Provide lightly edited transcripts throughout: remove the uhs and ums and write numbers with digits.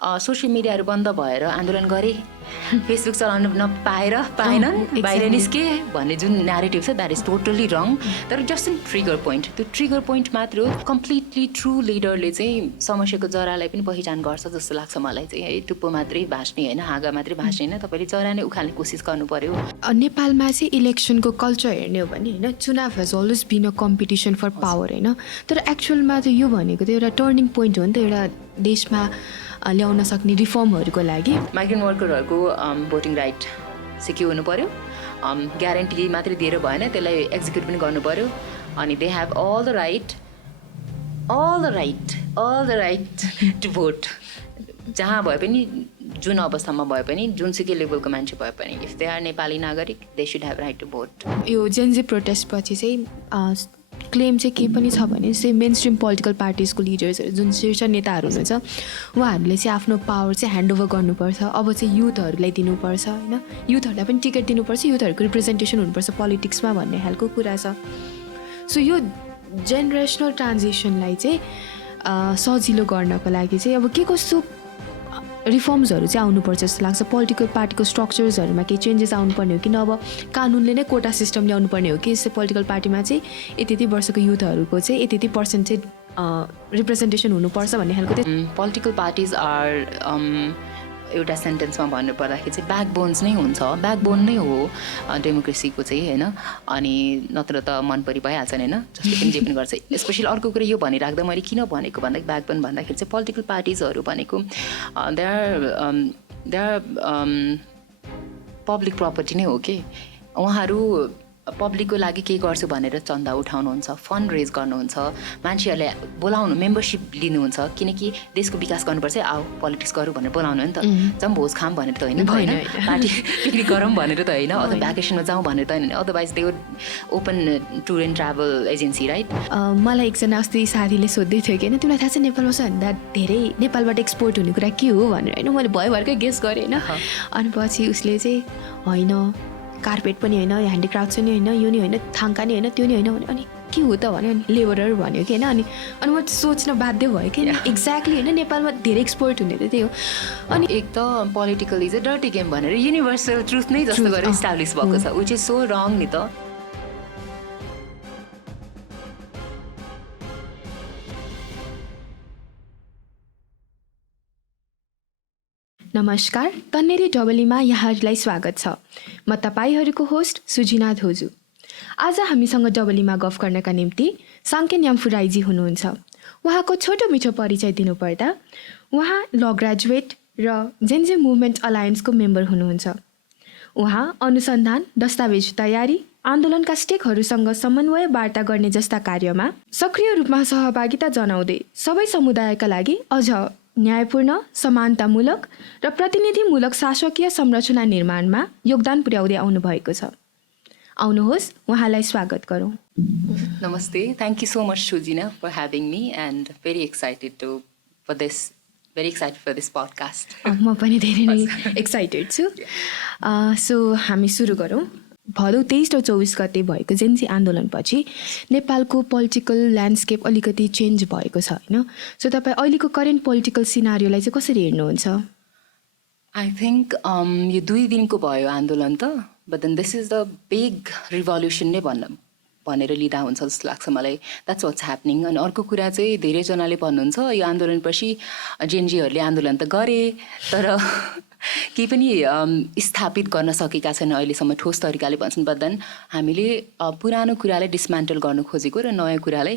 Social मिडियाहरू बन्द भएर आन्दोलन गरे, फेसबुक चलाउन पाएनन्, बाहिर निस्के भन्ने जुन न्यारेटिभ छ द्याट इज टोटली रङ. तर जस्ट इन ट्रिगर पोइन्ट, त्यो ट्रिगर पोइन्ट मात्र हो. कम्प्लिटली ट्रु लिडरले चाहिँ समस्याको जरालाई पनि पहिचान गर्छ जस्तो लाग्छ मलाई चाहिँ है. टुप्पो मात्रै भाँच्ने होइन, हाँगा मात्रै भाँच्ने होइन, तपाईँले जरा नै उखाल्ने कोसिस गर्नु पर्यो. नेपालमा चाहिँ इलेक्सनको कल्चर हेर्ने हो भने होइन, चुनाव has always been a competition for power होइन. तर एक्चुअलमा चाहिँ यो भनेको चाहिँ एउटा टर्निङ पोइन्ट हो नि त एउटा देशमा ल्याउन सक्ने रिफर्महरूको लागि. माइग्रेन्ट वर्करहरूको भोटिङ राइट सिक्योर हुनु पर्यो. ग्यारेन्टी मात्रै दिएर भएन, त्यसलाई एक्जिक्युट पनि गर्नु पर्यो. अनि they have all the right to vote. जहाँ भए पनि, जुन अवस्थामा भए पनि, जुनसुकै लेभलको मान्छे भए पनि, इफ दे आर नेपाली नागरिक they should have right to vote. यो जेनजी प्रोटेस्ट पछि चाहिँ क्लेम चाहिँ के पनि छ भने चाहिँ मेन स्ट्रिम पोलिटिकल पार्टिजको लिडर्सहरू जुन शीर्ष नेताहरू हुनुहुन्छ उहाँहरूले चाहिँ आफ्नो पावर चाहिँ ह्यान्डओभर गर्नुपर्छ. अब चाहिँ युथहरूलाई दिनुपर्छ होइन, युथहरूलाई पनि टिकट दिनुपर्छ, युथहरूको रिप्रेजेन्टेसन हुनुपर्छ पोलिटिक्समा भन्ने खालको कुरा छ. सो यो जेनेरेसनल ट्रान्जिसनलाई चाहिँ सजिलो गर्नको लागि चाहिँ अब के कस्तो रिफर्म्सहरू चाहिँ आउनुपर्छ जस्तो लाग्छ. पोलिटिकल पार्टीको स्ट्रक्चर्सहरूमा केही चेन्जेस आउनुपर्ने हो कि अब कानुनले नै कोटा सिस्टम ल्याउनु पर्ने हो कि यस्तै पोलिटिकल पार्टीमा चाहिँ यति वर्षको युथहरूको चाहिँ यति पर्सेन्ट चाहिँ रिप्रेजेन्टेसन हुनुपर्छ भन्ने खालको चाहिँ. पोलिटिकल पार्टिज आर एउटा सेन्टेन्समा भन्नु पर्दाखेरि चाहिँ ब्याकबोन्स नै हुन्छ, ब्याकबोन नै हो डेमोक्रेसीको चाहिँ होइन. अनि नत्र त मन परि भइहाल्छन् होइन, जसले पनि जे पनि गर्छ. स्पेसली अर्को कुरा यो भनिराख्दा मैले किन भनेको भन्दा ब्याकबोन भन्दाखेरि चाहिँ पोलिटिकल पार्टिजहरू भनेको दे आर पब्लिक प्रपर्टी नै हो कि. उहाँहरू पब्लिकको लागि केही गर्छु भनेर चन्दा उठाउनुहुन्छ, फन्ड रेज गर्नुहुन्छ, मान्छेहरूलाई बोलाउनु, मेम्बरसिप लिनुहुन्छ, किनकि देशको विकास गर्नुपर्छ, आऊ पोलिटिक्स गरौँ भनेर बोलाउनु हो नि त. जम भोज खाम भनेर त होइन, पार्टी पिकनिक गरौँ भनेर त होइन, अथवा भ्याकेसनमा जाउँ भनेर त होइन. Otherwise they would open tour and travel agency right. मलाई एकजना अस्ति साथीले सोध्दै थियो कि होइन तिमीलाई थाहा छ नेपालमा सबभन्दा धेरै नेपालबाट एक्सपोर्ट हुने कुरा के हो भनेर होइन. मैले भरकै गेस गरेँ होइन. अनि पछि उसले चाहिँ होइन कार्पेट पनि होइन, ह्यान्डिक्राफ्ट पनि होइन, यो नि होइन, थाङ्का नि होइन, त्यो नि होइन भने अनि के हो त भन्यो. अनि लेबरर भन्यो कि होइन. अनि म सोच्न बाध्य भयो कि एक्ज्याक्टली होइन नेपालमा धेरै एक्सपोर्ट हुने त त्यही हो. अनि एक त political is a dirty game भनेर युनिभर्सल ट्रुथ नै जस्तो गरेर इस्टाब्लिस भएको छ, विच इज सो रङ नि त. नमस्कार, तन्नेरी डबलीमा यहाँहरूलाई स्वागत छ. म तपाईँहरूको होस्ट सुजिना धोजु. आज हामीसँग डबलीमा गफ गर्नका निम्ति शाङ्केन यामफुराइजी हुनुहुन्छ. उहाँको छोटो मिठो परिचय दिनुपर्दा उहाँ ल ग्रेजुएट र जेनजे मुभमेन्ट अलायन्सको मेम्बर हुनुहुन्छ. उहाँ अनुसन्धान, दस्तावेज तयारी, आन्दोलनका स्टेकहरूसँग समन्वय वार्ता गर्ने जस्ता कार्यमा सक्रिय रूपमा सहभागिता जनाउँदै सबै समुदायका लागि अझ न्यायपूर्ण, समानतामूलक र प्रतिनिधिमूलक शासकीय संरचना निर्माणमा योगदान पुर्याउँदै आउनुभएको छ. आउनुहोस् उहाँलाई स्वागत गरौँ. नमस्ते, thank you so much Sujina for having me and very excited for this podcast. म पनि धेरै नै एक्साइटेड छु. सो हामी सुरु गरौँ. भदौ 23 र 24 गते भएको जेन्जी आन्दोलनपछि नेपालको पोलिटिकल ल्यान्डस्केप अलिकति चेन्ज भएको छ होइन. सो तपाईँ अहिलेको करेन्ट पोलिटिकल सिनारियोलाई चाहिँ कसरी हेर्नुहुन्छ? आई थिङ्क यो 2 दिनको भयो आन्दोलन त, but then this is the big revolution नै भनेर लिँदा हुन्छ जस्तो लाग्छ मलाई. That's what's happening. अनि अर्को कुरा चाहिँ धेरैजनाले भन्नुहुन्छ यो आन्दोलनपछि जेएनजीहरूले आन्दोलन त गरे तर केही पनि स्थापित गर्न सकेका छैन अहिलेसम्म ठोस तरिकाले भन्छन्. बदन हामीले पुरानो कुरालाई डिसमेन्टल गर्न खोजेको र नयाँ कुरालाई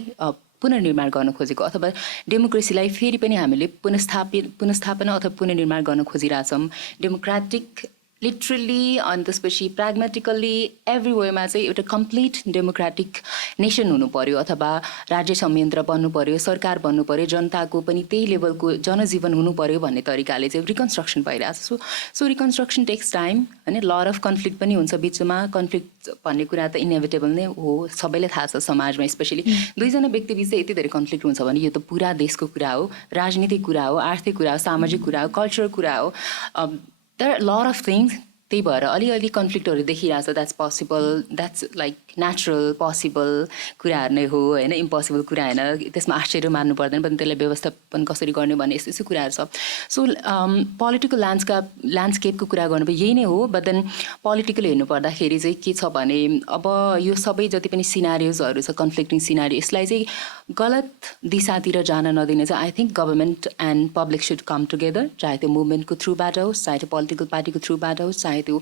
पुनर्निर्माण गर्न खोजेको अथवा डेमोक्रेसीलाई फेरि पनि हामीले पुनस्थापना अथवा पुनर्निर्माण गर्न खोजिरहेछौँ. डेमोक्रेटिक लिटरली अनि त्यसपछि प्राग्मेटिकल्ली एभ्री वेमा चाहिँ एउटा कम्प्लिट डेमोक्रेटिक नेसन हुनु पर्यो अथवा राज्य संयन्त्र बन्नु पर्यो, सरकार बन्नु पर्यो, जनताको पनि त्यही लेभलको जनजीवन हुनु पर्यो भन्ने तरिकाले चाहिँ रिकन्स्ट्रक्सन भइरहेको छ. सो रिकन्स्ट्रक्सन टेक्स टाइम होइन. लट अफ कन्फ्लिक्ट पनि हुन्छ बिचमा. कन्फ्लिक्ट भन्ने कुरा त इनेभिटेबल नै हो, सबैलाई थाहा छ समाजमा. स्पेसली दुईजना व्यक्तिबिच चाहिँ यति धेरै कन्फ्लिक्ट हुन्छ भने यो त पुरा देशको कुरा हो, राजनीतिक कुरा हो, आर्थिक कुरा हो, सामाजिक कुरा हो, कल्चरल कुरा हो. There are a lot of things त्यही भएर अलिअलि कन्फ्लिक्टहरू देखिरहेछ. That's possible, that's like natural possible कुराहरू नै हो होइन, इम्पोसिबल कुरा होइन. त्यसमा आश्चर्य मान्नु पर्दैन, पनि त्यसलाई व्यवस्थापन कसरी गर्ने भन्ने यस्तो यस्तो कुराहरू छ. सो पोलिटिकल ल्यान्डस्केपको कुरा गर्नुभयो यही नै हो. बट देन पोलिटिकल हेर्नु पर्दाखेरि चाहिँ के छ भने अब यो सबै जति पनि सिनारियोजहरू छ, कन्फ्लिक्टिङ सिनारियो, यसलाई चाहिँ गलत दिशातिर जान नदिने चाहिँ I think government and public should come together. चाहे त्यो मुभमेन्टको थ्रुबाट होस्, चाहे त्यो पोलिटिकल पार्टीको थ्रुबाट होस्, चाहे त्यो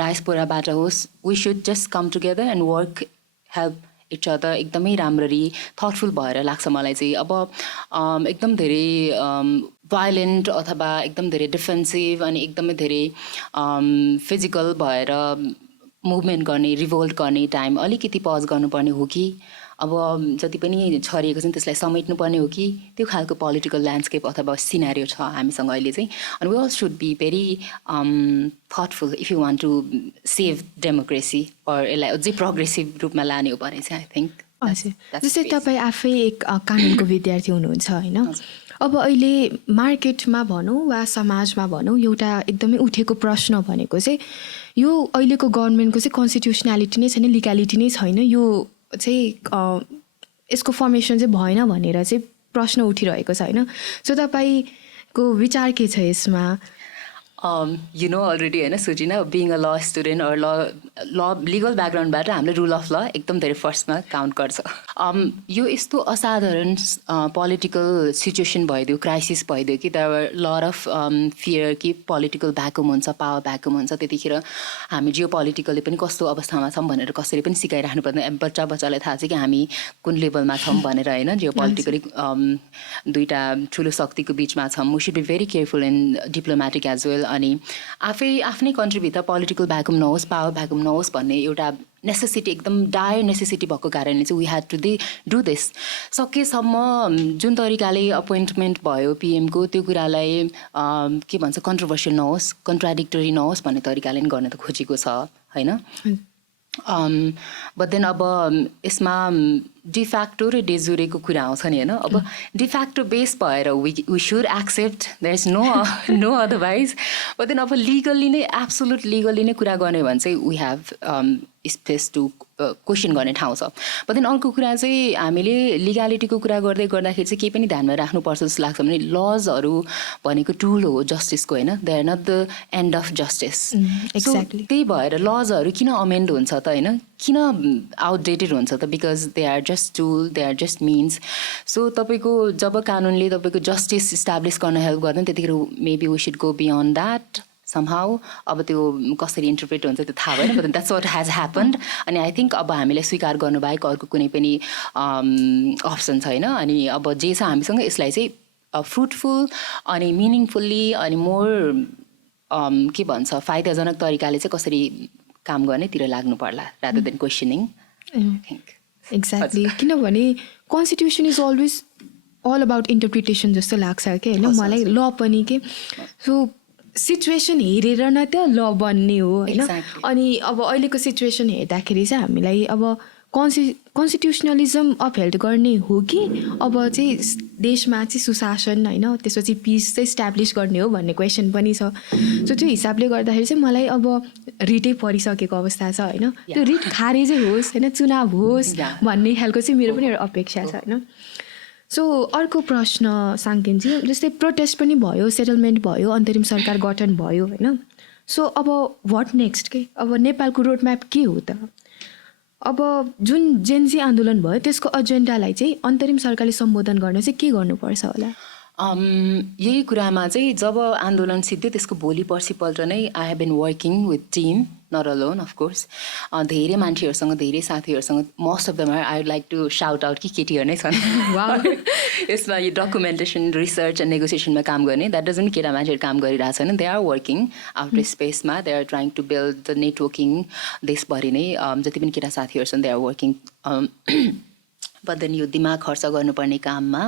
डायस्पोराबाट होस्, we should just come together and work, help each other एकदमै राम्ररी थटफुल भएर लाग्छ मलाई चाहिँ. अब एकदम धेरै भाइलेन्ट अथवा एकदम धेरै डिफेन्सिभ अनि एकदमै धेरै फिजिकल भएर मुभमेन्ट गर्ने, रिभोल्ट गर्ने टाइम अलिकति पज गर्नुपर्ने हो कि अब जति पनि छरिएको छ त्यसलाई समेट्नुपर्ने हो कि, त्यो खालको पोलिटिकल ल्यान्डस्केप अथवा सिनारियो छ हामीसँग अहिले चाहिँ. अनि we all should be very thoughtful if you want to save democracy or यसलाई अझै प्रोग्रेसिभ रूपमा लाने हो भने चाहिँ आई थिङ्क. हजुर, जस्तै तपाईँ आफै एक कानुनको विद्यार्थी हुनुहुन्छ होइन. अब अहिले मार्केटमा भनौँ वा समाजमा भनौँ एउटा एकदमै उठेको प्रश्न भनेको चाहिँ यो अहिलेको गभर्मेन्टको चाहिँ कन्स्टिट्युसनालिटी नै छैन, लिगालिटी नै छैन, यो चाहिँ यसको फर्मेसन चाहिँ भएन भनेर चाहिँ प्रश्न उठिरहेको छ होइन. सो तपाईँको विचार के छ यसमा? यु नो अलरेडी होइन सुजिना, बिङ अ ल स्टुडेन्ट अर ल लिगल ब्याकग्राउन्डबाट हामीले रुल अफ ल एकदम धेरै फर्स्टमा काउन्ट गर्छ. यो यस्तो असाधारण पोलिटिकल सिचुएसन भइदियो, क्राइसिस भइदियो कि there were lot of fear कि पोलिटिकल भ्याकुम हुन्छ, पावर भ्याकुम हुन्छ. त्यतिखेर हामी जियो पोलिटिकली पनि कस्तो अवस्थामा छौँ भनेर कसरी पनि सिकाइराख्नु पर्दैन. बच्चालाई थाहा छ कि हामी कुन लेभलमा छौँ भनेर होइन. जियो पोलिटिकली दुईवटा ठुलो शक्तिको बिचमा छौँ. We should be very careful and diplomatic as well. अनि आफ्नै कन्ट्रीभित्र पोलिटिकल भ्याकुम नहोस्, पावर भ्याकुम नहोस् भन्ने एउटा नेसेसिटी, एकदम डायर नेसेसिटी भएको कारणले चाहिँ we had to do this. सकेसम्म जुन तरिकाले अपोइन्टमेन्ट भयो पिएमको, त्यो कुरालाई के भन्छ कन्ट्रोभर्सियल नहोस्, कन्ट्राडिक्टरी नहोस् भन्ने तरिकाले पनि गर्न त खोजेको छ होइन. बट देन अब यसमा डिफ्याक्टो र डेजुरेको कुरा आउँछ नि होइन. अब डिफ्याक्टो बेस भएर we should accept, there is no otherwise. But then अब लिगल्ली नै एब्सोल्युट लिगल्ली नै कुरा गर्ने भने चाहिँ we have space to question गर्ने ठाउँ छ. बट देन अर्को कुरा चाहिँ हामीले लिगालिटीको कुरा गर्दाखेरि चाहिँ केही पनि ध्यानमा राख्नुपर्छ जस्तो लाग्छ भने लजहरू भनेको टुल हो जस्टिसको होइन, they are not the end of justice. Exactly. त्यही भएर लजहरू किन अमेन्ड हुन्छ त होइन, किन आउटडेटेड हुन्छ त, because they are just tool, they are just means. So तपाईँको जब कानुनले तपाईँको जस्टिस इस्टाब्लिस गर्न हेल्प गर्दैन त्यतिखेर maybe we should go beyond that somehow. अब त्यो कसरी इन्टरप्रेट हुन्छ त्यो थाहा भएन, but that's what has happened. अनि आई थिङ्क अब हामीले स्वीकार गर्नुबाहेक अर्को कुनै पनि अप्सन छैन. अनि अब जे छ हामीसँग यसलाई चाहिँ फ्रुटफुल अनि मिनिङफुल्ली अनि मोर के भन्छ फाइदाजनक तरिकाले चाहिँ कसरी काम गर्नेतिर लाग्नु पर्ला रादर देन क्वेसनिङ. एक्ज्याक्टली. किनभने constitution is always all about interpretation जस्तो लाग्छ कि होइन मलाई. ल पनि के सो सिचुएसन हेरेर न त ल बन्ने हो होइन. अनि अब अहिलेको सिचुएसन हेर्दाखेरि चाहिँ हामीलाई अब कन्स्टिट्युसनलिजम अपहेल्ड गर्ने हो कि अब चाहिँ देशमा चाहिँ सुशासन होइन त्यसपछि पिस चाहिँ इस्टाब्लिस गर्ने हो भन्ने क्वेसन पनि छ. सो त्यो हिसाबले गर्दाखेरि चाहिँ मलाई अब रिटै परिसकेको अवस्था छ होइन. त्यो रिट खारेजै होस् होइन, चुनाव होस् भन्ने खालको चाहिँ मेरो पनि एउटा अपेक्षा छ होइन. सो अर्को प्रश्न साङ्केनजी, जस्तै प्रोटेस्ट पनि भयो, सेटलमेन्ट भयो, अन्तरिम सरकार गठन भयो होइन. सो अब वाट नेक्स्ट के, अब नेपालको रोडम्याप के हो त? अब जुन जेन्जी आन्दोलन भयो त्यसको एजेन्डालाई चाहिँ अन्तरिम सरकारले सम्बोधन गर्न चाहिँ के गर्नुपर्छ होला? यही कुरामा चाहिँ जब आन्दोलन सिद्धियो त्यसको भोलि पर्सिपल्ट नै I have been working with team, not alone of course. धेरै मान्छेहरूसँग, धेरै साथीहरूसँग, most of them I would like to shout out कि केटीहरू नै छन् यसमा यो डकुमेन्टेसन, रिसर्च एन्ड नेगोसिएसनमा काम गर्ने. द्याट डजन्ट केटा मान्छेहरू काम गरिरहेछन्, दे आर वर्किङ आफ्टर स्पेसमा, they are trying to build the networking. देशभरि नै जति पनि केटा साथीहरू छन् they are working. But then यो दिमाग खर्च गर्नुपर्ने काममा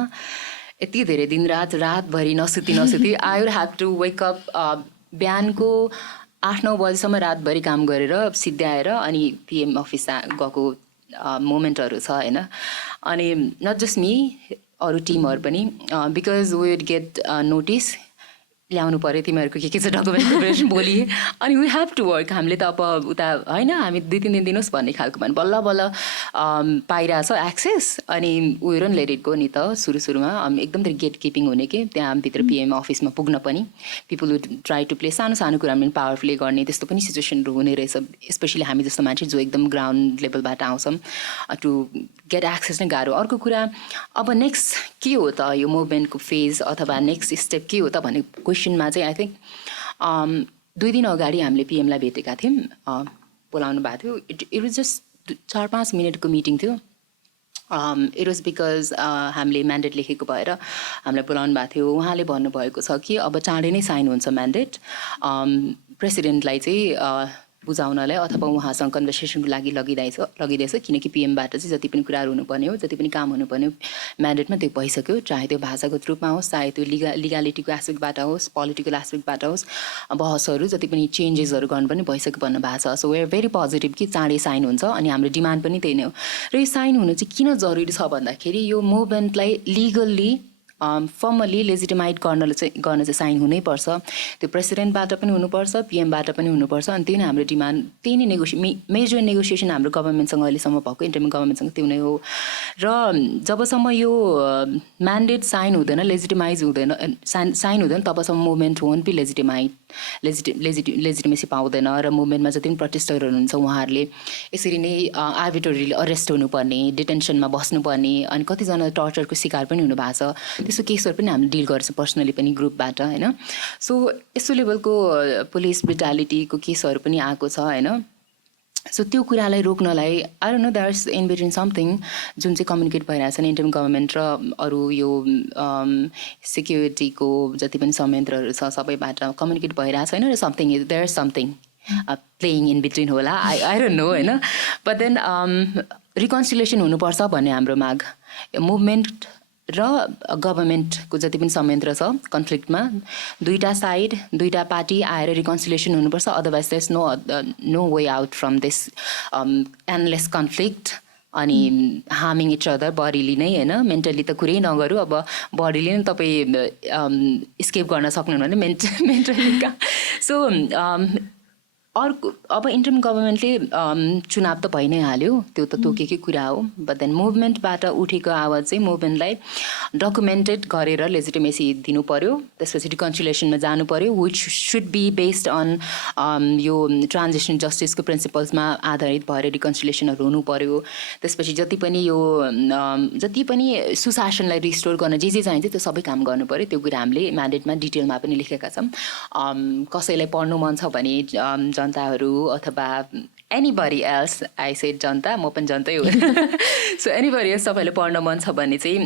यति धेरै दिन रातभरि नसुती I would have to wake up बिहानको 8-9 बजीसम्म रातभरि काम गरेर सिद्ध्याएर अनि पिएम अफिस गएको मोमेन्टहरू छ होइन. अनि नट जस्ट मी, अरू टिमहरू पनि, because we would get notice ल्याउनु पऱ्यो तिमीहरूको के छ डकुमेन्ट प्रिपरेसन भोलि अनि वी हेभ टु वर्क हामीले त अब उता होइन हामी 2-3 दिन दिनुहोस् भन्ने खालको भने बल्ल बल्ल पाइरहेछ एक्सेस अनि उयो लेट इट गो नि त सुरुमा एकदम धेरै गेट किपिङ हुने कि त्यहाँ भित्र पिएम अफिसमा पुग्न पनि people would try to play सानो सानो कुरामा पनि पावर प्ले गर्ने त्यस्तो पनि सिचुएसनहरू हुने रहेछ स्पेसली हामी जस्तो मान्छे जो एकदम ग्राउन्ड लेभलबाट आउँछौँ टु गेट एक्सेस नै गाह्रो अर्को कुरा अब नेक्स्ट के हो त यो मुभमेन्टको फेज अथवा नेक्स्ट स्टेप के हो त भन्ने क्वेसनमा चाहिँ आई थिङ्क 2 दिन अगाडि हामीले पिएमलाई भेटेका थियौँ बोलाउनु भएको थियो इट वाज जस्ट 4-5 मिनटको मिटिङ थियो इट वाज बिकज हामीले म्यान्डेट लेखेको भएर हामीलाई बोलाउनु भएको थियो उहाँले भन्नुभएको छ कि अब चाँडै नै साइन हुन्छ म्यान्डेट प्रेसिडेन्टलाई चाहिँ बुझाउनलाई अथवा उहाँसँग कन्भर्सेसनको लागि लगिँदैछ किनकि पिएमबाट चाहिँ जति पनि कुराहरू हुनुपर्ने हो जति पनि काम हुनुपर्ने हो म्यान्डेटमा त्यो भइसक्यो चाहे त्यो भाषाको रूपमा होस् चाहे त्यो लिगालिटीको एस्पेक्टबाट होस् पोलिटिकल एस्पेक्टबाट होस् बहसहरू जति पनि चेन्जेसहरू गर्नु पनि भइसक्यो भन्नु भएको छ so we are very positive कि चाँडै साइन हुन्छ अनि हाम्रो डिमान्ड पनि त्यही नै हो र यो साइन हुनु चाहिँ किन जरुरी छ भन्दाखेरि यो मुभमेन्टलाई लिगल्ली फर्मली लेजिटिमाइट गर्न चाहिँ साइन हुनैपर्छ त्यो प्रेसिडेन्टबाट पनि हुनुपर्छ पिएमबाट पनि हुनुपर्छ अनि त्यही नै हाम्रो डिमान्ड त्यही नै मेजर नेगोसिएसन हाम्रो गभर्मेन्टसँग अहिलेसम्म भएको इन्टरिम गभर्मेन्टसँग त्यो नै हो र जबसम्म यो म्यान्डेट साइन हुँदैन लेजिटिमाइज हुँदैन साइन हुँदैन तबसम्म मुभमेन्ट वन्ट बी लेजिटिमेसी पाउँदैन र मुभमेन्टमा जति पनि प्रोटेस्टरहरू हुनुहुन्छ उहाँहरूले यसरी नै आर्बिट्रेरीले अरेस्ट हुनुपर्ने डिटेन्सनमा बस्नुपर्ने अनि कतिजना टर्चरको शिकार पनि हुनुभएको छ त्यस्तो केसहरू पनि हामीले डिल गर्छ पर्सनली पनि ग्रुपबाट होइन सो यस्तो लेभलको पुलिस ब्रुटालिटीको केसहरू पनि आएको छ होइन सो त्यो कुरालाई रोक्नलाई I don't know there is in between something जुन चाहिँ कम्युनिकेट भइरहेछ नि इन्टरिम गभर्मेन्ट र अरू यो सेक्युरिटीको जति पनि संयन्त्रहरू छ सबैबाट कम्युनिकेट भइरहेको छैन र something is there is something playing in between होला आई डोन्ट नो होइन बट देन रिकन्सिलिएसन हुनुपर्छ भन्ने हाम्रो माग मुभमेन्ट र गभर्मेन्टको जति पनि संयन्त्र छ कन्फ्लिक्टमा दुईटा साइड दुईटा पार्टी आएर रिकन्सिलिएसन हुनुपर्छ otherwise there is no way out from this endless conflict अनि हार्मिङ इच अदर बडीली नै होइन मेन्टली त कुरै नगरौँ अब बडीले नै तपाईँ स्केप गर्न सक्नुहुन्न भने मेन्टली सो अर्को अब इन्टरिम गभर्मेन्टले चुनाव त भइ नै हाल्यो त्यो त तोकेकै कुरा हो बट देन मुभमेन्टबाट उठेको आवाज चाहिँ मुभमेन्टलाई डकुमेन्टेड गरेर लेजिटिमेसी दिनु पऱ्यो त्यसपछि रिकन्सिलिएसनमा जानु पऱ्यो which should be based on यो ट्रान्जिसन जस्टिसको प्रिन्सिपल्समा आधारित भएर रिकन्सिलिएसनहरू हुनु पऱ्यो त्यसपछि जति पनि सुशासनलाई रिस्टोर गर्न जे चाहिन्छ त्यो सबै काम गर्नु पऱ्यो त्यो कुरा हामीले म्यान्डेटमा डिटेलमा पनि लेखेका छौँ कसैलाई पढ्नु मन छ भने जनताहरू अथवा एनीबडी एल्स आई सेड जनता म पनि जनतै हो सो एनीबडी एल्स तपाईँले पढ्न मन छ भने चाहिँ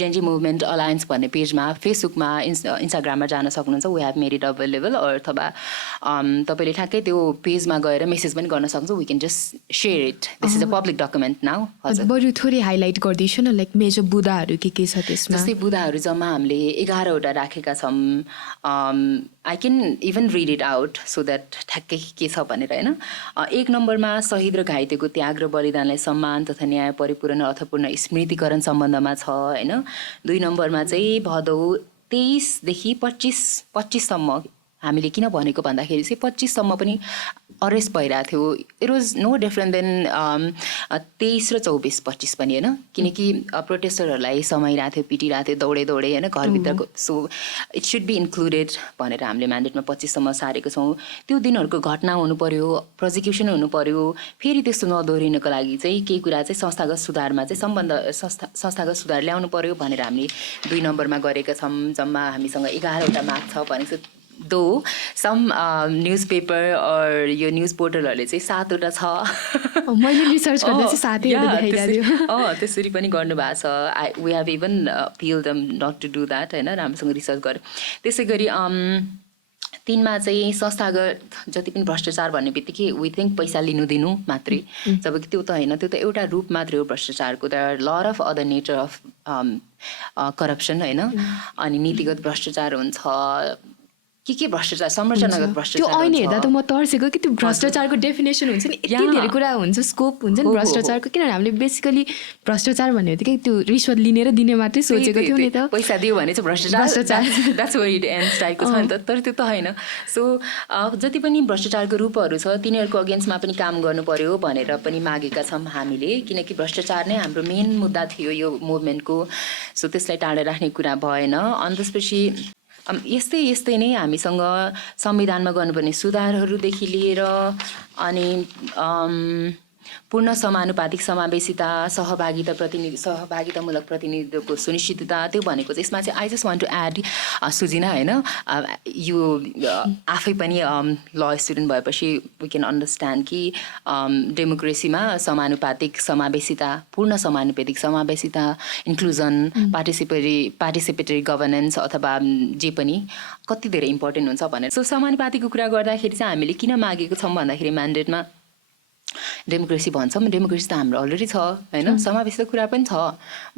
जेनजी मुभमेन्ट अलायन्स भन्ने पेजमा फेसबुकमा इन्स्टाग्राममा जान सक्नुहुन्छ we have made it available अथवा तपाईँले ठ्याक्कै त्यो पेजमा गएर मेसेज पनि गर्न सक्नुहुन्छ we can just share it this is a public document now हजुर बरु थोरै हाइलाइट गरिदिन्छु न लाइक मेजर बुदाहरू के छ त्यसमा जस्तै बुदाहरू जम्मा हामीले 11वटा राखेका छौँ I can even read it out so that ठ्याक्कै के छ भनेर होइन 1 नम्बरमा शहीद र घाइतेको त्याग र बलिदानलाई सम्मान तथा न्याय परिपूर्ण र अर्थपूर्ण स्मृतिकरण सम्बन्धमा छ होइन 2 नम्बरमा चाहिँ भदौ 23 देखि 25 सम्म हामीले किन भनेको भन्दाखेरि चाहिँ 25 सम्म पनि अरेस्ट भइरहेको थियो it was no different than 23 र 24-25 पनि होइन किनकि प्रोटेस्टरहरूलाई समाइरहेको थियो पिटिरहेको थियो दौडे होइन घरभित्रको so it should be included भनेर हामीले म्यान्डेटमा 25 सम्म सारेको छौँ त्यो दिनहरूको घटना हुनु पऱ्यो प्रोजिक्युसन हुनु पऱ्यो फेरि त्यस्तो नदोहोरिनको लागि चाहिँ केही कुरा चाहिँ संस्थागत सुधारमा चाहिँ संस्थागत सुधार ल्याउनु पऱ्यो भनेर हामीले 2 नम्बरमा गरेका छौँ जम्मा हामीसँग 11वटा माग छ भनेको दो सम न्युज पेपर अर यो न्युज पोर्टलहरूले चाहिँ 7वटा छ मैले रिसर्च गर्दा चाहिँ 7 देखाइदियो त्यसरी पनि गर्नुभएको छ we have even appeal them not to do that होइन राम्रोसँग रिसर्च गर्यो त्यसै गरी 3मा चाहिँ संस्थागत जति पनि भ्रष्टाचार भन्ने बित्तिकै वी थिङ्क पैसा लिनु मात्रै जबकि त्यो त होइन त्यो त एउटा रूप मात्रै हो भ्रष्टाचारको there are lot of other nature of corruption होइन अनि नीतिगत भ्रष्टाचार हुन्छ के भ्रष्टाचार संरचनागत त्यो भ्रष्टाचार ऐन हेर्दा त म तर्सेको कि त्यो भ्रष्टाचारको डेफिनेसन हुन्छ नि यति धेरै कुरा हुन्छ स्कोप हुन्छ नि भ्रष्टाचारको किनभने हामीले बेसिकली भ्रष्टाचार भन्ने बित्तिकै त्यो रिश्वत लिने र दिने मात्रै सोचेको थियौँ नि त पैसा दियो भने चाहिँ भ्रष्टाचार द्याट्स वेयर इट एन्ड्स टाइपको छ नि त तर त्यो त होइन सो जति पनि भ्रष्टाचारको रूपहरू छ तिनीहरूको अगेन्स्टमा पनि काम गर्नु पर्यो भनेर पनि मागेका छौँ हामीले किनकि भ्रष्टाचार नै हाम्रो मेन मुद्दा थियो यो मुभमेन्टको सो त्यसलाई टाढा राख्ने कुरा भएन अनि त्यसपछि यस्तै नै हामीसँग संविधानमा गर्नुपर्ने सुधारहरूदेखि लिएर अनि पूर्ण समानुपातिक समावेशिता सहभागितामूलक प्रतिनिधित्वको सुनिश्चितता त्यो भनेको चाहिँ यसमा चाहिँ I just want to add Sujina होइन यो आफै पनि ल स्टुडेन्ट भएपछि वी क्यान अन्डरस्ट्यान्ड कि डेमोक्रेसीमा समानुपातिक समावेशिता पूर्ण समानुपातिक समावेशिता इन्क्लुजन पार्टिसिपेटरी गभर्नेन्स अथवा जे पनि कति धेरै इम्पोर्टेन्ट हुन्छ भनेर सो समानुपातिकको कुरा गर्दाखेरि चाहिँ हामीले किन मागेको छौँ भन्दाखेरि म्यान्डेटमा डेमोक्रेसी भन्छौँ डेमोक्रेसी त हाम्रो अलरेडी छ होइन समावेशिता कुरा पनि छ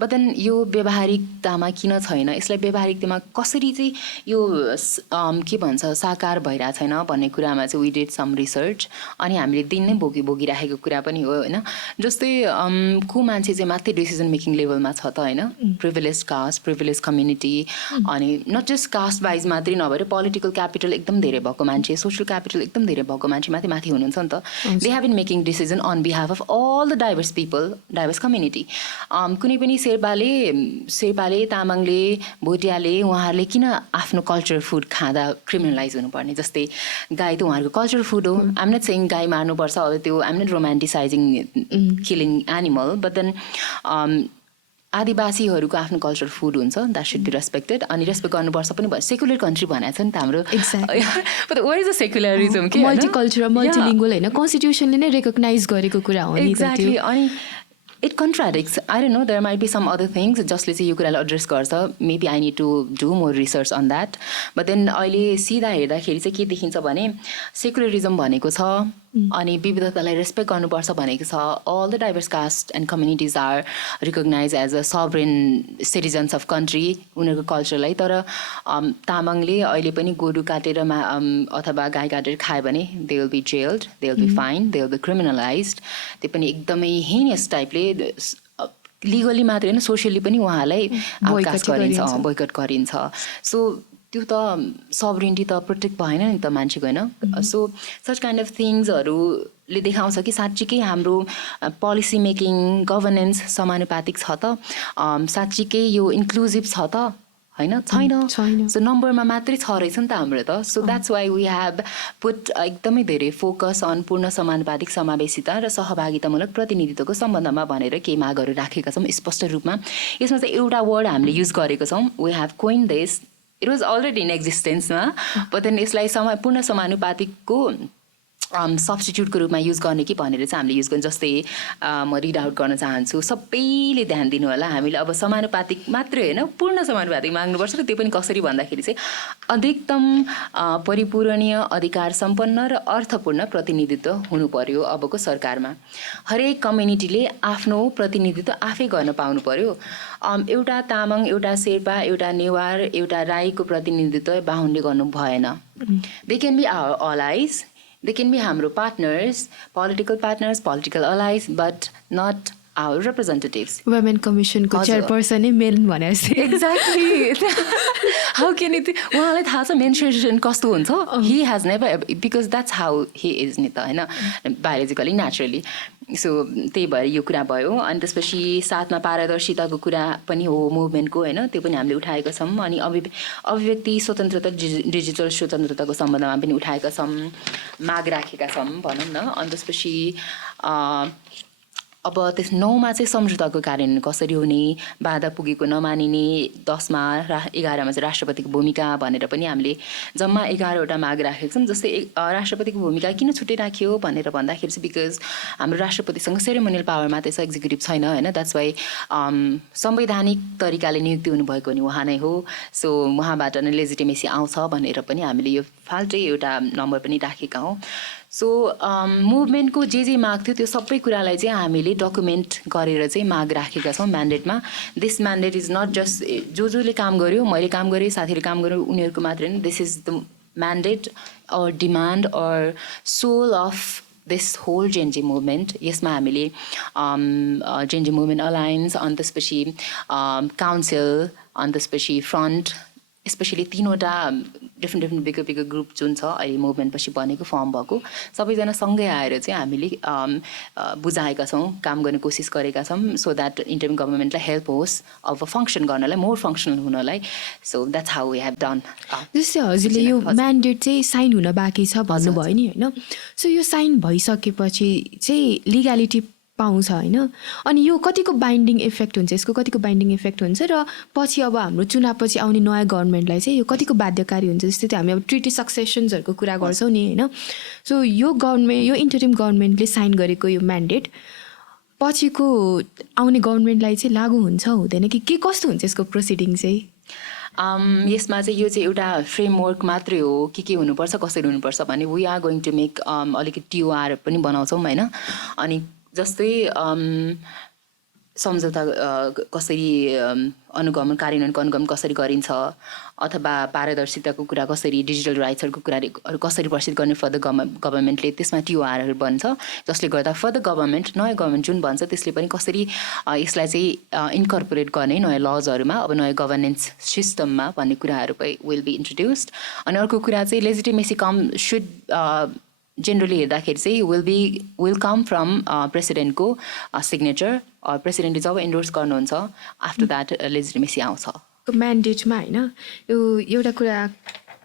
बट देन यो व्यावहारिकतामा किन छैन यसलाई व्यावहारिकतामा कसरी चाहिँ यो के भन्छ साकार भइरहेको छैन भन्ने कुरामा चाहिँ वी डिड सम रिसर्च अनि हामीले दिन नै भोगिराखेको कुरा पनि हो होइन जस्तै को मान्छे चाहिँ मात्रै डिसिजन मेकिङ लेभलमा छ त होइन प्रिभिलेज कास्ट प्रिभिलेज कम्युनिटी अनि नट जस्ट कास्ट वाइज मात्रै नभएर पोलिटिकल क्यापिटल एकदम धेरै भएको मान्छे सोसियल क्यापिटल एकदम धेरै भएको मान्छे माथि हुनुहुन्छ नि त they have been making decision on behalf of all the diverse people, diverse community. कुनै पनि शेर्पाले तामाङले भोटियाले उहाँहरूले किन आफ्नो कल्चरल फुड खाँदा क्रिमिनलाइज हुनुपर्ने जस्तै गाई त उहाँहरूको कल्चरल फुड हो आइम नट सेइङ गाई मार्नुपर्छ अब त्यो I'm not romanticizing killing animal but then आदिवासीहरूको आफ्नो कल्चरल फुड हुन्छ द्याट सुड बी रेस्पेक्टेड अनि रेस्पेक्ट गर्नुपर्छ पनि सेक्युलर कन्ट्री भनेको छ नि त हाम्रो वेयर इज द सेक्युलरिजम के मल्टिकल्चरल मल्टिलिङ्गुअल होइन कन्स्टिट्युसनले नै रेकग्नाइज गरेको कुरा हो नि एक्ज्याक्टली अनि it contradicts I don't know there might be some other things जसले चाहिँ यो कुरालाई एड्रेस गर्छ maybe I need to do more research on that but then अहिले सिधा हेर्दाखेरि चाहिँ के देखिन्छ भने सेक्युलरिजम भनेको छ अनि विविधतालाई रेस्पेक्ट गर्नुपर्छ भनेको छ all the diverse caste and communities are recognize as a sovereign citizens of country उनीहरूको कल्चरलाई तर तामाङले अहिले पनि गोरु काटेर अथवा गाई काटेर खायो भने they will be jailed they will be fine they will be criminalized त्यो पनि एकदमै हिनियस टाइपले लिगली मात्रै होइन सोसियली पनि उहाँलाई आउटकास्ट गरिन्छ बोयकट गरिन्छ सो त्यो त सबरिनिटी त प्रोटेक्ट भएन नि त मान्छेको होइन सो सच काइन्ड अफ थिङ्सहरूले देखाउँछ कि साँच्चीकै हाम्रो पोलिसी मेकिङ गभर्नेन्स समानुपातिक छ त साँच्चीकै यो इन्क्लुजिभ छ त होइन छैन सो नम्बरमा मात्रै छ रहेछ नि त हाम्रो त so that's why we have put एकदमै धेरै फोकस अन पूर्ण समानुपातिक समावेशिता र सहभागितामूलक प्रतिनिधित्वको सम्बन्धमा भनेर केही मागहरू राखेका छौँ स्पष्ट रूपमा यसमा चाहिँ एउटा वर्ड हामीले युज गरेको छौँ we have coin this it was already in एक्जिस्टेन्समा बट देन यसलाई पूर्ण समानुपातिकको सब्स्टिट्युटको रूपमा युज गर्ने कि भनेर चाहिँ हामीले युज गर्छौँ जस्तै म रिड आउट गर्न चाहन्छु सबैले ध्यान दिनु होला हामीले अब समानुपातिक मात्रै होइन पूर्ण समानुपातिक माग्नुपर्छ र त्यो पनि कसरी भन्दाखेरि चाहिँ अधिकतम परिपूरणीय अधिकार सम्पन्न र अर्थपूर्ण प्रतिनिधित्व हुनु पर्यो अबको सरकारमा हरेक कम्युनिटीले आफ्नो प्रतिनिधित्व आफै गर्न पाउनु पर्यो एउटा तामाङ एउटा शेर्पा एउटा नेवार एउटा राईको प्रतिनिधित्व बाहुनले गर्नु भएन they can be our allies they can be हाम्रो partners, political allies, but not our representatives. Women Commission को chairperson नै men भने जस्तै exactly how can it उहाँलाई थाहा छ menstruation कस्तो हुन्छ he has never because that's how he is नि त हैन biologically naturally सो त्यही भएर यो कुरा भयो अनि त्यसपछि साथमा पारदर्शिताको कुरा पनि हो मुभमेन्टको होइन त्यो पनि हामीले उठाएका छौँ अनि अभिव्यक्ति स्वतन्त्रता डिजिटल स्वतन्त्रताको सम्बन्धमा पनि उठाएका छौँ माग राखेका छौँ भनौँ न अनि त्यसपछि अब त्यस 9मा चाहिँ सम्झौताको कार्यान्वयन कसरी हुने बाधा पुगेको नमानिने 10मा 11मा चाहिँ राष्ट्रपतिको भूमिका भनेर पनि हामीले जम्मा 11वटा माग राखेका छौँ जस्तै राष्ट्रपतिको भूमिका किन छुट्टै राख्यो भनेर भन्दाखेरि चाहिँ बिकज हाम्रो राष्ट्रपतिसँग सेरेमोनियल पावर मात्रै छ एक्जिक्युटिभ छैन होइन द्याट्स वाइ संवैधानिक तरिकाले नियुक्ति हुनुभएको नि उहाँ नै हो सो उहाँबाट नै लेजिटिमेसी आउँछ भनेर पनि हामीले यो फाल्टै एउटा नम्बर पनि राखेका हौँ सो मुभमेन्टको जे माग थियो त्यो सबै कुरालाई चाहिँ हामीले डकुमेन्ट गरेर चाहिँ माग राखेका छौँ म्यान्डेटमा this mandate is not just जसले काम गर्यो मैले काम गरेँ साथीले काम गर्यो उनीहरूको मात्रै होइन this is the mandate or demand or soul of this whole Gen Z movement. यसमा हामीले Gen Z movement alliance अनि त्यसपछि council अनि त्यसपछि front स्पेसली 3वटा डिफ्रेन्ट बिगर ग्रुप जुन छ अहिले मुभमेन्ट पछि बनेको फर्म भएको सबैजना सँगै आएर चाहिँ हामीले बुझाएका छौँ काम गर्ने कोसिस गरेका छौँ सो द्याट इन्टरिम गभर्मेन्टलाई हेल्प होस् अब फङ्सन गर्नलाई मोर फङ्सनल हुनलाई so that's how we have done जस्तै हजुरले यो म्यान्डेट चाहिँ साइन हुन बाँकी छ भन्नुभयो नि होइन सो यो साइन भइसकेपछि चाहिँ लिगालिटी पाउँछ होइन अनि यो कतिको बाइन्डिङ इफेक्ट हुन्छ यसको कतिको बाइन्डिङ इफेक्ट हुन्छ र पछि अब हाम्रो चुनावपछि आउने नयाँ गभर्मेन्टलाई चाहिँ यो कतिको बाध्यकारी हुन्छ जस्तै त्यो हामी अब ट्रिटी सक्सेसन्सहरूको कुरा गर्छौँ नि होइन सो यो गभर्मेन्ट यो इन्टरिम गभर्मेन्टले साइन गरेको यो म्यान्डेट पछिको आउने गभर्मेन्टलाई चाहिँ लागू हुन्छ हुँदैन कि के कस्तो हुन्छ यसको प्रोसिडिङ चाहिँ यसमा चाहिँ यो चाहिँ एउटा फ्रेमवर्क मात्रै हो के हुनुपर्छ कसरी हुनुपर्छ भने we are going to make अलिकति टिओआर पनि बनाउँछौँ होइन अनि जस्तै सम्झौता कसरी अनुगमन कार्यान्वयनको अनुगमन कसरी गरिन्छ अथवा पारदर्शिताको कुरा कसरी डिजिटल राइट्सहरूको कुराहरू कसरी प्रसिद्ध गर्ने फर द गभर्मेन्टले त्यसमा टिओआरहरू बन्छ जसले गर्दा फर द गभर्मेन्ट नयाँ गभर्मेन्ट जुन बन्छ त्यसले पनि कसरी यसलाई चाहिँ इन्कर्पोरेट गर्ने नयाँ लजहरूमा अब नयाँ गभर्नेन्स सिस्टममा भन्ने कुराहरू विल बी इन्ट्रोड्युस्ड अनि अर्को कुरा चाहिँ लेजिटिमेसी कम सुड जेनरली हेर्दाखेरि चाहिँ विल कम फ्रम प्रेसिडेन्टको सिग्नेचर प्रेसिडेन्टले जब इन्डोर्स गर्नुहुन्छ आफ्टर द्याट लेजिटिमेसी आउँछ म्यान्डेटमा होइन यो एउटा कुरा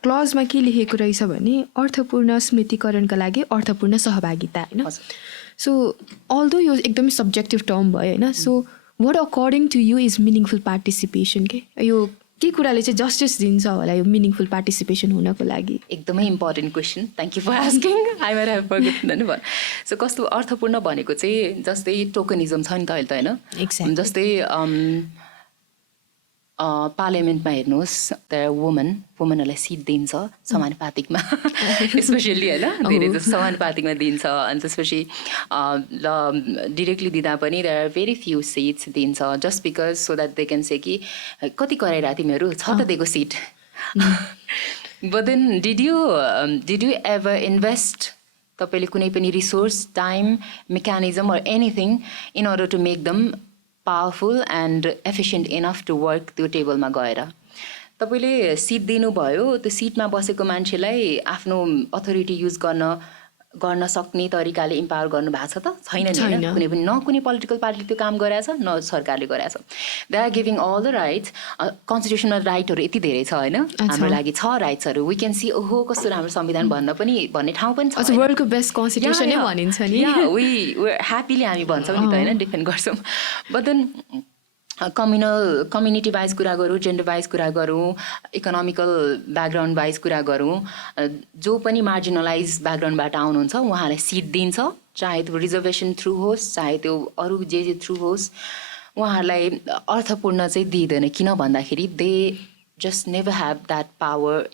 क्लजमा के लेखेको रहेछ भने अर्थपूर्ण स्मृतिकरणका लागि अर्थपूर्ण सहभागिता होइन सो अल्दो यो एकदमै सब्जेक्टिभ टर्म भयो होइन so what according to you is meaningful participation यो के कुराले चाहिँ जस्टिस दिन्छ होला यो मिनिङफुल पार्टिसिपेसन हुनको लागि एकदमै important question thank you for asking I might have forgotten भयो सो कस्तो अर्थपूर्ण भनेको चाहिँ जस्तै टोकनिजम छ नि त अहिले त होइन जस्तै पार्लियामेन्टमा हेर्नुहोस् त्यहाँ वुमनहरूलाई सिट दिन्छ समानुपातिकमा स्पेसल्ली होइन धेरै जस्तो समानुपातिकमा दिन्छ अनि त्यसपछि ल डिरेक्टली दिँदा पनि there are very few seats दिन्छ just because so that they can say कि कति कराइरहेको तिमीहरू छ त दिएको seat but then did you ever invest तपाईँले कुनै पनि resource time mechanism or anything in order to make them powerful and efficient enough to work त्यो टेबलमा गएर तपाईँले सिट दिनुभयो त्यो सिटमा बसेको मान्छेलाई आफ्नो अथोरिटी युज गर्न सक्ने तरिकाले इम्पावर गर्नु भएको छ त छैन नि कुनै पनि न कुनै पोलिटिकल पार्टीले त्यो काम गराएको छ न सरकारले गराएको छ they are giving all the rights कन्स्टिट्युसनमा राइटहरू यति धेरै छ होइन हाम्रो लागि छ राइट्सहरू वी क्यान सी ओहो कस्तो राम्रो संविधान भन्ने ठाउँ पनि छ वर्ल्डको बेस्ट कन्स्टिट्युसन नै भनिन्छ नि वी ह्याप्पीली हामी भन्छौँ नि त होइन डिफेन्ड गर्छौँ बट देन कम्युनिटी वाइज कुरा गरौँ जेन्डर वाइज कुरा गरौँ इकोनोमिकल ब्याकग्राउन्ड वाइज कुरा गरौँ जो पनि मार्जिनलाइज ब्याकग्राउन्डबाट आउनुहुन्छ उहाँलाई सिट दिन्छ चाहे त्यो रिजर्भेसन थ्रु होस् चाहे त्यो अरू जे थ्रु होस् उहाँहरूलाई अर्थपूर्ण चाहिँ दिँदैन किन भन्दाखेरि they just never have that power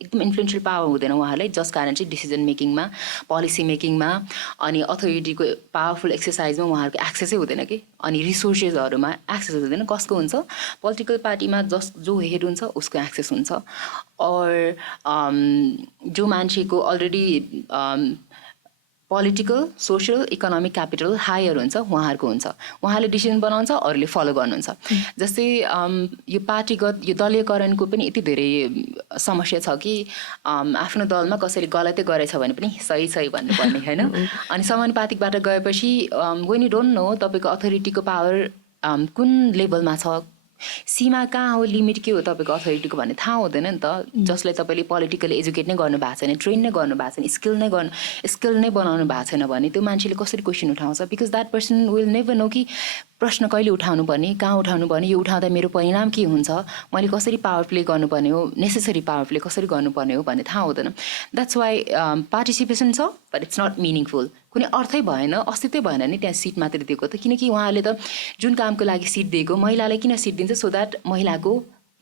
एकदम इन्फ्लुएन्सियल पावर हुँदैन उहाँहरूलाई जस कारण चाहिँ डिसिजन मेकिङमा पोलिसी मेकिङमा अनि अथोरिटीको पावरफुल एक्सर्साइजमा उहाँहरूको एक्सेसै हुँदैन कि अनि रिसोर्सेसहरूमा एक्सेस हुँदैन कसको हुन्छ पोलिटिकल पार्टीमा जो हेड हुन्छ उसको एक्सेस हुन्छ और जो मान्छेको already political social economic capital higher हुन्छ उहाँहरूको हुन्छ उहाँले डिसिजन बनाउँछ अरूले फलो गर्नुहुन्छ जस्तै यो पार्टीगत यो दलीयकरणको पनि यति धेरै समस्या छ कि आफ्नो दलमा कसैले गलतै गरेछ भने पनि सही भन्नुपर्ने होइन अनि समानुपातिकबाट गएपछि वेन यु डोन्ट नो तपाईँको अथोरिटीको पावर कुन लेभलमा छ सीमा कहाँ हो लिमिट के हो तपाईँको अथोरिटीको भन्ने थाहा हुँदैन नि त जसलाई तपाईँले पोलिटिकली एजुकेट नै गर्नु भएको छैन ट्रेन नै गर्नु भएको छैन स्किल नै बनाउनु भएको छैन भने त्यो मान्छेले कसरी क्वेसन उठाउँछ because that person will never know कि प्रश्न कहिले उठाउनु पर्ने कहाँ उठाउनु पर्ने यो उठाउँदा मेरो परिणाम के हुन्छ मैले कसरी पावर प्ले गर्नुपर्ने हो नेसेसरी पावर प्ले कसरी गर्नुपर्ने हो भन्ने थाहा हुँदैन द्याट्स वाइ पार्टिसिपेसन छ बट इट्स नट मिनिङफुल कुनै अर्थै भएन अस्तित्वै भएन नि त्यहाँ सिट मात्रै दिएको त किनकि उहाँले त जुन कामको लागि सिट दिएको महिलालाई किन सिट दिन्छ सो द्याट महिलाको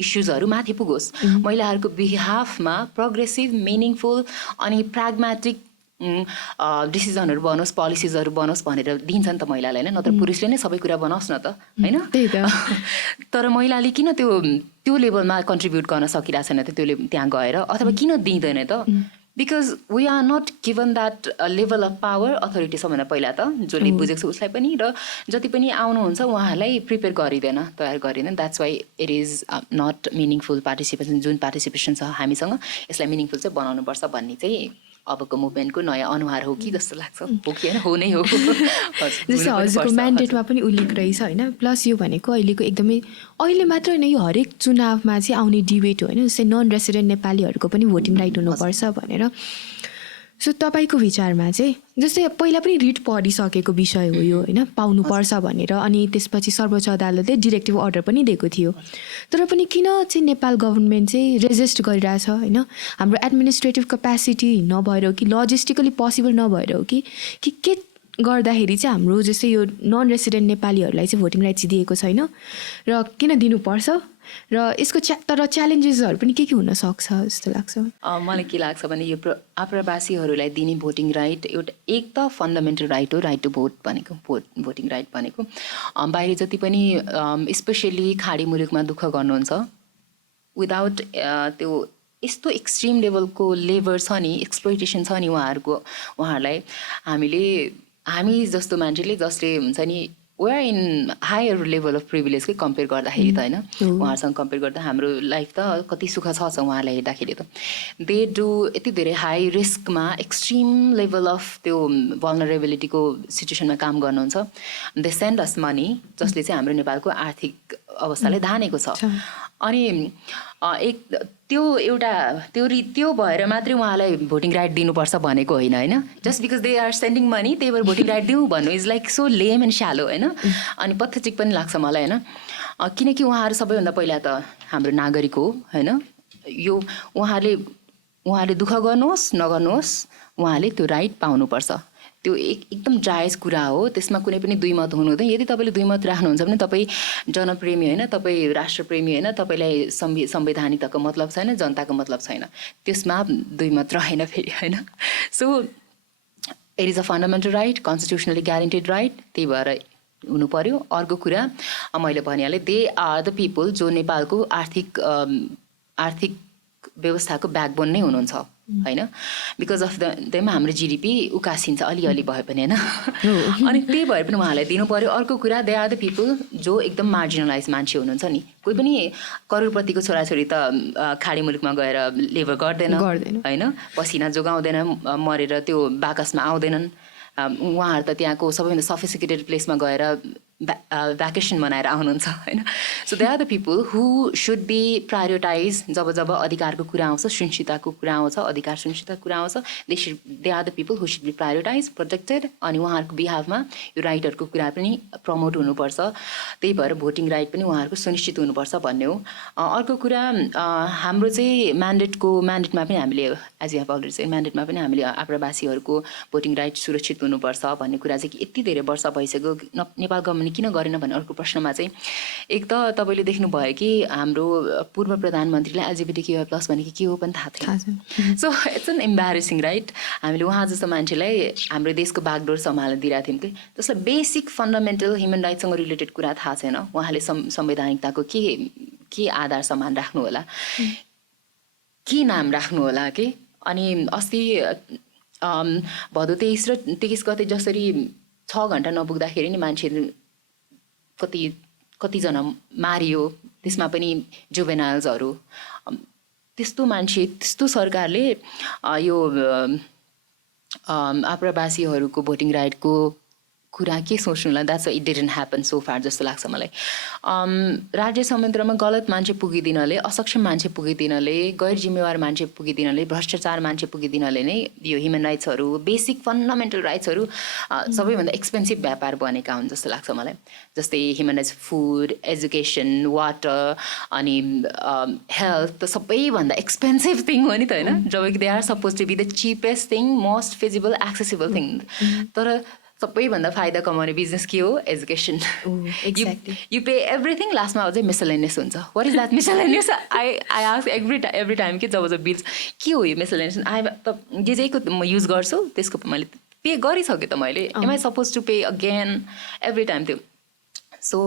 इस्युजहरू माथि पुगोस् महिलाहरूको बिहाफमा प्रोग्रेसिभ मिनिङफुल अनि प्राग्मेटिक डिसिजनहरू बनोस्, पोलिसिजहरू बनोस् भनेर दिन्छ नि त महिलालाई होइन, नत्र पुरुषले नै सबै कुरा बनाओस् न त होइन। त्यही त। तर महिलाले किन त्यो लेभलमा कन्ट्रिब्युट गर्न सकिरहेको छैन त, त्यो त्यहाँ गएर, अथवा किन दिँदैन त? Because we are not given that level of power, authority सबभन्दा पहिला त जसले बुझेको छ उसलाई पनि, र जति पनि आउनुहुन्छ उहाँहरूलाई प्रिपेयर गरिँदैन, तयार गरिँदैन। That's why it is not meaningful participation. जुन पार्टिसिपेसन छ हामीसँग यसलाई मिनिङफुल चाहिँ बनाउनुपर्छ भन्ने चाहिँ अबको मुभमेन्टको नयाँ अनुहार हो कि जस्तो लाग्छ। हो कि होइन? हो नै हो। जस्तै हजुरको म्यान्डेटमा पनि उल्लेख रहेछ होइन। प्लस यो भनेको अहिलेको एकदमै, अहिले मात्र होइन, यो हरेक चुनावमा चाहिँ आउने डिबेट हो होइन। जस्तै नन रेसिडेन्ट नेपालीहरूको पनि भोटिङ राइट हुनुपर्छ भनेर। सो तपाईँको विचारमा चाहिँ जस्तै पहिला पनि रिट पढिसकेको विषय हो यो होइन, पाउनुपर्छ भनेर, अनि त्यसपछि सर्वोच्च अदालतले डिरेक्टिभ अर्डर पनि दिएको थियो। तर पनि किन चाहिँ नेपाल गभर्मेन्ट चाहिँ रेजिस्ट गरिरहेछ होइन? हाम्रो एडमिनिस्ट्रेटिभ क्यापेसिटी नभएर हो कि लजिस्टिकली पोसिबल नभएर हो कि के गर्दाखेरि चाहिँ हाम्रो जस्तै यो नन रेसिडेन्ट नेपालीहरूलाई चाहिँ भोटिङ राइट्स दिएको छैन, र किन दिनुपर्छ, र यसको तर च्यालेन्जेसहरू पनि के हुनसक्छ जस्तो लाग्छ? मलाई के लाग्छ भने यो आप्रवासीहरूलाई दिने भोटिङ राइट एउटा एक त फन्डामेन्टल राइट हो, राइट टु भोट भनेको, भोटिङ राइट भनेको। बाहिर जति पनि स्पेसली खाडी मुलुकमा दुःख गर्नुहुन्छ, विदाउट त्यो यस्तो एक्सट्रिम लेभलको लेबर छ नि, एक्सप्लोइटेसन छ नि उहाँहरूलाई, हामी जस्तो मान्छेले जसले हुन्छ नि we are in higher level of प्रिभिलेजकै कम्पेयर गर्दाखेरि त होइन, उहाँहरूसँग कम्पेयर गर्दा हाम्रो लाइफ त कति सुख छ उहाँहरूलाई हेर्दाखेरि त। दे डु यति धेरै हाई रिस्कमा एक्सट्रिम लेभल अफ त्यो भल्नरेबिलिटीको सिचुएसनमा काम गर्नुहुन्छ। दे सेन्ड अस मनी जसले चाहिँ हाम्रो नेपालको आर्थिक अवस्थालाई धानेको छ। अनि त्यो भएर मात्रै उहाँलाई भोटिङ राइट दिनुपर्छ भनेको होइन just because they are sending money त्यही भएर भोटिङ राइट दिउँ भन्नु is like so lame and shallow होइन। अनि पथेचिक पनि लाग्छ मलाई होइन, किनकि उहाँहरू सबैभन्दा पहिला त हाम्रो नागरिक हो होइन। यो उहाँहरूले दुःख गर्नुहोस् नगर्नुहोस् उहाँले त्यो राइट पाउनुपर्छ, त्यो एकदम जायज कुरा हो। त्यसमा कुनै पनि दुई मत हुनु हुँदैन। यदि तपाईँले दुई मत राख्नुहुन्छ भने तपाईँ जनप्रेमी होइन, तपाईँ राष्ट्रप्रेमी होइन, तपाईँलाई संवैधानिकताको मतलब छैन, जनताको मतलब छैन, त्यसमा दुई मत रहेन फेरि होइन। So it is a fundamental right, constitutionally guaranteed right, त्यही भएर हुनु पर्यो। अर्को कुरा मैले भनिहालेँ, दे आर द पिपल जो नेपालको आर्थिक व्यवस्थाको ब्याकबोन नै हुनुहुन्छ होइन। बिकज अफ देम हाम्रो जिडिपी उकासिन्छ अलिअलि भए पनि होइन। अनि त्यही भएर पनि उहाँलाई दिनु पर्यो। अर्को कुरा, दे आर द पिपल जो एकदम मार्जिनलाइज मान्छे हुनुहुन्छ नि। कोही पनि करोडपतिको छोराछोरी त खाडी मुलुकमा गएर लेबर गर्दैन होइन, पसिना जोगाउँदैन, मरेर त्यो बाकसमा आउँदैनन्। उहाँहरू त त्यहाँको सबैभन्दा सफिस्टिकेटेड प्लेसमा गएर भ्याकेसन मनाएर आउनुहुन्छ होइन। So they are the people who should be prioritize. जब अधिकारको कुरा आउँछ, सुनिश्चितताको कुरा आउँछ, अधिकार सुनिश्चितताको कुरा आउँछ, they are the people who should be prioritize, protected. अनि उहाँहरूको बिहाफमा यो राइटहरूको कुरा पनि प्रमोट हुनुपर्छ। त्यही भएर भोटिङ राइट पनि उहाँहरूको सुनिश्चित हुनुपर्छ भन्ने हो। अर्को कुरा, हाम्रो चाहिँ म्यान्डेटमा पनि हामीले as you have already said, म्यान्डेटमा पनि हामीले आप्रवासीहरूको भोटिङ राइट सुरक्षित हुनुपर्छ भन्ने कुरा चाहिँ यति धेरै वर्ष भइसक्यो। नेपाल गभर्मेन्टले किन गरेन भन्ने अर्को प्रश्नमा चाहिँ एक त तपाईँले देख्नुभयो कि हाम्रो पूर्व प्रधानमन्त्रीलाई एलजिबिटिक्यू प्लस भनेको के हो पनि थाहा थिएन। So it's an embarrassing right. हामीले उहाँ जस्तो मान्छेलाई हाम्रो देशको बागडोर सम्हाल्न दिइरहेको थियौँ कि जसलाई बेसिक फन्डामेन्टल ह्युमन राइट्ससँग रिलेटेड कुरा थाहा छैन। उहाँले संवैधानिकताको के आधार समान राख्नु होला, के नाम राख्नु होला कि। अनि अस्ति भदौ 23 र 23 गते जसरी 6 घन्टा नपुग्दाखेरि नि मान्छेहरू कतिजना मारियो, त्यसमा पनि जुभेनाइल्सहरू। त्यस्तो मान्छे, त्यस्तो सरकारले यो आप्रवासीहरूको भोटिङ राइटको कुरा के सोच्नुला। That's it didn't happen so far जस्तो लाग्छ मलाई। राज्य संयन्त्रमा गलत मान्छे पुगिदिनले, असक्षम मान्छे पुगिदिनले, गैर जिम्मेवार मान्छे पुगिदिनले, भ्रष्टाचार मान्छे पुगिदिनले नै यो ह्युमन राइट्सहरू, बेसिक फन्डामेन्टल राइट्सहरू सबैभन्दा एक्सपेन्सिभ व्यापार बनेका हुन् जस्तो लाग्छ मलाई। जस्तै human rights, food, education, water अनि हेल्थ त सबैभन्दा एक्सपेन्सिभ थिङ हो नि त होइन। जबकि they are suppose to be the cheapest thing, most feasible, accessible thing. तर सबैभन्दा फाइदा कमाउने बिजनेस के हो? Education. Exactly. You pay everything, लास्टमा अझै मिसलेनियस हुन्छ. What is that miscellaneous? I ask every time कि जब बिल्स के हो यो मिसलेनियस? जे जेको म युज गर्छु त्यसको मैले पे गरिसकेँ त मैले. Am I suppose to pay again every time त्यो? सो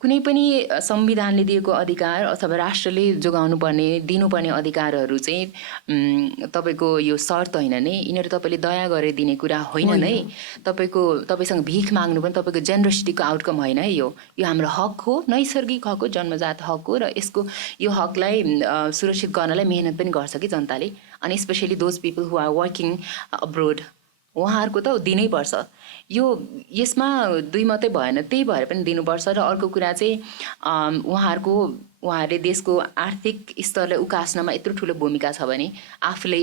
कुनै पनि संविधानले दिएको अधिकार अथवा राष्ट्रले जोगाउनु पर्ने दिनुपर्ने अधिकारहरू चाहिँ तपाईँको यो शर्त होइन नै. यिनीहरू तपाईँले दया गरेर दिने कुरा होइन नै. तपाईँसँग भिख माग्नु पनि तपाईँको जेनरसिटीको आउटकम होइन है. यो हाम्रो हक हो, नैसर्गिक हक हो, जन्मजात हक हो. र यसको यो हकलाई सुरक्षित गर्नलाई मेहनत पनि गर्छ कि जनताले. अनि specially those people who are working abroad, उहाँहरूको त दिनै पर्छ. यसमा दुई मात्रै भएन, त्यही भएर पनि दिनुपर्छ. र अर्को कुरा चाहिँ उहाँहरूले देशको आर्थिक स्तरलाई उकास्नमा यत्रो ठुलो भूमिका छ भने आफूले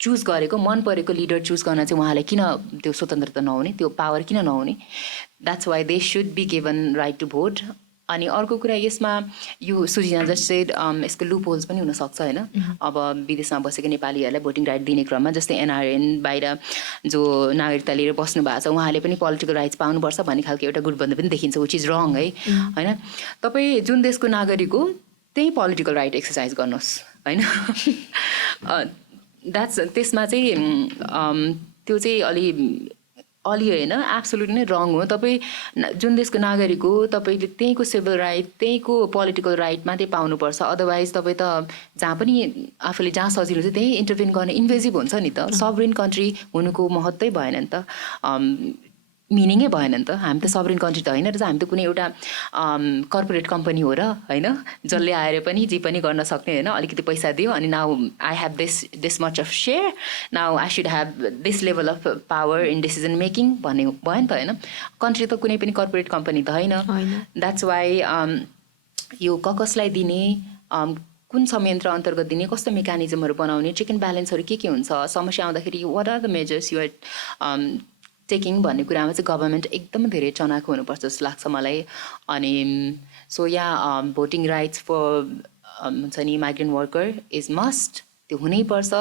चुज गरेको मन परेको लिडर चुज गर्न चाहिँ उहाँलाई किन त्यो स्वतन्त्रता नहुने, त्यो पावर किन नहुने? That's why they should be given right to vote. अनि अर्को कुरा यसमा यो सुजिना जस्तै यसको लुप होल्स पनि हुनसक्छ होइन. अब विदेशमा बसेको नेपालीहरूलाई भोटिङ राइट दिने क्रममा जस्तै एनआरएन बाहिर जो नागरिकता लिएर बस्नु भएको छ उहाँले पनि पोलिटिकल राइट्स पाउनुपर्छ भन्ने खालको एउटा गुटबन्दी पनि देखिन्छ, विच इज रङ है होइन. तपाईँ जुन देशको नागरिक हो त्यही पोलिटिकल राइट एक्सर्साइज गर्नुहोस् होइन. त्यसमा चाहिँ त्यो चाहिँ अलि होइन, एब्सोल्युटली नै रङ हो. तपाईँ जुन देशको नागरिक हो तपाईँले त्यहीँको सिभिल राइट त्यहीँको पोलिटिकल राइट मात्रै पाउनुपर्छ. अदरवाइज तपाईँ त जहाँ पनि आफूले जहाँ सजिलो छ त्यही इन्टरभेन गर्ने इन्भेजिभ हुन्छ नि त. सबरिन कन्ट्री हुनुको महत्त्वै भएन नि त, मिनिङै भएन नि त. हामी त सबरिन कन्ट्री त होइन रहेछ, हामी त कुनै एउटा कर्पोरेट कम्पनी हो र होइन, जसले आएर पनि जे पनि गर्न सक्ने होइन. अलिकति पैसा दियो अनि now I have this much of share, now I should have this level of power in decision making भन्ने भयो नि त होइन. कन्ट्री त कुनै पनि कर्पोरेट कम्पनी त होइन. द्याट्स वाइ यो कसलाई दिने, कुन संयन्त्र अन्तर्गत दिने, कस्तो मेकानिजमहरू बनाउने, चेक एन्ड ब्यालेन्सहरू के हुन्छ, समस्या आउँदाखेरि what are the measures you are taking भन्ने कुरामा चाहिँ गभर्मेन्ट एकदमै धेरै चनाखो हुनुपर्छ जस्तो लाग्छ मलाई. अनि सो भोटिङ राइट्स फर हुन्छ नि माइग्रेन्ट वर्कर इज मस्ट, त्यो हुनैपर्छ.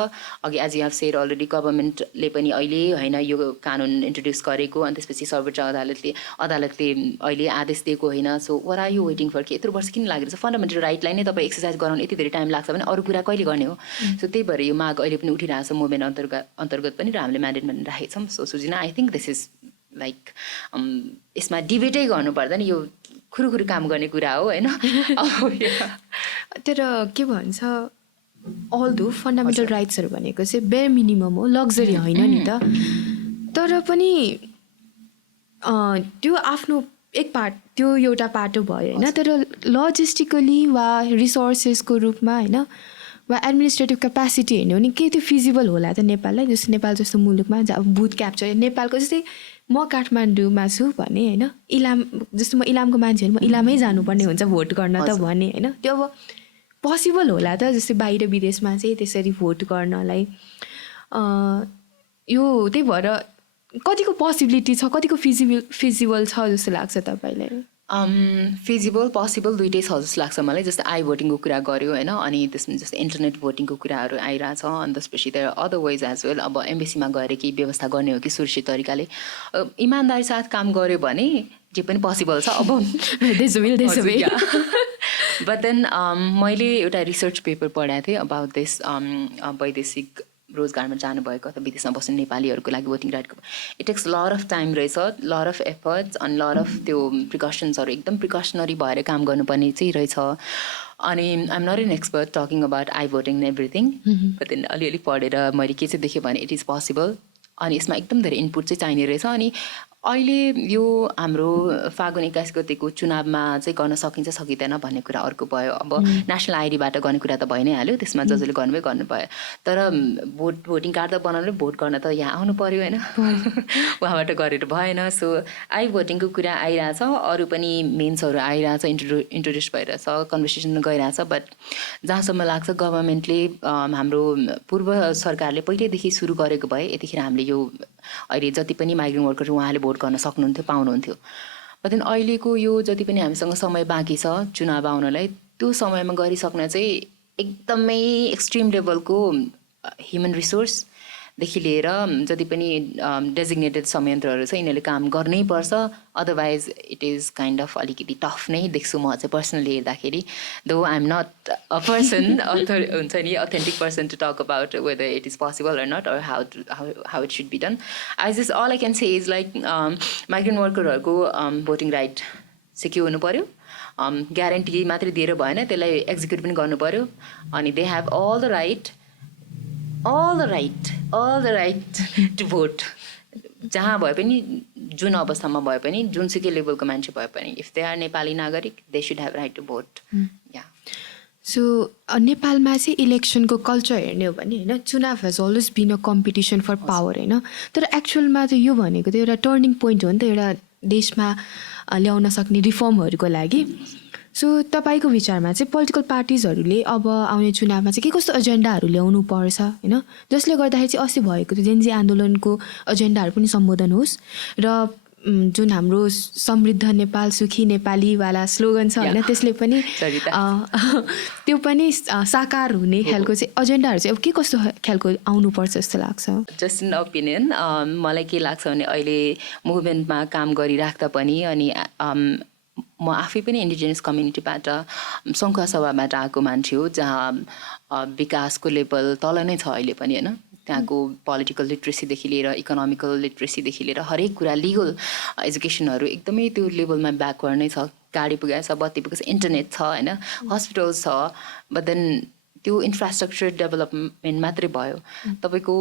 अघि as you have said already गभर्मेन्टले पनि अहिले होइन यो कानुन इन्ट्रोड्युस गरेको, अनि त्यसपछि सर्वोच्च अदालतले अहिले आदेश दिएको होइन. So what are you waiting for? कि यत्रो वर्ष किन लागिरहेछ? फन्डामेन्टल राइटलाई नै तपाईँ एक्सर्साइज गराउनु यति धेरै टाइम लाग्छ भने अरू कुरा कहिले गर्ने हो? सो त्यही भएर यो माग अहिले पनि उठिरहेको छ मुभमेन्ट अन्तर्गत पनि, र हामीले म्यान्डेट पनि राखेको छौँ. So Sujina, I think this is like यसमा डिबेटै गर्नु पर्दैन, यो खुरुखुरु काम गर्ने कुरा हो होइन. तर के भन्छ, अल्दो फन्डामेन्टल राइट्सहरू भनेको चाहिँ बेयर मिनिमम हो, लग्जरी होइन नि त. तर पनि त्यो आफ्नो त्यो एउटा पाटो भयो होइन. तर लजिस्टिकली वा रिसोर्सेसको रूपमा होइन, वा एडमिनिस्ट्रेटिभ क्यापासिटी हेर्ने हो भने के त्यो फिजिबल होला त नेपाललाई? जस्तो नेपाल जस्तो मुलुकमा अब बुथ क्याप्चर, नेपालको जस्तै म काठमाडौँमा छु भने होइन, इलाम जस्तो म इलामको मान्छे हो, म इलामै जानुपर्ने हुन्छ भोट गर्न त भने होइन. त्यो अब पोसिबल होला त? जस्तै बाहिर विदेशमा चाहिँ त्यसरी भोट गर्नलाई यो त्यही भएर कतिको पोसिबिलिटी छ, कतिको फिजिबल छ जस्तो लाग्छ तपाईँलाई? फिजिबल पोसिबल दुइटै छ जस्तो लाग्छ मलाई. जस्तै आई भोटिङको कुरा गऱ्यो होइन, अनि त्यसमा जस्तै इन्टरनेट भोटिङको कुराहरू आइरहेछ. अनि त्यसपछि त अदरवाइज एज वेल अब एम्बेसीमा गएर केही व्यवस्था गर्ने हो कि सुरक्षित तरिकाले इमान्दारी साथ काम गऱ्यो भने जे पनि पोसिबल छ. अब बट देन मैले एउटा रिसर्च पेपर पढाएको थिएँ अबाउट दिस वैदेशिक रोजगारमा जानुभएको अथवा विदेशमा बस्ने नेपालीहरूको लागि भोटिङ राइटको. It takes lot of time रहेछ, लट अफ एफर्ट्स अनि लट अफ त्यो प्रिकसन्सहरू एकदम प्रिकसनरी भएर काम गर्नुपर्ने चाहिँ रहेछ. अनि I'm not an expert talking about I voting and everything, but then अलिअलि पढेर मैले के चाहिँ देखेँ भने इट इज पोसिबल. अनि यसमा एकदम धेरै इनपुट चाहिँ चाहिने रहेछ. अनि अहिले यो हाम्रो फागुन 21 गतेको चुनावमा चाहिँ गर्न सकिन्छ सकिँदैन भन्ने कुरा अर्को भयो. अब नेसनल आइडीबाट गर्ने कुरा त भइ नै हाल्यो, त्यसमा जसले गर्नुभयो गर्नुभयो. तर भोटिङ कार्ड त बनाउनु, भोट गर्न त यहाँ आउनु पऱ्यो होइन, उहाँबाट गरेर भएन. सो आई भोटिङको कुरा आइरहेछ, अरू पनि मेन्सहरू आइरहेछ, इन्ट्रोड्युस भइरहेछ, कन्भर्सेसन गइरहेछ. बट जहाँसम्म लाग्छ गभर्मेन्टले हाम्रो पूर्व सरकारले पहिल्यैदेखि सुरु गरेको भए यतिखेर हामीले यो अहिले जति पनि माइग्रेन्ट वर्कर उहाँले भोट गर्न सक्नुहुन्थ्यो, पाउनुहुन्थ्यो. बट अहिलेको यो जति पनि हामीसँग समय बाँकी छ चुनाव आउनलाई, त्यो समयमा गरिसक्न चाहिँ एकदमै एक्सट्रिम लेभलको ह्युमन रिसोर्स देखि लिएर जति पनि डेजिग्नेटेड संयन्त्रहरू छ यिनीहरूले काम गर्नै पर्छ otherwise it is kind of अलिकति टफ नै देख्छु म चाहिँ पर्सनली हेर्दाखेरि though I am not a person हुन्छ नि authentic person to talk about whether it is possible or not or how it should be done I just all I can say is like migrant वर्करहरूको voting right secure हुनु पऱ्यो guarantee मात्रै दिएर भएन त्यसलाई execute पनि गर्नु पऱ्यो अनि they have all the right to vote जहाँ भए पनि जुन अवस्थामा भए पनि जुनसुकै लेभलको मान्छे भए पनि इफ दे आर नेपाली नागरिक they should have right to vote या सो नेपालमा चाहिँ इलेक्सनको कल्चर हेर्ने हो भने होइन चुनाव has always been a competition for power होइन तर एक्चुअलमा चाहिँ यो भनेको त एउटा टर्निङ पोइन्ट हो नि त एउटा देशमा ल्याउन सक्ने रिफर्महरूको लागि सो तपाईँको विचारमा चाहिँ पोलिटिकल पार्टिजहरूले अब आउने चुनावमा चाहिँ के कस्तो एजेन्डाहरू ल्याउनु पर्छ होइन जसले गर्दाखेरि चाहिँ अस्ति भएको त्यो जेनजी आन्दोलनको एजेन्डाहरू पनि सम्बोधन होस् र जुन हाम्रो समृद्ध नेपाल सुखी नेपालीवाला स्लोगन छ होइन त्यसले पनि त्यो पनि साकार हुने खालको चाहिँ एजेन्डाहरू चाहिँ अब के कस्तो खालको आउनुपर्छ जस्तो लाग्छ जस्ट इन ओपिनियन मलाई के लाग्छ भने अहिले मुभमेन्टमा काम गरिराख्दा पनि अनि म आफै पनि इन्डिजिनियस कम्युनिटीबाट सङ्घ सभाबाट आएको मान्छे हो जहाँ विकासको लेभल तल नै छ अहिले पनि होइन त्यहाँको पोलिटिकल लिट्रेसीदेखि लिएर इकोनोमिकल लिट्रेसीदेखि लिएर हरेक कुरा लिगल एजुकेसनहरू एकदमै त्यो लेभलमा ब्याकवर्ड नै छ गाडी पुगेको छ बत्ती पुगेको छ इन्टरनेट छ होइन हस्पिटल्स छ बट देन त्यो इन्फ्रास्ट्रक्चर डेभलपमेन्ट मात्रै भयो तपाईँको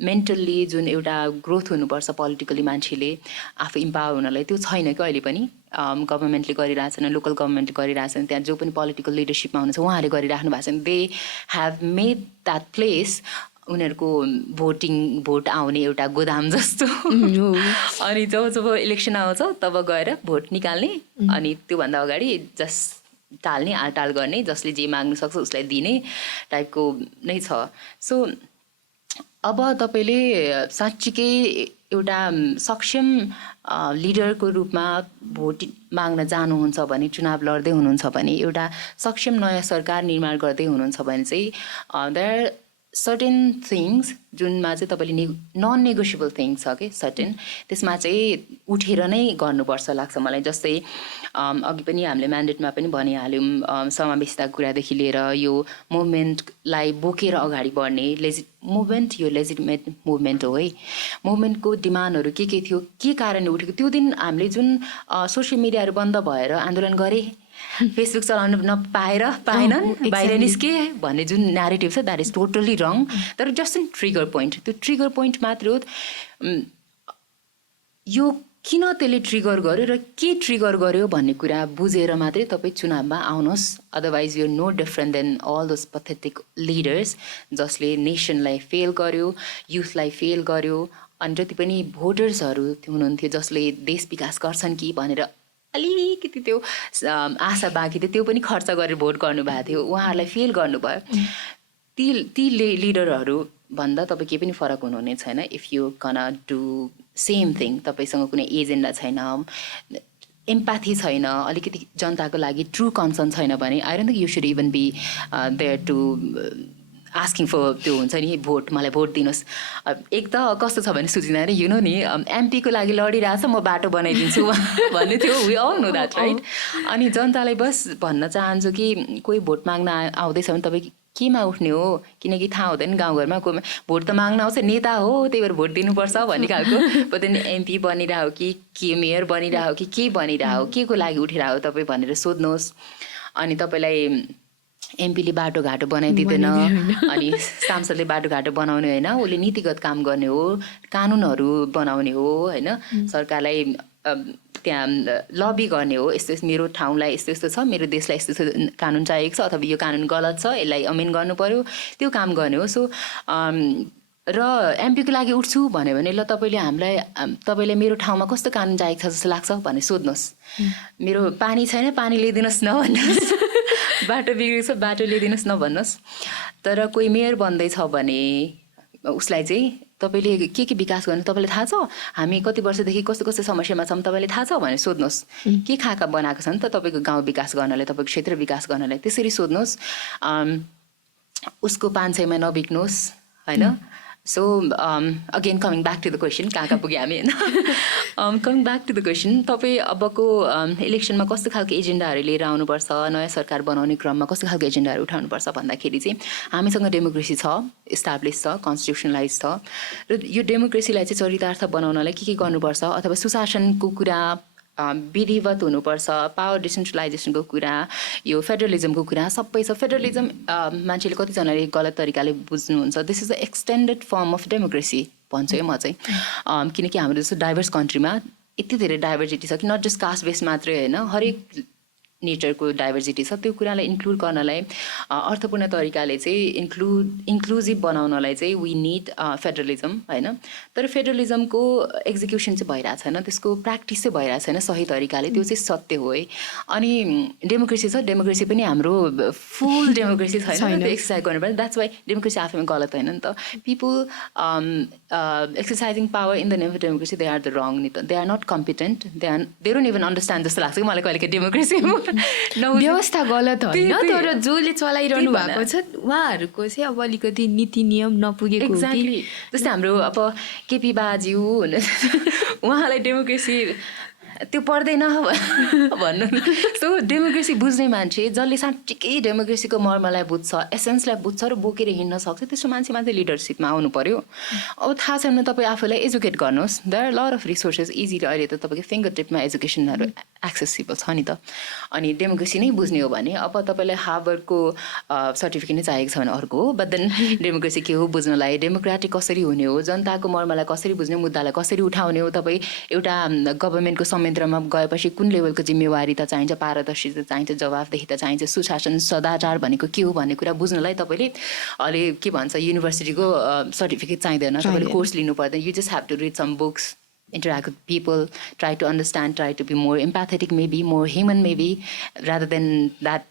मेन्टल्ली जुन एउटा ग्रोथ हुनुपर्छ पोलिटिकली मान्छेले आफू इम्पावर हुनलाई त्यो छैन कि अहिले पनि गभर्मेन्टले गरिरहेछन् लोकल गभर्मेन्टले गरिरहेछन् त्यहाँ जो पनि पोलिटिकल लिडरसिपमा हुनुहुन्छ उहाँहरूले गरिराख्नु भएको छ they have made that place उनीहरूको भोट आउने एउटा गोदाम जस्तो अनि जब इलेक्सन आउँछ तब गएर भोट निकाल्ने अनि त्योभन्दा अगाडि जस्ट टाल्ने आलटाल गर्ने जसले जे माग्नु सक्छ उसलाई दिने टाइपको नै छ सो अब तपाईँले साँच्चीकै एउटा सक्षम लिडरको रूपमा भोट माग्न जानुहुन्छ भने चुनाव लड्दै हुनुहुन्छ भने एउटा सक्षम नयाँ सरकार निर्माण गर्दै हुनुहुन्छ भने चाहिँ देयर सर्टेन थिङ्स जुनमा चाहिँ तपाईँले नन नेगोसिएबल थिङ्स छ कि सर्टेन त्यसमा चाहिँ उठेर नै गर्नुपर्छ लाग्छ मलाई जस्तै अघि पनि हामीले म्यान्डेटमा पनि भनिहाल्यौँ समावेशिताको कुरादेखि लिएर यो मुभमेन्टलाई बोकेर अगाडि बढ्ने मुभमेन्ट यो लेजिटिमेट मुभमेन्ट हो है मुभमेन्टको डिमान्डहरू के थियो के कारणले उठेको त्यो दिन हामीले जुन सोसियल मिडियाहरू बन्द भएर आन्दोलन गरे फेसबुक चलाउनु पाएनन् बाहिर निस्के भन्ने जुन न्यारेटिभ छ द्याट इज टोटली रङ तर जस्ट इन ट्रिगर पोइन्ट त्यो ट्रिगर पोइन्ट मात्रै हो यो किन त्यसले ट्रिगर गर्यो र के ट्रिगर गर्यो भन्ने कुरा बुझेर मात्रै तपाईँ चुनावमा आउनुहोस् otherwise you know different than all those pathetic leaders जसले नेसनलाई फेल गर्यो युथलाई फेल गर्यो अनि जति पनि भोटर्सहरू हुनुहुन्थ्यो जसले देश विकास गर्छन् कि भनेर अलिकति त्यो आशा बाँकी थियो त्यो पनि खर्च गरेर भोट गर्नुभएको थियो उहाँहरूलाई फेल गर्नुभयो ती लिडरहरू भन्दा तपाईँ केही पनि फरक हुनुहुने छैन if you can do same thing तपाईँसँग कुनै एजेन्डा छैन एम्प्याथी छैन अलिकति जनताको लागि ट्रु कन्सर्न छैन भने I don't think you should even be there to asking for त्यो हुन्छ नि भोट मलाई भोट दिनुहोस् एक त कस्तो छ भने सुजिना यु नो नि एमपीको लागि लडिरहेछ म बाटो बनाइदिन्छु भन्ने थियो we all know that right अनि जनतालाई बस भन्न चाहन्छु कि कोही भोट माग्न आउँदैछ भने तपाईँ केमा उठ्ने हो किनकि थाहा हुँदैन गाउँघरमा कोही भोट त माग्न आउँछ नेता हो त्यही भएर भोट दिनुपर्छ भन्ने खालको त्यहाँदेखि एमपी बनिरहेको कि के मेयर बनिरहेको कि के बनिरहेको के को लागि उठिरहेको तपाईँ भनेर सोध्नुहोस् अनि तपाईँलाई एमपीले बाटोघाटो बनाइदिँदैन अनि सांसदले बाटोघाटो बनाउने होइन उसले नीतिगत काम गर्ने हो कानुनहरू बनाउने हो होइन सरकारलाई त्यहाँ लबी गर्ने हो यस्तो मेरो ठाउँलाई यस्तो यस्तो छ मेरो देशलाई यस्तो यस्तो कानुन चाहिएको छ अथवा यो कानुन गलत छ यसलाई अमेन्ड गर्नु पर्यो त्यो काम गर्ने हो सो र एमपीको लागि उठ्छु भन्यो भने ल तपाईँलाई मेरो ठाउँमा कस्तो कानुन चाहिएको छ जस्तो लाग्छ भनेर सोध्नुहोस् मेरो पानी छैन पानी ल्याइदिनुहोस् न भन्नुहोस् बाटो बिग्रेको छ बाटो ल्याइदिनुहोस् न भन्नुहोस् तर कोही मेयर बन्दैछ भने उसलाई चाहिँ तपाईँले के विकास गर्नु तपाईँलाई थाहा छ हामी कति वर्षदेखि कस्तो कस्तो समस्यामा छौँ तपाईँले थाहा छ भनेर सोध्नुहोस् के खाका बनाएको छ नि त तपाईँको गाउँ विकास गर्नलाई तपाईँको क्षेत्र विकास गर्नलाई त्यसरी सोध्नुहोस् उसको 500मा नबिक्नुहोस् होइन So again coming back to the question, कहाँ पुग्यो हामी होइन. Coming back to the question, तपाईँ अबको इलेक्सनमा कस्तो खालको एजेन्डाहरू लिएर आउनुपर्छ, नयाँ सरकार बनाउने क्रममा कस्तो खालको एजेन्डाहरू उठाउनुपर्छ भन्दाखेरि चाहिँ हामीसँग डेमोक्रेसी छ, इस्टाब्लिस छ, कन्स्टिट्युसनलाइज छ र यो डेमोक्रेसीलाई चाहिँ चरितार्थ बनाउनलाई के गर्नुपर्छ अथवा सुशासनको कुरा विधिवत हुनुपर्छ, पावर डिसेन्ट्रलाइजेसनको कुरा, यो फेडरलिजमको कुरा सबै छ. फेडरलिजम मान्छेले कतिजनाले गलत तरिकाले बुझ्नुहुन्छ. This is the extended form of democracy भन्छु है म चाहिँ. किनकि हाम्रो जस्तो डाइभर्स कन्ट्रीमा यति धेरै डाइभर्सिटी छ कि नट जस्ट कास्ट बेस मात्रै होइन, हरेक नेचरको डाइभर्सिटी छ. त्यो कुरालाई इन्क्लुड गर्नलाई अर्थपूर्ण तरिकाले चाहिँ इन्क्लुजिभ बनाउनलाई चाहिँ वी निड फेडरलिजम होइन. तर फेडरलिजमको एक्जिक्युसन चाहिँ भइरहेको छैन, त्यसको प्र्याक्टिस चाहिँ भइरहेको छैन सही तरिकाले. त्यो चाहिँ सत्य हो है. अनि डेमोक्रेसी छ, डेमोक्रेसी पनि हाम्रो फुल डेमोक्रेसी छैन, त्यो एक्सर्साइज गर्नुपर्छ. द्याट्स वाइ डेमोक्रेसी आफैमा गलत होइन नि त. People exercising power in the name of democracy they are the wrong नि त. They are not competent, they don't even understand जस्तो लाग्छ कि मलाई कहिलेकाहीँ डेमोक्रेसी व्यवस्था गलत होइन, तर जसले चलाइरहनु भएको छ उहाँहरूको चाहिँ अब अलिकति नीति नियम नपुगेको. एक्ज्याक्टली. जस्तै हाम्रो अब केपी बाज्यू उहाँलाई डेमोक्रेसी त्यो पर्दैन भन्नु. सो डेमोक्रेसी बुझ्ने मान्छे जसले साँच्चीकै डेमोक्रेसीको मर्मलाई बुझ्छ, एसेन्सलाई बुझ्छ र बोकेर हिँड्न सक्छ, त्यस्तो मान्छे मात्रै लिडरसिपमा आउनु पर्यो. अब थाहा छैन तपाईँ आफूलाई एजुकेट गर्नुहोस्. There are lot of resources easily अहिले त तपाईँको फिङ्गर टिपमा एजुकेसनहरू एक्सेसिबल छ नि त. अनि डेमोक्रेसी नै बुझ्ने हो भने अब तपाईँलाई हार्वर्डको सर्टिफिकेट नै चाहिएको छ भने अर्को हो. बट देन डेमोक्रेसी के हो बुझ्नलाई, डेमोक्रेटिक कसरी हुने हो, जनताको मर्मलाई कसरी बुझ्ने, मुद्दालाई कसरी उठाउने हो, तपाईँ एउटा गभर्मेन्टको संयन्त्रमा गएपछि कुन लेभलको जिम्मेवारी त चाहिन्छ, पारदर्शिता चाहिन्छ, जवाफदेहिता चाहिन्छ, सुशासन सदाचार भनेको के हो भन्ने कुरा बुझ्नलाई तपाईँले अहिले के भन्छ युनिभर्सिटीको सर्टिफिकेट चाहिँदैन, तपाईँले कोर्स लिनु पर्दैन. You just have to read some books, interact with people, try to understand, try to be more empathetic maybe, more human maybe, rather than that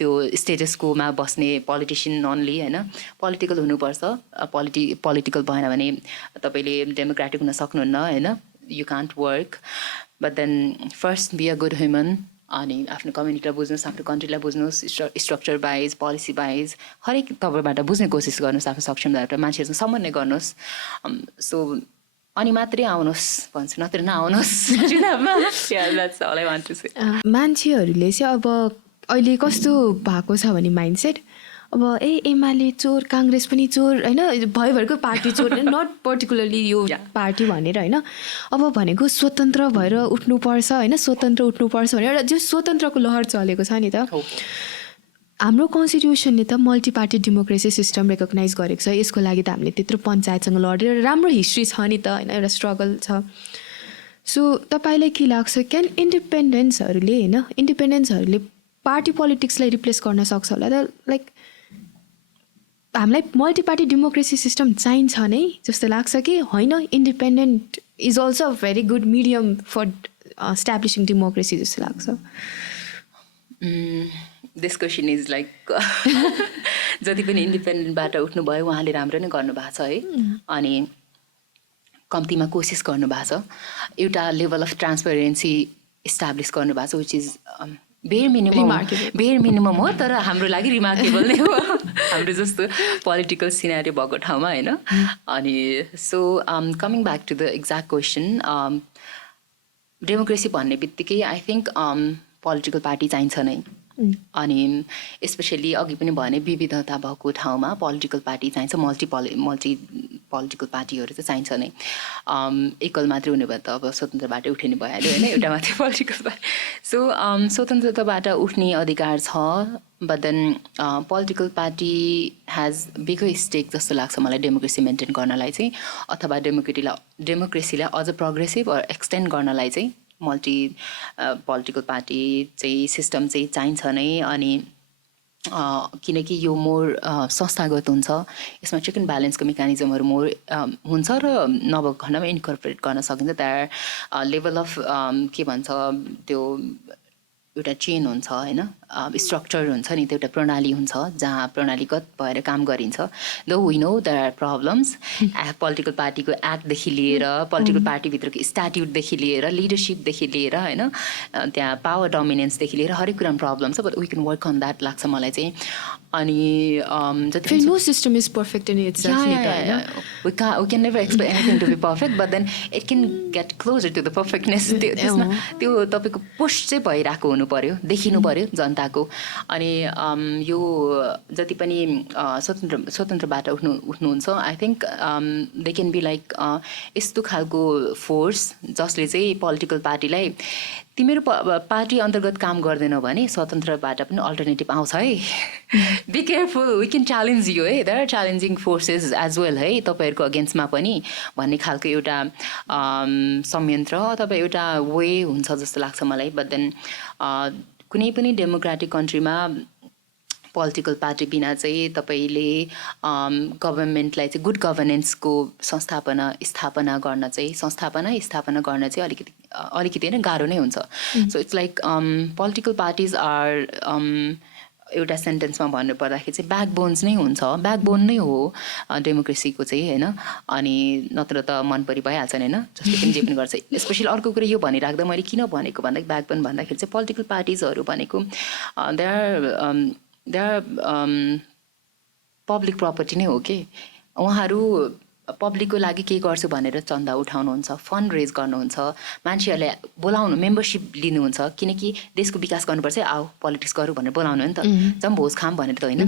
त्यो status quo मा बस्ने politician only होइन. Political हुनुपर्छ. Political भएन भने तपाईँले democratic हुन सक्नुहुन्न होइन. You can't work. But then first be a good human. अनि आफ्नो कम्युनिटीलाई बुझ्नुहोस्, आफ्नो कन्ट्रीलाई बुझ्नुहोस्, स्ट्रक्चर वाइज, पोलिसी वाइज हरेक तर्फबाट बुझ्ने कोसिस गर्नुहोस्, आफ्नो सक्षमताबाट मान्छेहरूसँग समन्वय गर्नुहोस्. सो अनि मात्रै आउनुहोस् भन्छु, नत्र नआउनुहोस् चुनावमा. मान्छेहरूले चाहिँ अब अहिले कस्तो भएको छ भने माइन्डसेट, अब एमाले चोर, काङ्ग्रेस पनि चोर होइन, भयभरको पार्टी चोर, नट पर्टिकुलरली यो पार्टी भनेर होइन. अब भनेको स्वतन्त्र भएर उठ्नुपर्छ होइन, स्वतन्त्र उठ्नुपर्छ भनेर जो स्वतन्त्रको लहर चलेको छ नि त. हाम्रो कन्स्टिट्युसनले त multi party democracy system recognise गरेको छ. यसको लागि त हामीले त्यत्रो पञ्चायतसँग लडेर राम्रो हिस्ट्री छ नि त होइन, एउटा स्ट्रगल छ. सो तपाईँलाई के लाग्छ, क्यान इन्डिपेन्डेन्सहरूले पार्टी पोलिटिक्सलाई रिप्लेस गर्न सक्छ होला त? लाइक हामीलाई मल्टी पार्टी डेमोक्रेसी सिस्टम चाहिन्छ नै जस्तो लाग्छ कि होइन, independent is also a very good medium for establishing democracy जस्तो लाग्छ? दिस क्वेसन इज लाइक जति पनि इन्डिपेन्डेन्टबाट उठ्नुभयो उहाँले राम्रो नै गर्नुभएको छ है. अनि कम्तीमा कोसिस गर्नुभएको छ, एउटा लेभल अफ ट्रान्सपेरेन्सी इस्टाब्लिस गर्नुभएको छ, विच इज भेरी मिनिमम हो, तर हाम्रो लागि रिमार्केबल नै हो हाम्रो जस्तो पोलिटिकल सिनारी भएको ठाउँमा होइन. अनि so coming back to the exact question, democracy भन्ने बित्तिकै आई थिङ्क पोलिटिकल पार्टी चाहिन्छ नै. अनि स्पेसली अघि पनि भने विविधता भएको ठाउँमा पोलिटिकल पार्टी चाहिन्छ, मल्टी पोलिटिकल पार्टीहरू चाहिँ चाहिन्छ नै. एकल मात्रै हुने भए त अब स्वतन्त्रबाट उठिने भइहाल्यो होइन, एउटा मात्रै पोलिटिकल पार्टी. सो स्वतन्त्रताबाट उठ्ने अधिकार छ, but then political party has bigger stake जस्तो लाग्छ मलाई डेमोक्रेसी मेन्टेन गर्नलाई चाहिँ, अथवा डेमोक्रेसीलाई अझ प्रोग्रेसिभ एक्सटेन्ड गर्नलाई चाहिँ मल्टी पोलिटिकल पार्टी चाहिँ सिस्टम चाहिँ चाहिन्छ नै. अनि किनकि यो मोर संस्थागत हुन्छ, यसमा चेक एन्ड ब्यालेन्सको मेकानिजमहरू मोर हुन्छ र नभएको खण्डमा इन्कर्पोरेट गर्न सकिन्छ. द्याट लेभल अफ के भन्छ त्यो एउटा चेन हुन्छ होइन, स्ट्रक्चर हुन्छ नि, त्यो एउटा प्रणाली हुन्छ जहाँ प्रणालीगत भएर काम गरिन्छ. Though we know there are problems, political पार्टीको एक्टदेखि लिएर पोलिटिकल पार्टीभित्रको स्ट्याट्युटदेखि लिएर लिडरसिपदेखि लिएर होइन त्यहाँ पावर डोमिनेन्सदेखि लिएर हरेक कुरामा प्रब्लम छ. But we can work on that लाग्छ मलाई चाहिँ. अनि जति no system is perfect in its we can never expect anything to be perfect, but then it can get closer to the perfectness. त्यो तपाईँको पुश चाहिँ भइरहेको हुनु पर्यो, देखिनु पर्यो जनताको. अनि यो जति पनि स्वतन्त्रबाट उठ्नुहुन्छ, I think they can be like यस्तो खालको फोर्स जसले चाहिँ पोलिटिकल पार्टीलाई तिमीहरू पार्टी अन्तर्गत काम गर्दैनौ भने स्वतन्त्रबाट पनि अल्टरनेटिभ आउँछ है, be careful, we can challenge you है, there are challenging forces as well है तपाईँहरूको अगेन्स्टमा पनि भन्ने खालको एउटा संयन्त्र अथवा एउटा वे हुन्छ जस्तो लाग्छ मलाई. बट देन कुनै पनि डेमोक्रेटिक कन्ट्रीमा पोलिटिकल पार्टी बिना चाहिँ तपाईँले गभर्मेन्टलाई चाहिँ गुड गभर्नेन्सको स्थापना गर्न चाहिँ अलिकति नै गाह्रो नै हुन्छ. So it's like political parties are एउटा सेन्टेन्समा भन्नुपर्दाखेरि चाहिँ ब्याकबोन्स नै हुन्छ, ब्याकबोन नै हो डेमोक्रेसीको चाहिँ होइन. अनि नत्र त मन परि भइहाल्छन् होइन, जसले पनि जे पनि गर्छ. स्पेसली अर्को कुरा यो भनिराख्दा मैले किन भनेको भन्दाखेरि ब्याकबोन भन्दाखेरि चाहिँ पोलिटिकल पार्टिजहरू भनेको दे आर पब्लिक प्रपर्टी नै हो कि. उहाँहरू पब्लिकको लागि के गर्छु भनेर चन्दा उठाउनुहुन्छ, फन्ड रेज गर्नुहुन्छ, मान्छेहरूलाई बोलाउनु, मेम्बरसिप लिनुहुन्छ, किनकि देशको विकास गर्नुपर्छ, आऊ पोलिटिक्स गरौँ भनेर बोलाउनु हो नि त. जम भोज खाम भनेर त होइन,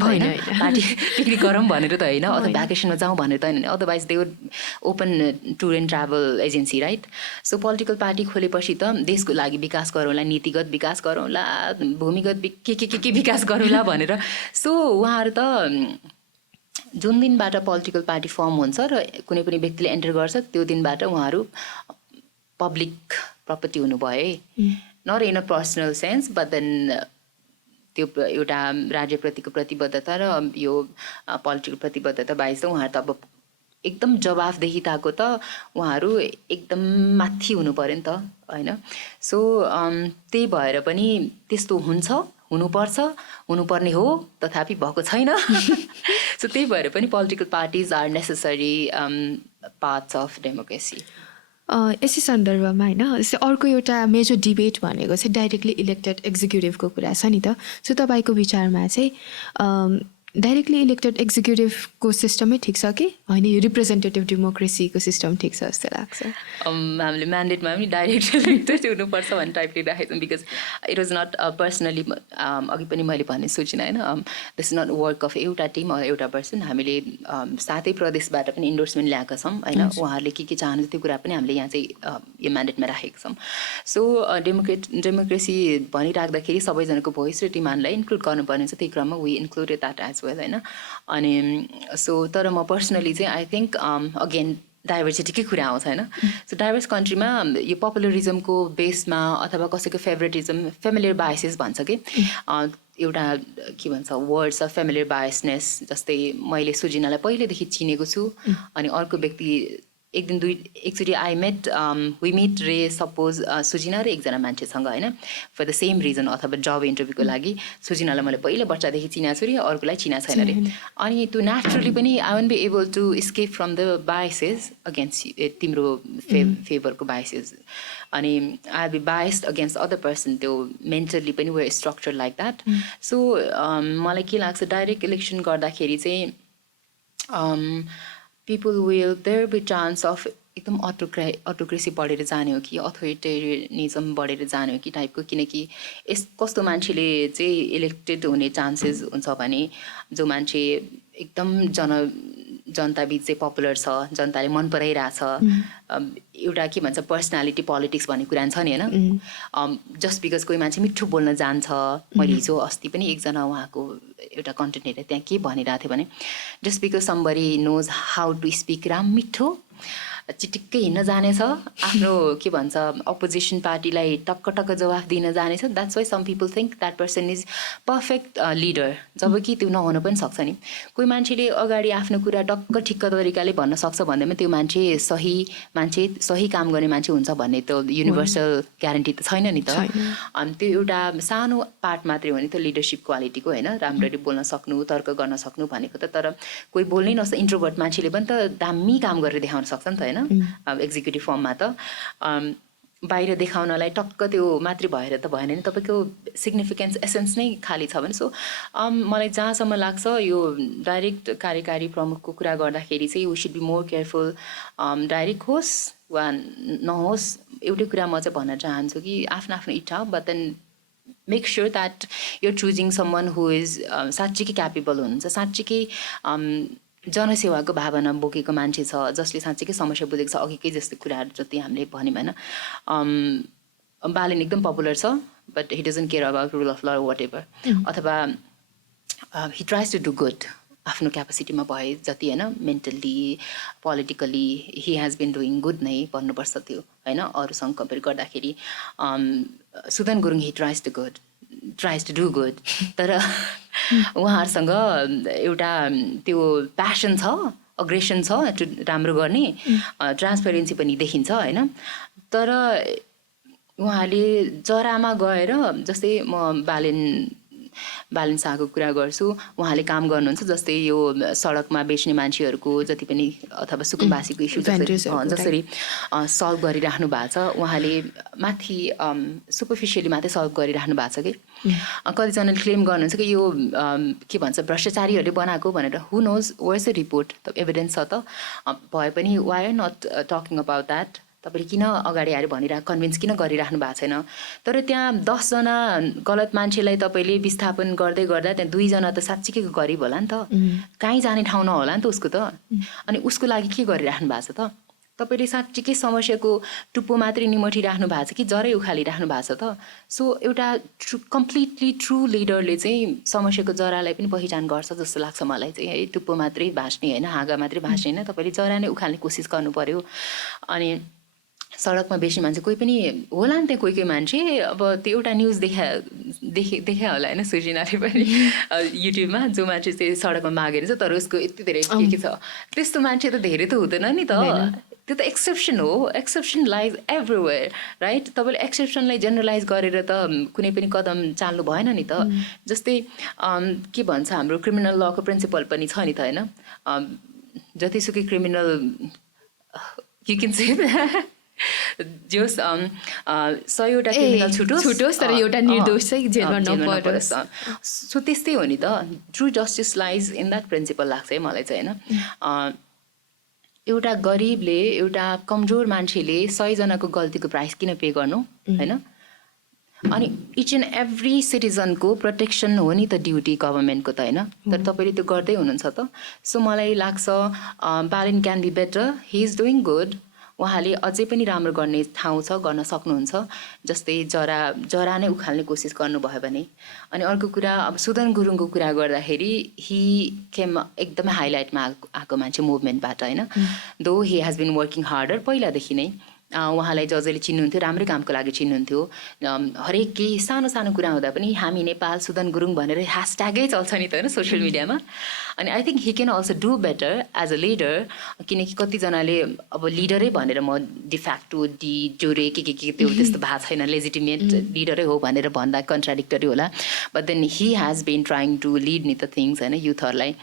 पार्टी पिकनिक गरौँ भनेर त होइन, अथवा भ्याकेसनमा जाउँ भनेर त होइन. Otherwise they would open tour and travel agency right. So political party खोलेपछि त देशको लागि विकास गरौँला, नीतिगत विकास गरौँला, भूमिगत के विकास गरौँला भनेर. सो उहाँहरू त जुन दिनबाट पोलिटिकल पार्टी फर्म हुन्छ र कुनै पनि व्यक्तिले एन्टर गर्छ त्यो दिनबाट उहाँहरू पब्लिक प्रपर्टी हुनुभयो है. Not in a personal sense, but then त्यो एउटा राज्यप्रतिको प्रतिबद्धता र यो पोलिटिकल प्रतिबद्धता बाहेक त उहाँहरू त अब एकदम जवाफदेहिताको त उहाँहरू एकदम माथि हुनु पऱ्यो नि त होइन. सो त्यही भएर पनि त्यस्तो हुनुपर्ने हो, तथापि भएको छैन. सो त्यही भएर पनि political parties are necessary parts of democracy. यसै सन्दर्भमा होइन, जस्तै अर्को एउटा मेजर डिबेट भनेको चाहिँ डाइरेक्टली इलेक्टेड एक्जिक्युटिभको कुरा छ नि त. सो तपाईँको विचारमा चाहिँ डाइरेक्टली इलेक्टेड एक्जिक्युटिभको सिस्टमै ठिक छ कि होइन, यो रिप्रेजेन्टेटिभ डेमोक्रेसीको सिस्टम ठिक छ जस्तो लाग्छ? हामीले म्यान्डेटमा पनि डाइरेक्ट इलेक्टेड हुनुपर्छ भन्ने टाइपले राखेको छौँ. Because it was not personally, अघि पनि मैले भने सुचिना होइन, this is not work of एउटा टिम अर एउटा पर्सन. हामीले 7 प्रदेशबाट पनि इन्डोर्समेन्ट ल्याएका छौँ होइन. उहाँहरूले के चाहनुहुन्छ त्यो कुरा पनि हामीले यहाँ चाहिँ यो म्यान्डेटमा राखेका छौँ. सो डेमोक्रेसी भनिराख्दाखेरि सबैजनाको भोइस र डिमान्डलाई इन्क्लुड गर्नुपर्ने छ. त्यही क्रममा वी इन्क्लुडेड द्याट एज होइन. अनि सो तर म पर्सनली चाहिँ आई थिङ्क अगेन डाइभर्सिटीकै कुरा आउँछ होइन. सो डाइभर्स कन्ट्रीमा यो पपुलरिजमको बेसमा अथवा कसैको फेभरेटिजम, फेमिलियर बायसेस भन्छ कि एउटा के भन्छ वर्ड छ फेमिलियर बायसनेस. जस्तै मैले सुजिनालाई पहिलेदेखि चिनेको छु अनि अर्को व्यक्ति एकचोटि वी मिट रे सपोज सुजिना र एकजना मान्छेसँग होइन फर द सेम रिजन अथवा जब इन्टरभ्यूको लागि. सुजिनालाई मैले पहिला बच्चादेखि चिनाएको छु र अर्कोलाई चिनाएको छैन अरे. अनि त्यो नेचुरली पनि I won't be able to escape from the biases against तिम्रो फेभरको बायसेस. अनि I be biased against other person. त्यो मेन्टल्ली पनि where structure like that. So मलाई के लाग्छ डाइरेक्ट इलेक्सन गर्दाखेरि चाहिँ people will there be chance of एकदम अटोक्रेसी बढेर जाने हो कि अथोरिटेरियनिजम बढेर जाने हो कि टाइपको. किनकि कस्तो मान्छेले चाहिँ इलेक्टेड हुने चान्सेस हुन्छ भने जो मान्छे एकदम जनताबिच चाहिँ पपुलर छ, जनताले मन पराइरहेछ, एउटा के भन्छ पर्सनालिटी पोलिटिक्स भन्ने कुरा छ नि होइन. जस्ट बिकज कोही मान्छे मिठो बोल्न जान्छ. मैले हिजो अस्ति पनि एकजना उहाँको एउटा कन्टेन्ट हेरेर त्यहाँ के भनिरहेको थियो भने just because somebody knows how to speak मिठो चिटिक्कै हिँड्न जानेछ, आफ्नो के भन्छ अपोजिसन पार्टीलाई टक्क टक्क जवाफ दिन जानेछ. That's why some people think that person is perfect leader, जबकि त्यो नहुन पनि सक्छ नि. कोही मान्छेले अगाडि आफ्नो कुरा डक्क ठिक्क तरिकाले भन्न सक्छ भन्दैमा त्यो मान्छे सही काम गर्ने मान्छे हुन्छ भन्ने त युनिभर्सल ग्यारेन्टी त छैन नि त. अनि त्यो एउटा सानो पार्ट मात्रै हो नि त लिडरसिप क्वालिटीको, होइन, राम्ररी बोल्न सक्नु, तर्क गर्न सक्नु भनेको त. तर कोही बोल्नै नसक्छ इन्ट्रोभर्ट मान्छेले पनि त दामी काम गरेर देखाउन सक्छ नि त, होइन, अब एक्जिक्युटिभ फर्ममा त. बाहिर देखाउनलाई टक्क त्यो मात्रै भएर त भएन नि, तपाईँको सिग्निफिकेन्स एसेन्स नै खाली छ भने. सो मलाई जहाँसम्म लाग्छ यो डाइरेक्ट कार्यकारी प्रमुखको कुरा गर्दाखेरि चाहिँ we should be more careful. Direct होस् वा नहोस्, एउटै कुरा म चाहिँ भन्न चाहन्छु कि आफ्नो इच्छा, but then make sure that you're choosing someone who is साँच्चीकै क्यापेबल हुनुहुन्छ, साँच्चीकै जनसेवाको भावना बोकेको मान्छे छ, जसले साँच्चीकै समस्या बुझेको छ. अघिकै जस्तो कुराहरू जति हामीले भन्यौँ, होइन, बालिन एकदम पपुलर छ but he doesn't care about rule of law whatever, अथवा he tries to do good आफ्नो क्यापेसिटीमा भए जति, होइन, mentally politically he has been doing good नै भन्नुपर्छ त्यो, होइन, अरूसँग कम्पेयर गर्दाखेरि. Sudan Gurung he tries to do good, तर उहाँहरूसँग एउटा त्यो प्यासन छ, अग्रेसन छ राम्रो गर्ने, ट्रान्सपेरेन्सी पनि देखिन्छ, होइन. तर उहाँले जरामा गएर, जस्तै म बालिन शाहको कुरा गर्छु, उहाँले काम गर्नुहुन्छ जस्तै यो सडकमा बेच्ने मान्छेहरूको जति पनि अथवा सुकुम्बासीको इस्यु जसरी सल्भ गरिराख्नु भएको छ, उहाँले माथि सुपरफिसियली मात्रै सल्भ गरिराख्नु भएको छ कि. कतिजनाले क्लेम गर्नुहुन्छ कि यो के भन्छ भ्रष्टाचारीहरूले बनाएको भनेर. Who knows where's the report, त एभिडेन्स छ त, भए पनि why are not talking about that. तपाईँले किन अगाडि आएर कन्भिन्स किन गरिराख्नु भएको छैन. तर त्यहाँ 10 जना गलत मान्छेलाई तपाईँले विस्थापन गर्दै गर्दा त्यहाँ 2 जना त साँच्चीकै गरिब होला नि त, कहीँ जाने ठाउँ नहोला नि त उसको त. अनि उसको लागि के गरिराख्नु भएको छ त. तपाईँले साँच्चीकै समस्याको टुप्पो मात्रै निमोठिराख्नु भएको छ कि जरै उखालिराख्नु भएको छ त. सो एउटा कम्प्लिटली ट्रु लिडरले चाहिँ समस्याको जरालाई पनि पहिचान गर्छ जस्तो लाग्छ मलाई चाहिँ, है. टुप्पो मात्रै भाँच्ने, होइन, हाँगा मात्रै भाँच्ने होइन, तपाईँले जरा नै उखाल्ने कोसिस गर्नु पर्यो. अनि सडकमा बेच्ने मान्छे कोही पनि होला नि त्यहाँ, कोही मान्छे अब त्यो एउटा न्युज देखा होला, होइन, सुजिनाले पनि युट्युबमा, जो मान्छे चाहिँ सडकमा मागेर छ तर उसको यति धेरै के छ, त्यस्तो मान्छे त धेरै त हुँदैन नि त. त्यो त एक्सेप्सन हो, एक्सेप्सन लाइज एभ्रिवेयर, राइट. तपाईँले एक्सेप्सनलाई जेनरलाइज गरेर त कुनै पनि कदम चाल्नु भएन नि त. जस्तै के भन्छ हाम्रो क्रिमिनल लको प्रिन्सिपल पनि छ नि त, होइन. जतिसुकै क्रिमिनल यु क्यान से जोस् 100वटा क्रिमिनल छुटोस् तर एउटा निर्दोष चाहिँ जेलमा नपरोस्. सो त्यस्तै हो नि त. True justice lies in that principle लाग्छ है मलाई चाहिँ, होइन. एउटा गरिबले, एउटा कमजोर मान्छेले 100 जनाको गल्तीको प्राइस किन पे गर्नु, होइन. अनि इच एन्ड एभ्री सिटिजनको प्रोटेक्सन हो नि त ड्युटी गभर्मेन्टको त, होइन. तर तपाईँले त्यो गर्दै हुनुहुन्छ त. सो मलाई लाग्छ Balen can be better, he is doing good. उहाँले अझै पनि राम्रो गर्ने ठाउँ छ, गर्न सक्नुहुन्छ. जस्तै जरा नै उखाल्ने कोसिस गर्नुभयो भने. अनि अर्को कुरा, अब सुदन गुरुङको कुरा गर्दाखेरि हि केम एकदमै हाइलाइटमा आएको मान्छे मुभमेन्टबाट, होइन. Though he has been working harder पहिलादेखि नै. उहाँलाई जजले चिन्नुहुन्थ्यो, राम्रै कामको लागि चिन्नुहुन्थ्यो. हरेक केही सानो सानो कुरा हुँदा पनि हामी नेपाल सुदन गुरुङ भनेर ह्यासट्यागै चल्छ नि त, होइन, सोसियल मिडियामा. अनि I think he can also do better as a leader. किनकि कतिजनाले अब लिडरै भनेर म डिफ्याक्टो जोरे के त्यो त्यस्तो भएको छैन, लेजिटिमेट लिडरै हो भनेर भन्दा कन्ट्राडिक्टरी होला. But then he has been trying to lead नि त थिङ्स, होइन, युथहरूलाई.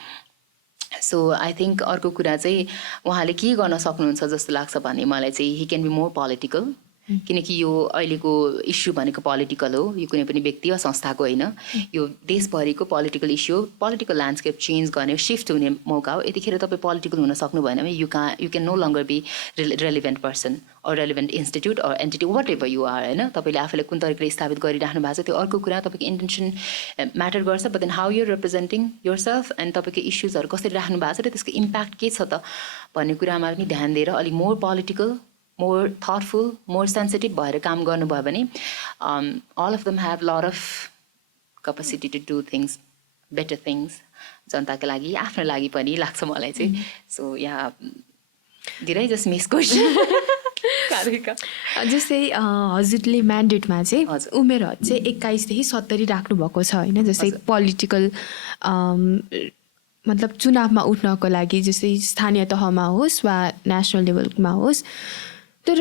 सो आई थिङ्क अर्को कुरा चाहिँ उहाँले के गर्न सक्नुहुन्छ जस्तो लाग्छ भने मलाई चाहिँ he can be more political. किनकि यो अहिलेको इस्यु भनेको पोलिटिकल हो, यो कुनै पनि व्यक्ति वा संस्थाको होइन. यो देशभरिको political issue, political landscape change गर्ने, सिफ्ट हुने मौका हो. यतिखेर तपाईँ पोलिटिकल हुन सक्नु भएन भने you can no longer be relevant person or relevant institute or entity whatever you are, होइन. तपाईँले आफूलाई कुन तरिकाले स्थापित गरिराख्नु भएको छ त्यो अर्को कुरा. तपाईँको इन्टेन्सन म्याटर गर्छ, but then how you're representing yourself and तपाईँको इस्युजहरू कसरी राख्नु भएको छ र त्यसको इम्प्याक्ट के छ त भन्ने कुरामा पनि ध्यान दिएर अलिक more political, more thoughtful, more sensitive भएर काम गर्नुभयो भने all of them have lot of capacity to do things, better things, जनताको लागि आफ्नो लागि पनि लाग्छ मलाई चाहिँ. So yeah Did I just miss question? जस्तै हजुरले म्यान्डेटमा चाहिँ हजुर। उमेर हद चाहिँ 21 देखि 70 राख्नुभएको छ होइन, जस्तै पोलिटिकल मतलब चुनावमा उठ्नको लागि, जस्तै स्थानीय तहमा होस् वा नेसनल लेभलमा होस्। तर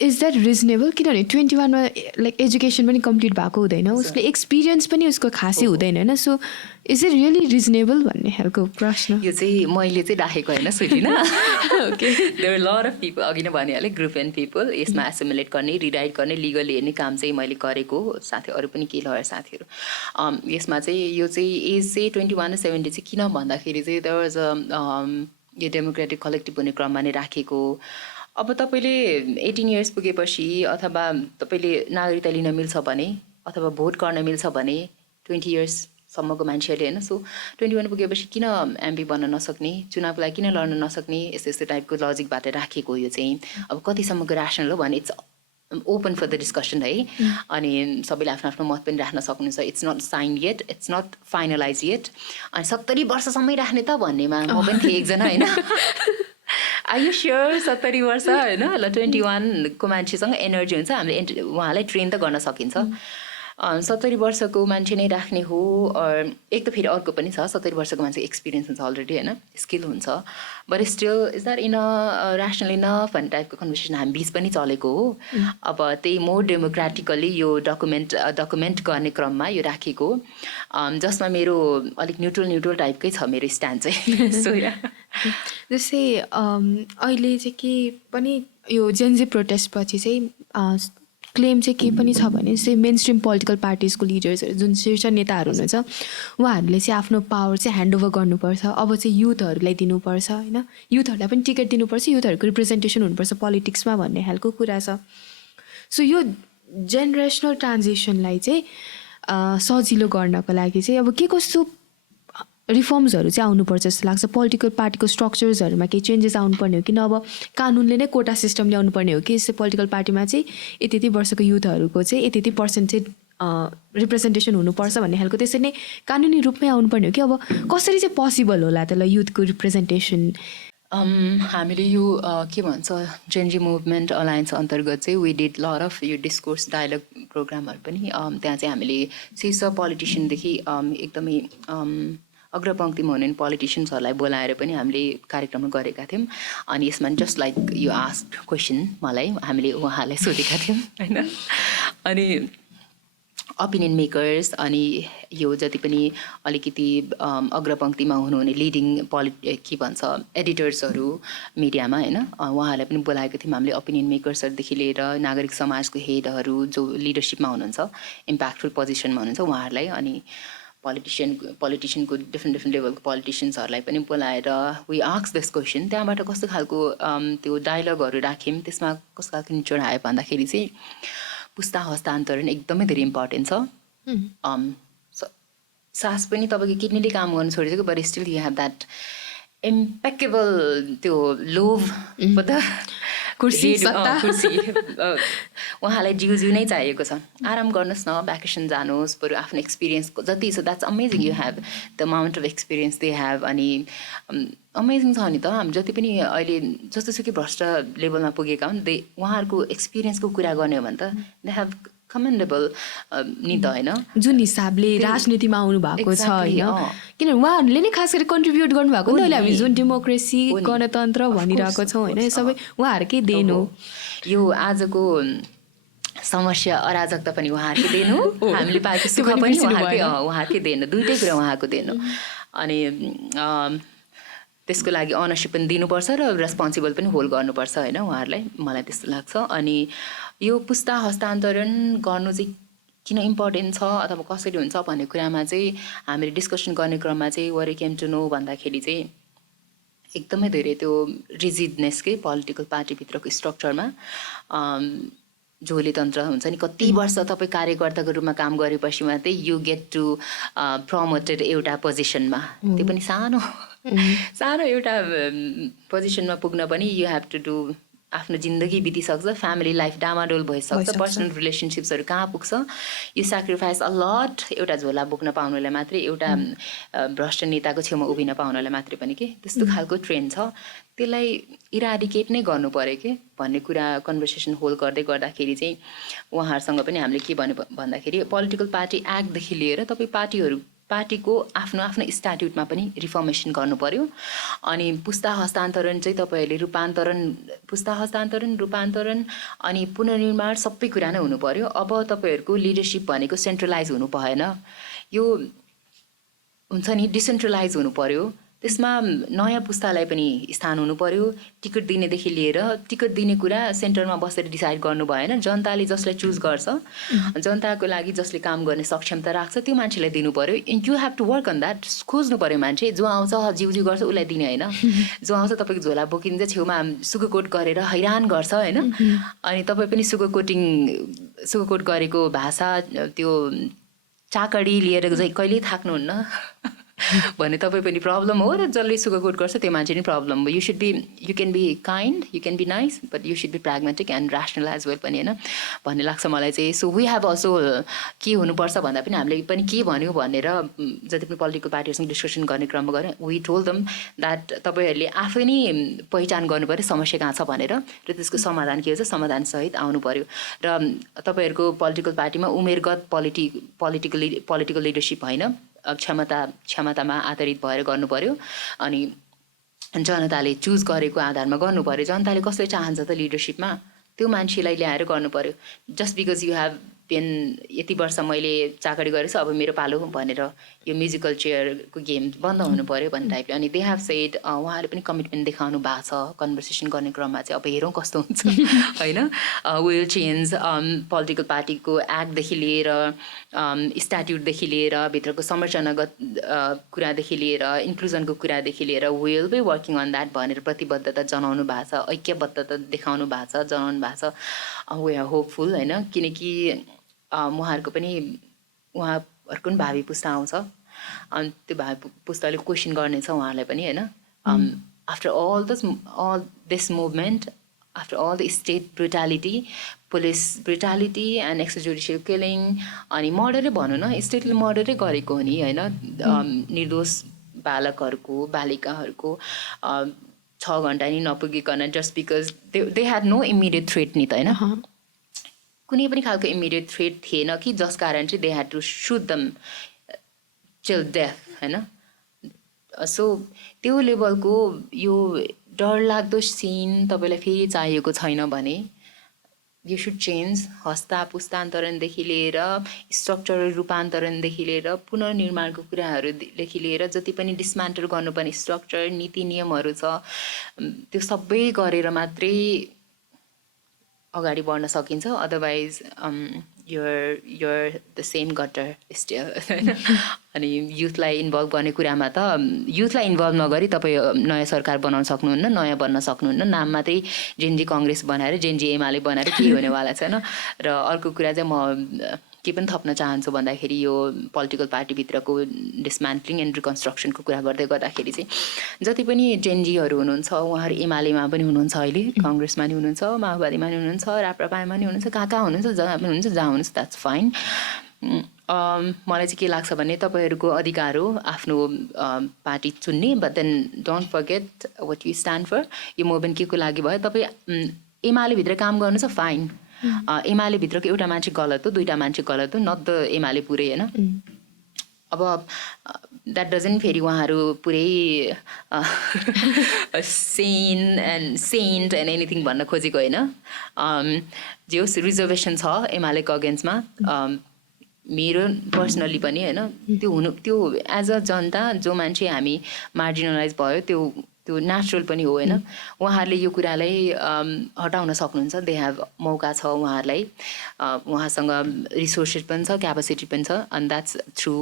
इज द्याट रिजनेबल? किनभने 21मा लाइक एजुकेसन पनि कम्प्लिट भएको हुँदैन, उसले एक्सपिरियन्स पनि उसको खासै हुँदैन होइन। So is it really reasonable भन्ने खालको प्रश्न यो चाहिँ मैले चाहिँ राखेको होइन Sujina. Okay, there are lot of people, अघि नै भनिहालेँ, ग्रुप एन्ड पिपल यसमा एसिमुलेट गर्ने, रिराइट गर्ने, लिगली हेर्ने काम चाहिँ मैले गरेको साथै अरू पनि केही लयर साथीहरू। यसमा चाहिँ यो चाहिँ एज चाहिँ 21 र 70 चाहिँ किन भन्दाखेरि चाहिँ देयर वाज यो डेमोक्रेटिक कलेक्टिभ हुने क्रममा नै राखेको। अब तपाईँले 18 इयर्स पुगेपछि अथवा तपाईँले नागरिकता लिन मिल्छ भने अथवा भोट गर्न मिल्छ भने 20 इयर्ससम्मको मान्छेहरूले होइन। सो 21 पुगेपछि किन एमपी बन्न नसक्ने, चुनावको लागि किन लड्न नसक्ने, यस्तो यस्तो टाइपको लजिकबाट राखेको यो चाहिँ। अब कतिसम्मको ऱ्यासनल हो भने it's open for the discussion है। अनि सबैले आफ्नो आफ्नो मत पनि राख्न सक्नुहुन्छ। It's not sign yet, it's not finalize yet. अनि 70 वर्षसम्मै राख्ने त भन्नेमा म पनि थिएँ एकजना होइन। आर यु स्योर 70 वर्ष होइन? ल 21 को मान्छेसँग एनर्जी हुन्छ, हामीले उहाँलाई ट्रेन त गर्न सकिन्छ। 70 वर्षको मान्छे नै राख्ने हो। एक त फेरि अर्को पनि छ, 70 वर्षको मान्छे एक्सपिरियन्स हुन्छ अलरेडी होइन, स्किल हुन्छ। But still is that in a rational enough भन्ने टाइपको कन्भर्सेसन हामी बिच पनि चलेको हो। अब त्यही मोर डेमोक्रेटिकली यो डकुमेन्ट गर्ने क्रममा यो राखेको, जसमा मेरो अलिक न्युट्रल टाइपकै छ मेरो स्ट्यान्ड चाहिँ। सो जस्तै अहिले चाहिँ के पनि यो जेनजी प्रोटेस्ट पछि चाहिँ क्लेम चाहिँ के पनि छ भने चाहिँ मेन स्ट्रिम पोलिटिकल पार्टिजको लिडर्सहरू जुन शीर्ष नेताहरू हुनुहुन्छ उहाँहरूले चाहिँ आफ्नो पावर चाहिँ ह्यान्डओभर गर्नुपर्छ। अब चाहिँ युथहरूलाई दिनुपर्छ होइन, युथहरूलाई पनि टिकट दिनुपर्छ, युथहरूको रिप्रेजेन्टेसन हुनुपर्छ पोलिटिक्समा भन्ने खालको कुरा छ। सो यो जेनेरेसनल ट्रान्जिसनलाई चाहिँ सजिलो गर्नको लागि चाहिँ अब के कस्तो रिफर्म्सहरू चाहिँ आउनुपर्छ जस्तो लाग्छ? पोलिटिकल पार्टीको स्ट्रक्चर्सहरूमा केही चेन्जेस आउनुपर्ने हो कि न? अब कानुनले नै कोटा सिस्टम ल्याउनु पर्ने हो कि यस्तै पोलिटिकल पार्टीमा चाहिँ यति वर्षको युथहरूको चाहिँ यति पर्सेन्टेज रिप्रेजेन्टेसन हुनुपर्छ भन्ने खालको त्यसरी नै कानुनी रूपमै आउनुपर्ने हो कि? अब कसरी चाहिँ पोसिबल होला त्यसलाई युथको रिप्रेजेन्टेसन? हामीले यो के भन्छ जेनजी मुभमेन्ट अलायन्स अन्तर्गत चाहिँ वी डिड लट अफ यो डिस्कोर्स डायलग प्रोग्रामहरू पनि। त्यहाँ चाहिँ हामीले शीर्ष पोलिटिसियनदेखि एकदमै अग्रपङ्क्तिमा हुने पोलिटिसियन्सहरूलाई बोलाएर पनि हामीले कार्यक्रम गरेका थियौँ। अनि यसमा जस्ट लाइक यो आस्क्ड क्वेसन मलाई हामीले उहाँहरूलाई सोधेका थियौँ होइन। अनि ओपिनियन मेकर्स अनि यो जति पनि अलिकति अग्रपङ्क्तिमा हुनुहुने लिडिङ के भन्छ एडिटर्सहरू मिडियामा होइन, उहाँहरूलाई पनि बोलाएको थियौँ हामीले। ओपिनियन मेकर्सहरूदेखि लिएर नागरिक समाजको हेडहरू जो लिडरसिपमा हुनुहुन्छ, इम्प्याक्टफुल पोजिसनमा हुनुहुन्छ उहाँहरूलाई, अनि पोलिटिसियनको डिफ्रेन्ट लेभलको पोलिटिसियन्सहरूलाई पनि बोलाएर वी आस्क दिस क्वेसन। त्यहाँबाट कस्तो खालको त्यो डायलगहरू राख्यौँ, त्यसमा कस्तो खालको निचोड आयो भन्दाखेरि चाहिँ पुस्ता हस्तान्तरण एकदमै धेरै इम्पोर्टेन्ट छ। सास पनि तपाईँको किडनीले काम गर्नु छोडिसक्यो, but still you have that impeccable त्यो लोभ कुर्सी उहाँलाई जिउ नै चाहिएको छ। आराम गर्नुहोस् न, भ्याकेसन जानुहोस्, बरु आफ्नो एक्सपिरियन्स जति छ that's amazing. You have the amount of experience they have. अनि अमेजिङ छ नि त हामी जति पनि अहिले जस्तोसुकै भ्रष्ट लेभलमा पुगेका हुन्, उहाँहरूको एक्सपिरियन्सको कुरा गर्ने हो भने त दे हेभ कमेन्डेबल नि त होइन, जुन हिसाबले राजनीतिमा आउनु भएको छ होइन। किनभने उहाँहरूले नै खास गरी कन्ट्रिब्युट गर्नुभएको नि अहिले हामी जुन डेमोक्रेसी गणतन्त्र भनिरहेको छौँ होइन, यो सबै उहाँहरूकै देन हो। यो आजको समस्या अराजकता पनि उहाँहरूकै देन हो, हामीले पाएको सुख पनि उहाँहरूकै देन हो, दुइटै कुरा उहाँको देन हो। अनि त्यसको लागि अनरसिप पनि दिनुपर्छ र रेस्पोन्सिबल पनि होल्ड गर्नुपर्छ होइन उहाँहरूलाई, मलाई त्यस्तो लाग्छ। अनि यो पुस्ता हस्तान्तरण गर्नु चाहिँ किन इम्पोर्टेन्ट छ अथवा कसरी हुन्छ भन्ने कुरामा चाहिँ हामीले डिस्कसन गर्ने क्रममा चाहिँ वर केम टु नो भन्दाखेरि चाहिँ एकदमै धेरै त्यो रिजिडनेस के पोलिटिकल पार्टीभित्रको स्ट्रक्चरमा झोले तन्त्र हुन्छ नि। कति वर्ष तपाईँ कार्यकर्ताको रूपमा काम गरेपछि मात्रै यु गेट टु प्रमोटेड एउटा पोजिसनमा, त्यो पनि सानो एउटा पोजिसनमा पुग्न पनि यु हेभ टु डु आफ्नो जिन्दगी बितिसक्छ, फ्यामिली लाइफ डामाडोल भइसक्छ, पर्सनल रिलेसनसिप्सहरू कहाँ पुग्छ। यो सेक्रिफाइस अलट एउटा झोला बोक्न पाउनुलाई मात्रै, एउटा भ्रष्ट नेताको छेउमा उभिन पाउनलाई मात्रै पनि के त्यस्तो खालको ट्रेन्ड छ। त्यसलाई इराडिकेट नै गर्नु पऱ्यो कि भन्ने कुरा कन्भर्सेसन होल्ड गर्दै गर्दाखेरि चाहिँ उहाँहरूसँग पनि हामीले के भन्यो भन्दाखेरि पोलिटिकल पार्टी एक्टदेखि लिएर तपाईँ पार्टीको आफ्नो आफ्नो स्ट्याट्युटमा पनि रिफर्मेसन गर्नु पर्यो। अनि पुस्ता हस्तान्तरण चाहिँ तपाईँहरूले पुस्ता हस्तान्तरण, रूपान्तरण अनि पुनर्निर्माण सबै कुरा नै हुनु पर्यो। अब तपाईँहरूको लिडरसिप भनेको सेन्ट्रलाइज हुनु भएन, यो हुन्छ नि डिसेन्ट्रलाइज हुनु पर्यो। त्यसमा नयाँ पुस्तालाई पनि स्थान हुनु पर्यो। टिकट दिनेदेखि लिएर टिकट दिने कुरा सेन्टरमा बसेर डिसाइड गर्नु भएन। जनताले जसलाई चुज गर्छ, जनताको लागि जसले काम गर्ने सक्षमता राख्छ त्यो मान्छेलाई दिनु पर्यो। You have to work on that. खोज्नु पर्यो मान्छे जो आउँछ जिउ गर्छ उसलाई दिने होइन, जो आउँछ तपाईँको झोला बोकिन्छ छेउमा सुगरकोट गरेर हैरान गर्छ होइन। अनि तपाईँ पनि सुगरकोट गरेको भाषा त्यो चाकडी लिएर चाहिँ कहिल्यै थाक्नुहुन्न भने तपाईँ पनि प्रब्लम हो, र जसले सुगरकोट गर्छ त्यो मान्छे नि प्रब्लम हो। You can be kind, you can be nice, but you should be pragmatic and rational as well पनि होइन भन्ने लाग्छ मलाई चाहिँ। सो वी हेभ अल्सो के हुनुपर्छ भन्दा पनि हामीले पनि के भन्यो भनेर जति पनि पोलिटिकल पार्टीहरूसँग डिस्कसन गर्ने क्रममा गऱ्यौँ। वी टोल्ड देम द्याट तपाईँहरूले आफै नै पहिचान गर्नु पऱ्यो समस्या कहाँ छ भनेर, र त्यसको समाधान के हो समाधानसहित आउनु पऱ्यो। र तपाईँहरूको पोलिटिकल पार्टीमा उमेरगत पोलिटिकल लिडरसिप होइन, क्षमतामा आधारित भएर गर्नु पर्यो। अनि जनताले चुज गरेको आधारमा गर्नु पर्यो। जनताले कसले चाहन्छ त लिडरसिपमा त्यो मान्छेलाई ल्याएर गर्नु पर्यो। Just because you have been यति वर्ष मैले चाकरी गरेको छु अब मेरो पालो भनेर यो म्युजिकल चेयरको गेम बन्द हुनु पर्यो भन्ने टाइपले। अनि दे हेभ सेड उहाँहरूले पनि कमिटमेन्ट देखाउनु भएको छ कन्भर्सेसन गर्ने क्रममा चाहिँ। अब हेरौँ कस्तो हुन्छ होइन। विल चेन्ज पोलिटिकल पार्टीको एक्टदेखि लिएर स्ट्याट्युटदेखि लिएर भित्रको संरचनागत कुरादेखि लिएर इन्क्लुजनको कुरादेखि लिएर will be working on that भनेर प्रतिबद्धता जनाउनु भएको छ, ऐक्यबद्धता देखाउनु भएको छ, जनाउनु भएको छ। वी आर होपफुल होइन, किनकि उहाँहरूको पनि भावी पुस्ता आउँछ। अनि त्यो भावी पुस्ताले क्वेसन गर्नेछ उहाँहरूलाई पनि होइन। After all this movement, after all the state brutality, police brutality and extrajudicial killing, अनि मर्डरै भनौँ न, स्टेटले मर्डरै गरेको हो नि होइन। निर्दोष बालिकाहरूको 6 घन्टा नि नपुगिकन just because they had no immediate threat नि त होइन, कुनै पनि खालको इमिडिएट थ्रेट थिएन कि जस कारण चाहिँ they had to suit them till death होइन। सो त्यो लेभलको यो डरलाग्दो सिन तपाईँलाई फेरि चाहिएको छैन भने यु सुड चेन्ज। पुस्तान्तरणदेखि लिएर स्ट्रक्चरल रूपान्तरणदेखि लिएर पुनर्निर्माणको कुराहरूदेखि लिएर जति पनि डिसमेन्टल गर्नुपर्ने स्ट्रक्चर नीति नियमहरू छ त्यो सबै गरेर मात्रै अगाडि बढ्न सकिन्छ। Otherwise you're the same gutter still होइन। अनि युथलाई इन्भल्भ गर्ने कुरामा त युथलाई इन्भल्भ नगरी तपाईँ नयाँ सरकार बनाउन सक्नुहुन्न, नयाँ बन्न सक्नुहुन्न। नाम मात्रै जेनजी कङ्ग्रेस बनाएर जेनजी एमाले बनाएर के हुनेवाला छैन। र अर्को कुरा चाहिँ म के पनि थप्न चाहन्छु भन्दाखेरि यो पोलिटिकल पार्टीभित्रको डिसमेन्टलिङ एन्ड रिकन्स्ट्रक्सनको कुरा गर्दै गर्दाखेरि चाहिँ जति पनि जेनजीहरू हुनुहुन्छ उहाँहरू एमालेमा पनि हुनुहुन्छ, अहिले कङ्ग्रेसमा नि हुनुहुन्छ, माओवादीमा नि हुनुहुन्छ, राप्रपामा नि हुनुहुन्छ, कहाँ हुनुहुन्छ, जहाँ पनि हुनुहुन्छ, जहाँ हुनुहुन्छ द्याट्स फाइन। मलाई चाहिँ के लाग्छ भने तपाईँहरूको अधिकार हो आफ्नो पार्टी चुन्ने, but then don't forget what you stand for. यो मुभमेन्ट के को लागि भयो, तपाईँ एमालेभित्र काम गर्नु छ फाइन, एमाले भित्रको एउटा मान्छे गलत हो, 2टा मान्छे गलत हो, नट द एमाले पुरै होइन। अब द्याट डजन्ट फेरि उहाँहरू पुरै सेन्ट एन्ड एनिथिङ भन्न खोजेको होइन। जे होस् रिजर्भेसन छ एमालेको अगेन्स्टमा, मेरो पर्सनली पनि होइन। त्यो एज अ जनता जो मान्छे हामी मार्जिनलाइज भयो त्यो नेचुरल पनि हो होइन। उहाँहरूले यो कुरालाई हटाउन सक्नुहुन्छ, दे हेभ मौका छ उहाँहरूलाई, उहाँसँग रिसोर्सेस पनि छ, क्यापेसिटी पनि छ। अनि द्याट्स थ्रु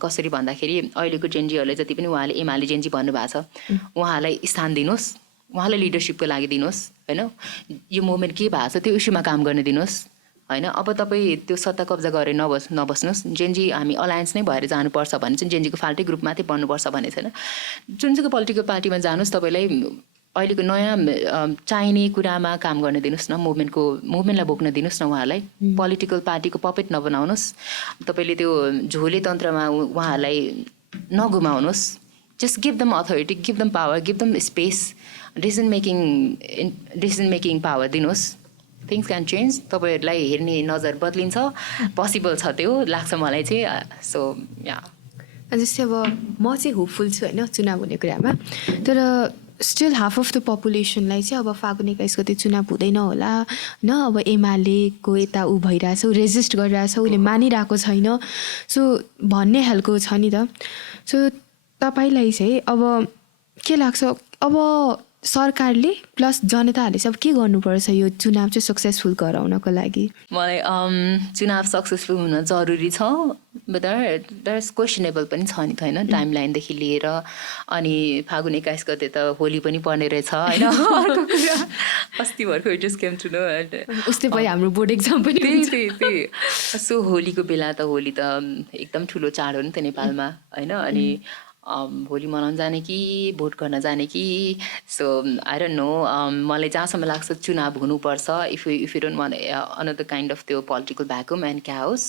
कसरी भन्दाखेरि अहिलेको जेनजीहरूले जति पनि उहाँले एमाले जेनजी भन्नुभएको छ उहाँहरूलाई स्थान दिनुहोस्, उहाँलाई लिडरसिपको लागि दिनुहोस् होइन। यो मुभमेन्ट के भएको छ त्यो इस्युमा काम गर्न दिनुहोस् होइन। अब तपाईँ त्यो सत्ता कब्जा गरेर नबस्नुहोस्। जेनजी हामी अलायन्स नै भएर जानुपर्छ भने चाहिँ जेनजीको फाल्टै ग्रुप मात्रै बन्नुपर्छ भन्ने छैन। जुन चाहिँ पोलिटिकल पार्टीमा जानुहोस् तपाईँलाई अहिलेको नयाँ चाहिने कुरामा काम गर्न दिनुहोस् न, मुभमेन्टलाई बोक्न दिनुहोस् न उहाँहरूलाई। पोलिटिकल पार्टीको पपेट नबनाउनुहोस्। तपाईँले त्यो झोले तन्त्रमा उहाँहरूलाई नघुमाउनुहोस्। जस्ट गिभ दम अथोरिटी, गिभ दम पावर, गिभ दम स्पेस, डिसिजन मेकिङ पावर दिनुहोस्। Things can change. तपाईँहरूलाई हेर्ने नजर बदलिन्छ, पोसिबल छ त्यो लाग्छ मलाई चाहिँ। सो या जस्तै अब म चाहिँ होपफुल छु होइन चुनाव हुने कुरामा, तर स्टिल हाफ अफ द पपुलेसनलाई चाहिँ अब फागुन 21 गते चुनाव हुँदैन होला होइन, अब एमालेको यता ऊ भइरहेछ, ऊ रेजिस्ट गरिरहेछ, उसले मानिरहेको छैन, सो भन्ने खालको छ नि त। सो तपाईँलाई चाहिँ अब के लाग्छ, अब सरकारले प्लस जनताहरूले चाहिँ अब के गर्नुपर्छ यो चुनाव चाहिँ सक्सेसफुल गराउनको लागि? मलाई चुनाव सक्सेसफुल हुन जरुरी छ, बट द्याट इज क्वेसनेबल पनि छ नि त होइन, टाइमलाइनदेखि लिएर। अनि फागुन 21 गते त होली पनि पर्ने रहेछ होइन। अस्ति भर्खर जस्ट केम टु नो उस्तै भयो हाम्रो बोर्ड एक्जाम पनि। त्यही सो होलीको बेला त होली त एकदम ठुलो चाड हो नि त नेपालमा होइन। अनि होली मनाउन जाने कि भोट गर्न जाने कि, सो आई डोन्ट नो। मलाई जहाँसम्म लाग्छ चुनाव हुनुपर्छ। If you don't want another kind of त्यो पोलिटिकल भ्याकुम एन्ड क्याओस,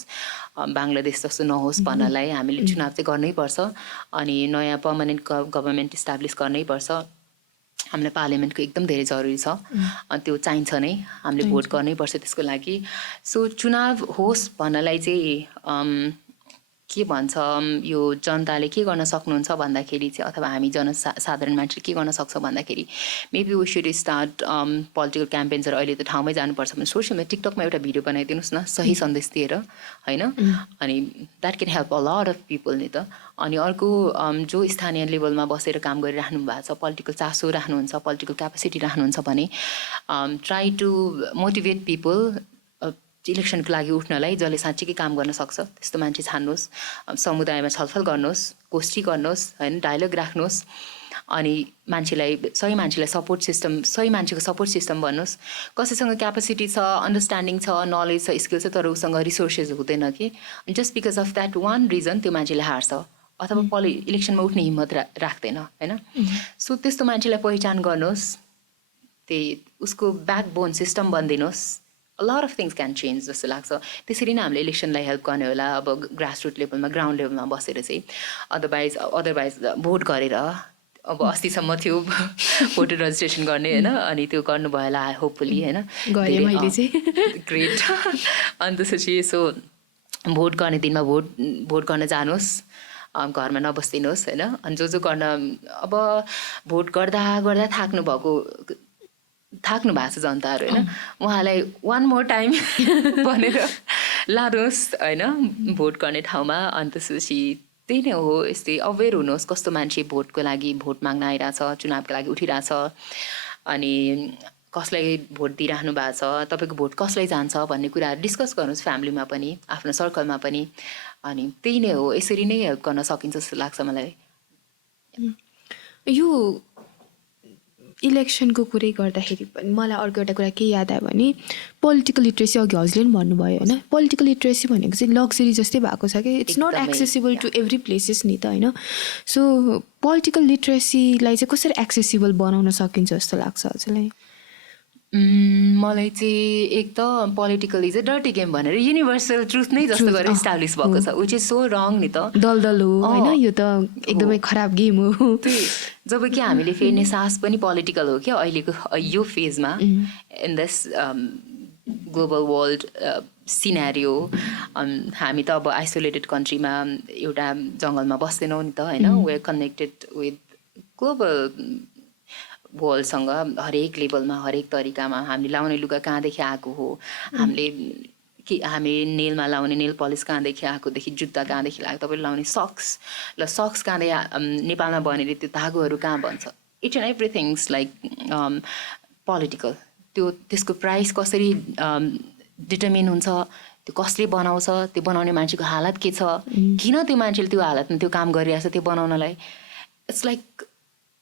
बाङ्लादेश जस्तो नहोस् भन्नलाई हामीले चुनाव चाहिँ गर्नै पर्छ। अनि नयाँ पर्मानेन्ट गभर्मेन्ट इस्टाब्लिस गर्नै पर्छ। हामीलाई पार्लियामेन्टको एकदम धेरै जरुरी छ, अनि त्यो चाहिन्छ नै, हामीले भोट गर्नै पर्छ त्यसको लागि। सो चुनाव होस् भन्नलाई चाहिँ के भन्छ, यो जनताले के गर्न सक्नुहुन्छ भन्दाखेरि चाहिँ, अथवा हामी जनसाधारण मान्छेले के गर्न सक्छ भन्दाखेरि, maybe we should start political क्याम्पेन्सहरू। अहिले त ठाउँमै जानुपर्छ भने सोसियल मिडिया टिकटकमा एउटा भिडियो बनाइदिनुहोस् न सही सन्देश दिएर होइन। अनि that can help a lot of people नि त। अनि अर्को जो स्थानीय लेभलमा बसेर काम गरिराख्नु भएको छ, पोलिटिकल चासो राख्नुहुन्छ, पोलिटिकल क्यापेसिटी राख्नुहुन्छ भने ट्राई टु मोटिभेट पिपल इलेक्सनको लागि उठ्नलाई, जसले साँच्चीकै काम गर्न सक्छ त्यस्तो मान्छे छान्नुहोस्। समुदायमा छलफल गर्नुहोस्, गोष्ठी गर्नुहोस् होइन, डायलग राख्नुहोस्। अनि सही मान्छेलाई सही मान्छेको सपोर्ट सिस्टम भन्नुहोस्। कसैसँग क्यापेसिटी छ, अन्डरस्ट्यान्डिङ छ, नलेज छ, स्किल छ, तर उसँग रिसोर्सेस हुँदैन कि, just because of that one reason त्यो मान्छेले हार्छ अथवा इलेक्सनमा उठ्ने हिम्मत राख्दैन होइन। सो त्यस्तो मान्छेलाई पहिचान गर्नुहोस्, त्यही उसको ब्याकबोन सिस्टम बनिदिनुहोस्। A lot of things can change जस्तो लाग्छ। त्यसरी नै हामीले इलेक्सनलाई हेल्प गर्ने होला, अब ग्रासरुट लेभलमा, ग्राउन्ड लेभलमा बसेर चाहिँ। अदरवाइज भोट गरेर, अब अस्तिसम्म थियो भोटर रजिस्ट्रेसन गर्ने होइन, अनि त्यो गर्नुभयो होला होपफुली होइन, ग्रेट। अनि त्यसपछि सो भोट गर्ने दिनमा भोट गर्न जानुहोस्, घरमा नबस्दिनुहोस् होइन। अनि जो गर्न अब भोट गर्दा थाक्नु भएको छ जनताहरू होइन, उहाँलाई वान मोर टाइम भनेर लानुहोस् होइन भोट गर्ने ठाउँमा। अनि त्यसपछि त्यही नै हो, यस्तै अवेर हुनुहोस् कस्तो मान्छे भोटको लागि भोट माग्न आइरहेछ, चुनावको लागि उठिरहेछ, अनि कसलाई भोट दिइराख्नु भएको छ, तपाईँको भोट कसलाई जान्छ भन्ने कुराहरू डिस्कस गर्नुहोस् फ्यामिलीमा पनि, आफ्नो सर्कलमा पनि। अनि त्यही नै हो, यसरी नै हेल्प गर्न सकिन्छ जस्तो लाग्छ मलाई। यो इलेक्सनको कुरै गर्दाखेरि पनि मलाई अर्को एउटा कुरा के याद आयो भने, पोलिटिकल लिट्रेसी अघि हजुरले पनि भन्नुभयो होइन, पोलिटिकल लिट्रेसी भनेको चाहिँ लग्जरी जस्तै भएको छ कि, it's not accessible to every places नि त होइन। सो पोलिटिकल लिट्रेसीलाई चाहिँ कसरी एक्सेसिबल बनाउन सकिन्छ जस्तो लाग्छ हजुरलाई? मलाई चाहिँ एक त political is a dirty game भनेर युनिभर्सल ट्रुथ नै जस्तो गरेर इस्टाब्लिस भएको छ, विच इज सो रङ नि त। दलदल हो होइन, यो त एकदमै खराब गेम हो। जब कि हामीले फेर्ने सास पनि पोलिटिकल हो क्या अहिलेको यो फेजमा, in this global world scenario. हामी त अब आइसोलेटेड कन्ट्रीमा एउटा जङ्गलमा बस्दैनौँ नि त होइन, we are connected with global वर्ल्डसँग हरेक लेभलमा, हरेक तरिकामा। हामीले लाउने लुगा कहाँदेखि आएको हो, हामी नेलमा लाउने नेल पलिस कहाँदेखि आएकोदेखि, जुत्ता कहाँदेखि लाग्यो, तपाईँले लाउने सक्स कहाँदेखि नेपालमा बनेर त्यो धागोहरू कहाँ बन्छ, each and everything's like political. त्यसको प्राइस कसरी डिटर्मिन हुन्छ, त्यो कसले बनाउँछ, त्यो बनाउने मान्छेको हालत के छ, किन त्यो मान्छेले त्यो हालतमा त्यो काम गरिरहेछ त्यो बनाउनलाई। इट्स लाइक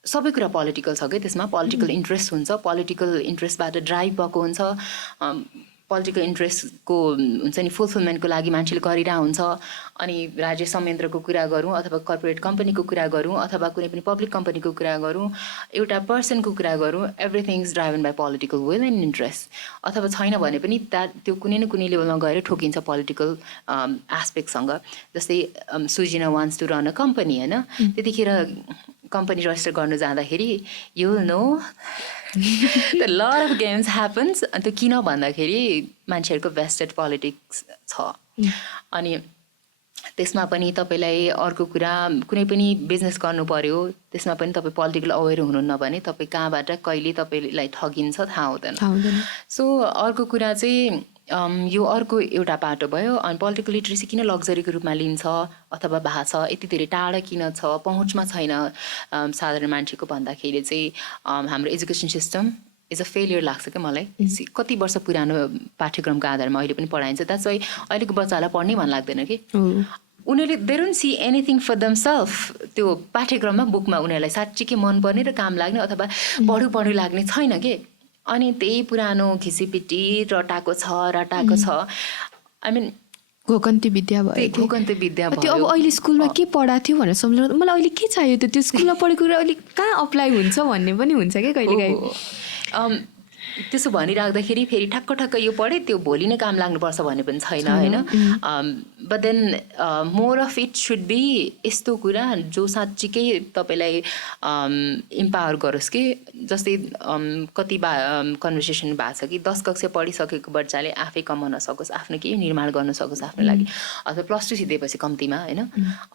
सबै कुरा पोलिटिकल छ क्या त्यसमा, पोलिटिकल इन्ट्रेस्ट हुन्छ, पोलिटिकल इन्ट्रेस्टबाट ड्राइभ भएको हुन्छ, पोलिटिकल इन्ट्रेस्टको हुन्छ नि फुलफिलमेन्टको लागि मान्छेले गरिरहेको हुन्छ अनि राज्य संयन्त्रको कुरा गरौँ अथवा कर्पोरेट कम्पनीको कुरा गरौँ अथवा कुनै पनि पब्लिक कम्पनीको कुरा गरौँ एउटा पर्सनको कुरा गरौँ everything is driven by political will and interest अथवा छैन भने पनि त्यो कुनै न कुनै लेभलमा गएर ठोकिन्छ पोलिटिकल एस्पेक्टसँग जस्तै Sujina wants to run a company होइन त्यतिखेर कम्पनी रजिस्टर गर्नु जाँदाखेरि you know the lot of games happens अनि त्यो किन भन्दाखेरि मान्छेहरूको भेस्टेड पोलिटिक्स छ अनि त्यसमा पनि तपाईँलाई अर्को कुरा कुनै पनि बिजनेस गर्नु पर्यो त्यसमा पनि तपाईँ पोलिटिकल अवेर हुनुहुन्न भने तपाईँ कहाँबाट कहिले तपाईँलाई ठगिन्छ थाहा हुँदैन सो अर्को कुरा चाहिँ यो अर्को एउटा पाटो भयो अनि पोलिटिकल लिटरेसी किन लग्जरीको रूपमा लिन्छ अथवा भएको छ यति धेरै टाढा किन छ पहुँचमा छैन साधारण मान्छेको भन्दाखेरि चाहिँ हाम्रो education system is a failure लाग्छ क्या मलाई कति वर्ष पुरानो पाठ्यक्रमको आधारमा अहिले पनि पढाइन्छ द्याट्स वाइ अहिलेको बच्चाहरूलाई पढ्नै मन लाग्दैन कि उनीहरूले they don't see anything for themselves त्यो पाठ्यक्रममा बुकमा उनीहरूलाई साँच्चीकै मनपर्ने र काम लाग्ने अथवा पढु लाग्ने छैन कि अनि त्यही पुरानो घिसिपिटी रटाएको छ आई मिन घोकन्ती विद्या भयो त्यो अब अहिले स्कुलमा के पढाएको थियो भनेर सम्झाउँदा मलाई अहिले के चाहियो त्यो स्कुलमा पढेको कुरा अहिले कहाँ अप्लाई हुन्छ भन्ने पनि हुन्छ क्या कहिलेकाहीँ त्यसो भनिराख्दाखेरि फेरि ठक्क यो पढेँ त्यो भोलि नै काम लाग्नुपर्छ भन्ने पनि छैन होइन but then more of it should be यस्तो कुरा जो साँच्चीकै तपाईँलाई इम्पावर गरोस् कि जस्तै कति कन्भर्सेसन भएको छ कि 10 कक्षा पढिसकेको बच्चाले आफै कमाउन सकोस् आफ्नो केही निर्माण गर्न सकोस् आफ्नो लागि अथवा +2 सिद्धेपछि कम्तीमा होइन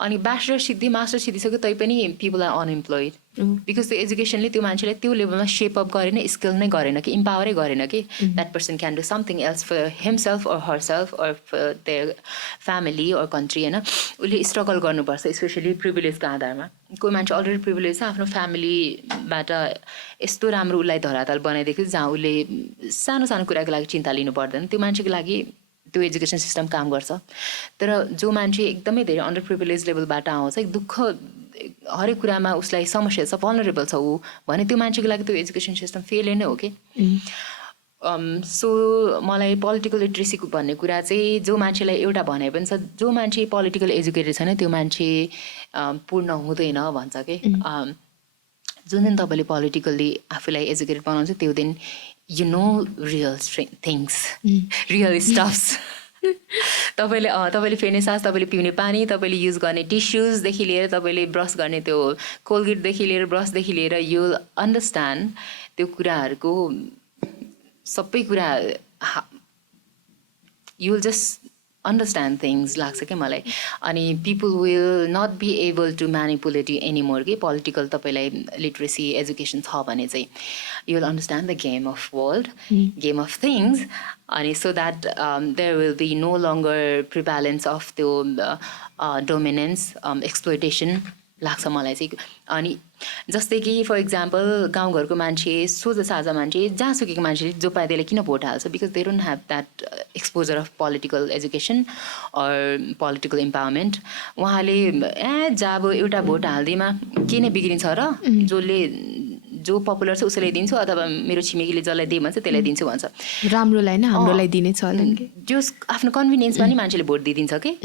अनि ब्याचलर सिद्धि मास्टर सिद्धिसक्यो तैपनि पिपल आर अनइम्प्लोइड बिकज त्यो एजुकेसनले त्यो मान्छेलाई त्यो लेभलमा सेपअप गरेन स्किल नै गरेन कि इम्पावरै गरेन कि that person can do something else for himself or herself or for their family or country होइन उसले स्ट्रगल गर्नुपर्छ स्पेसली प्रिभिलेजको आधारमा कोही मान्छे अलरेडी प्रिभिलेज छ आफ्नो फ्यामिलीबाट यस्तो राम्रो उसलाई धरातल बनाइदिएको जहाँ उसले सानो सानो कुराको लागि चिन्ता लिनु पर्दैन त्यो मान्छेको लागि त्यो एजुकेसन सिस्टम काम गर्छ तर जो मान्छे एकदमै धेरै अन्डर प्रिभिलेज लेभलबाट आउँछ दुःख हरेक कुरामा उसलाई समस्या छ भलनरेबल छ ऊ भने त्यो मान्छेको लागि त्यो एजुकेसन सिस्टम फेलियर नै हो कि सो मलाई पोलिटिकल लिटरेसीको भन्ने कुरा चाहिँ जो मान्छेलाई एउटा भने पनि छ जो मान्छे पोलिटिकल एजुकेटेड छैन त्यो मान्छे पूर्ण हुँदैन भन्छ कि जुन दिन तपाईँले पोलिटिकल्ली आफूलाई एजुकेटेड बनाउँछ त्यो दिन you know real things real stuffs तपाईँले फेर्ने सास तपाईँले पिउने पानी तपाईँले युज गर्ने टिस्युजदेखि लिएर तपाईँले ब्रस गर्ने त्यो कोलगेटदेखि लिएर ब्रसदेखि लिएर यु अन्डरस्ट्यान्ड त्यो कुराहरूको सबै कुरा you will just understand things लाग्छ क्या मलाई अनि people will not be able to manipulate you anymore कि पोलिटिकल तपाईँलाई लिटरेसी एजुकेसन छ भने चाहिँ you will understand the game of world game of things अनि so that there will be no longer prevalence of त्यो dominance exploitation लाग्छ मलाई चाहिँ अनि जस्तै कि फर इक्जाम्पल गाउँघरको मान्छे सोझो साझा मान्छे जहाँसुकेको मान्छेले जो पाए त्यसले किन भोट हाल्छ because they don't have that exposure of political education or political empowerment उहाँले जब एउटा भोट हाल्दैमा के नै बिग्रिन्छ र जो पपुलर छ उसैलाई दिन्छु अथवा मेरो छिमेकीले जसलाई दिए भन्छ त्यसलाई दिन्छु भन्छ राम्रोलाई नै हाम्रोलाई दिनेछ जो आफ्नो कन्भिनियन्समा नि मान्छेले भोट दिइदिन्छ कि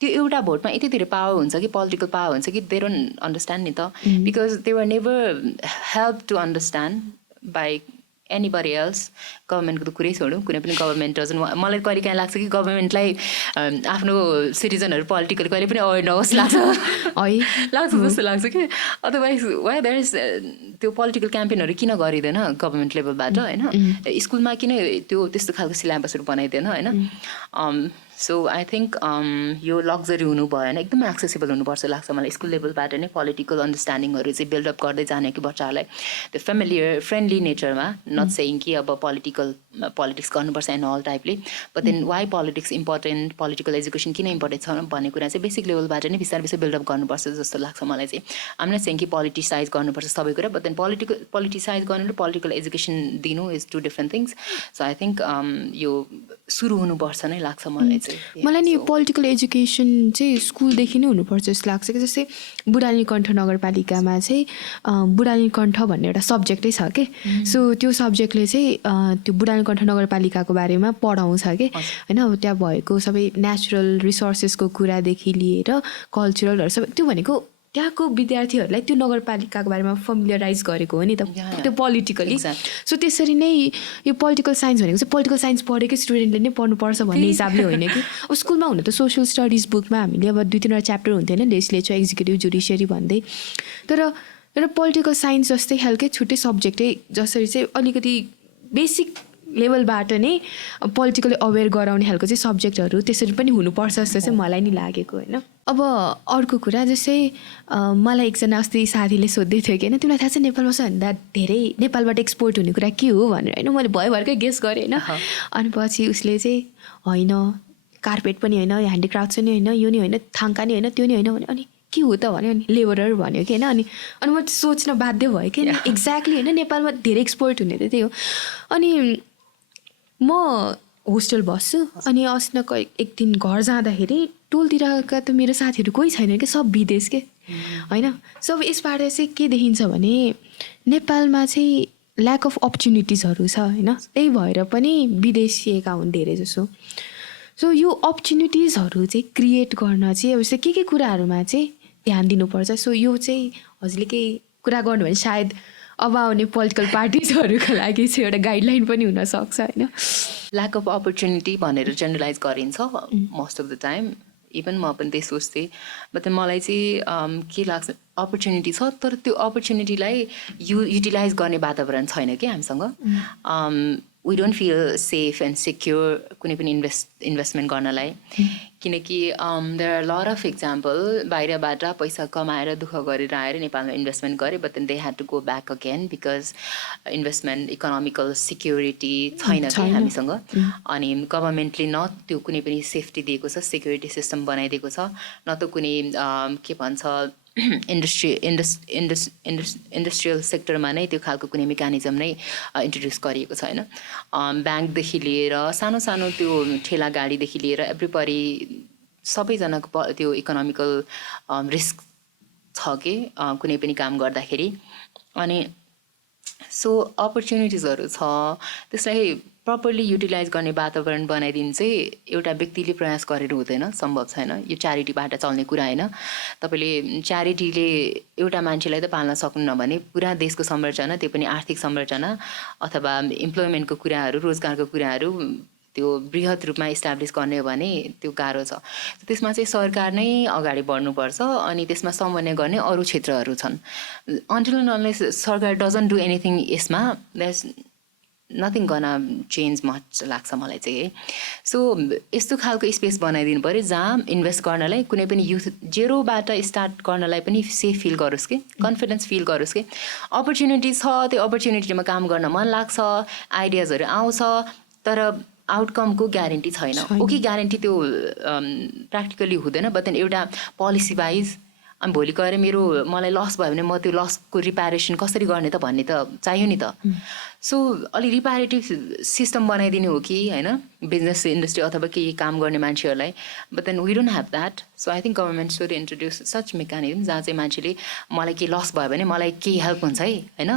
त्यो एउटा भोटमा यति धेरै पावर हुन्छ कि पोलिटिकल पावर हुन्छ कि दे डोन्ट अन्डरस्ट्यान्ड नि त because they were never help to understand by anybody else गभर्मेन्टको त कुरै छोडौँ कुनै पनि गभर्मेन्ट डजन मलाई कहिले काहीँ लाग्छ कि गभर्मेन्टलाई आफ्नो सिटिजनहरू पोलिटिकल कहिले पनि अवेर नहोस् लाग्छ जस्तो लाग्छ कि अदरवाइज वाइ देयर इज त्यो पोलिटिकल क्याम्पेनहरू किन गरिँदैन गभर्मेन्ट लेभलबाट होइन स्कुलमा किन त्यो त्यस्तो खालको सिलेबसहरू बनाइदिएन होइन सो आई थिङ्क यो लग्जरी हुनु भएन एकदमै एक्सेसिबल हुनुपर्छ लाग्छ मलाई स्कुल लेभलबाट नै पोलिटिकल अन्डरस्ट्यान्डिङहरू चाहिँ बिल्डअप गर्दै जाने कि बच्चाहरूलाई त्यो फेमिलियर फ्रेन्डली नेचरमा नट सेइङ कि अब पोलिटिक्स गर्नुपर्छ एन्ड अल टाइपले but then why politics important political education किन इम्पोर्टेन्ट छ भन्ने कुरा चाहिँ बेसिक लेभलबाट नै बिस्तारै बिल्डअप गर्नुपर्छ जस्तो लाग्छ मलाई चाहिँ आम नट सेइङ कि पोलिटिसाइज गर्नुपर्छ सबै कुरा बट देन पोलिटिसाइज गर्नु र पोलिटिकल एजुकेसन दिनु is two different things so I think यो सुरु हुनुपर्छ नै लाग्छ मलाई चाहिँ मलाई नि पोलिटिकल एजुकेसन चाहिँ स्कुलदेखि नै हुनुपर्छ जस्तो लाग्छ कि जस्तै बुढानीकण्ठ नगरपालिकामा चाहिँ बुढानीकण्ठ भन्ने एउटा सब्जेक्टै छ कि सो त्यो सब्जेक्टले चाहिँ त्यो बुढानीकण्ठ नगरपालिकाको बारेमा पढाउँछ कि होइन अब त्यहाँ भएको सबै नेचुरल रिसोर्सेसको कुरादेखि लिएर कल्चरलहरू सबै त्यो भनेको त्यहाँको विद्यार्थीहरूलाई त्यो नगरपालिकाको बारेमा फमिलियराइज गरेको हो नि त त्यो पोलिटिकली सो त्यसरी नै यो पोलिटिकल साइन्स भनेको चाहिँ पोलिटिकल साइन्स पढेकै स्टुडेन्टले नै पढ्नुपर्छ भन्ने हिसाबले होइन कि अब स्कुलमा हुन त सोसियल स्टडिज बुकमा हामीले अब 2-3वटा च्याप्टर हुन्थ्यो होइन लेजिस्लेचर एक्जिक्युटिभ जुडिसियरी भन्दै तर एउटा पोलिटिकल साइन्स जस्तै खालकै छुट्टै सब्जेक्टै जसरी चाहिँ अलिकति बेसिक लेभलबाट नै पोलिटिकली अवेर गराउने खालको चाहिँ सब्जेक्टहरू त्यसरी पनि हुनुपर्छ जस्तो चाहिँ मलाई नि लागेको होइन अब अर्को कुरा जस्तै मलाई एकजना अस्ति साथीले सोध्दै थियो कि होइन तिमीलाई थाहा छ नेपालमा सबभन्दा धेरै नेपालबाट एक्सपोर्ट हुने कुरा के हो भनेर होइन मैले भयभरकै गेस गरेँ होइन अनि पछि उसले चाहिँ होइन कार्पेट पनि होइन ह्यान्डिक्राफ्ट पनि होइन यो नि होइन थाङ्का नि होइन त्यो नि होइन भने अनि के हो त भन्यो अनि लेबरर भन्यो कि होइन अनि म सोच्न बाध्य भयो कि एक्ज्याक्टली होइन नेपालमा धेरै एक्सपोर्ट हुने त त्यही हो अनि म होस्टेल बस्छु अनि अस्ति एक दिन घर जाँदाखेरि टोलतिरका त मेरो साथीहरू कोही छैन कि सब विदेश के होइन सो अब यसबाट चाहिँ के देखिन्छ भने नेपालमा चाहिँ ल्याक अफ अपर्च्युनिटिजहरू छ होइन त्यही भएर पनि विदेशिएका हुन् धेरै जसो सो यो अपर्च्युनिटिजहरू चाहिँ क्रिएट गर्न चाहिँ अब यस्तो के कुराहरूमा चाहिँ ध्यान दिनुपर्छ सो यो चाहिँ हजुरले केही कुरा गर्नु भने सायद अब आउने पोलिटिकल पार्टिजहरूको लागि चाहिँ एउटा गाइडलाइन पनि हुनसक्छ होइन ल्याक अफ अपर्च्युनिटी भनेर जेनरलाइज गरिन्छ most of the time even म पनि त्यही सोच्थेँ बट मलाई चाहिँ के लाग्छ अपर्च्युनिटी छ तर त्यो अपर्च्युनिटीलाई युटिलाइज गर्ने वातावरण छैन कि हामीसँग we don't feel safe and secure कुनै पनि इन्भेस्टमेन्ट गर्नलाई किनकि there are lot of example बाहिरबाट पैसा कमाएर दुःख गरेर आएर नेपालमा इन्भेस्टमेन्ट गरे but then they had to go back again because investment economical security छैन कि हामीसँग अनि गभर्मेन्टले न त्यो कुनै पनि सेफ्टी दिएको छ सेक्युरिटी सिस्टम बनाइदिएको छ न त कुनै के भन्छ इन्डस्ट्रियल सेक्टरमा नै त्यो खालको कुनै मेकानिजम नै इन्ट्रोड्युस गरिएको छैन ब्याङ्कदेखि लिएर सानो सानो त्यो ठेला गाडीदेखि लिएर एभ्रिबडी सबैजनाको त्यो इकोनोमिकल रिस्क छ कि कुनै पनि काम गर्दाखेरि अनि सो अपर्च्युनिटिजहरू छ त्यसलाई प्रपरली युटिलाइज गर्ने वातावरण बनाइदिनु चाहिँ एउटा व्यक्तिले प्रयास गरेर हुँदैन सम्भव छैन यो च्यारिटीबाट चल्ने कुरा होइन तपाईँले च्यारिटीले एउटा मान्छेलाई त पाल्न सक्नुहुन्न भने पुरा देशको संरचना त्यो पनि आर्थिक संरचना अथवा इम्प्लोइमेन्टको कुराहरू रोजगारको कुराहरू त्यो बृहत रूपमा इस्टाब्लिस गर्ने हो भने त्यो गाह्रो छ त्यसमा चाहिँ सरकार नै अगाडि बढ्नुपर्छ अनि त्यसमा समन्वय गर्ने अरू क्षेत्रहरू छन् अन्टिल एन्ड अनलेस सरकार डजन्ट डु एनिथिङ यसमा द्याट्स नथिङ गना चेन्ज मच लाग्छ मलाई चाहिँ है सो यस्तो खालको स्पेस बनाइदिनु पऱ्यो जहाँ इन्भेस्ट गर्नलाई कुनै पनि युथ जेरोबाट स्टार्ट गर्नलाई पनि सेफ फिल गरोस् कि कन्फिडेन्स फिल गरोस् कि अपर्च्युनिटी छ त्यो अपर्च्युनिटीमा काम गर्न मन लाग्छ आइडियाजहरू आउँछ तर आउटकमको ग्यारेन्टी छैन ओके ग्यारेन्टी त्यो प्र्याक्टिकली हुँदैन बट देन एउटा पोलिसी वाइज अनि भोलि गएर मलाई लस भयो भने म त्यो लसको रिपेरेसन कसरी गर्ने त भन्ने त चाहियो नि त सो अलि रिपेरेटिभ सिस्टम बनाइदिनु हो कि होइन बिजनेस इन्डस्ट्री अथवा केही काम गर्ने मान्छेहरूलाई but then we don't have that so I think government should introduce such mechanism जहाँ चाहिँ मान्छेले मलाई केही लस भयो भने मलाई केही हेल्प हुन्छ है होइन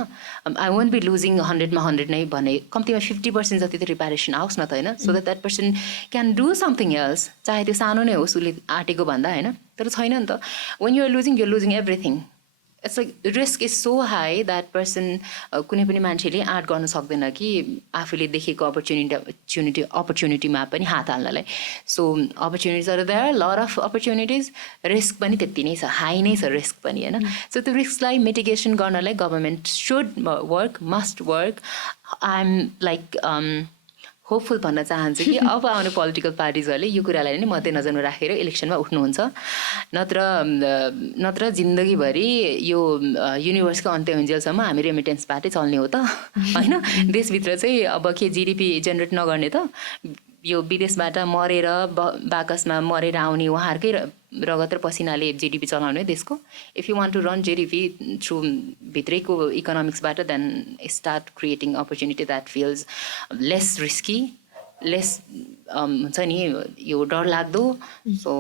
आई वोन्ट बी लुजिङ 100मा 100 नै भने कम्तीमा 50% जति त रिपेरेसन आओस् न त होइन so that person can do something else चाहे त्यो सानो नै होस् उसले आँटेको भन्दा होइन तर छैन नि त when you're losing everything it's like risk is so high that person कुनै पनि मान्छेले आँट गर्न सक्दैन कि आफूले देखेको अपर्च्युनिटीमा पनि हात हाल्नलाई so opportunities are there lot of opportunities risk पनि त्यति नै छ हाई नै छ रिस्क पनि होइन सो त्यो रिस्कलाई मिटिगेसन गर्नलाई government should work must work I am like hopeful भन्न चाहन्छु कि अब आउने पोलिटिकल पार्टिजहरूले यो कुरालाई नै मध्यनजरमा राखेर इलेक्सनमा उठ्नुहुन्छ नत्र जिन्दगीभरि यो युनिभर्सको अन्त्य हुन्जेलसम्म हामी रेमिटेन्सबाटै चल्ने हो त होइन देशभित्र चाहिँ अब के जिडिपी जेनेरेट नगर्ने त यो विदेशबाट मरेर बाकसमा मरेर आउने उहाँहरूकै रगत र पसिनाले जिडिपी चलाउने देशको if you want to run GDP through भित्रैको इकोनोमिक्सबाट then start creating opportunity that feels less risky less हुन्छ नि यो डरलाग्दो so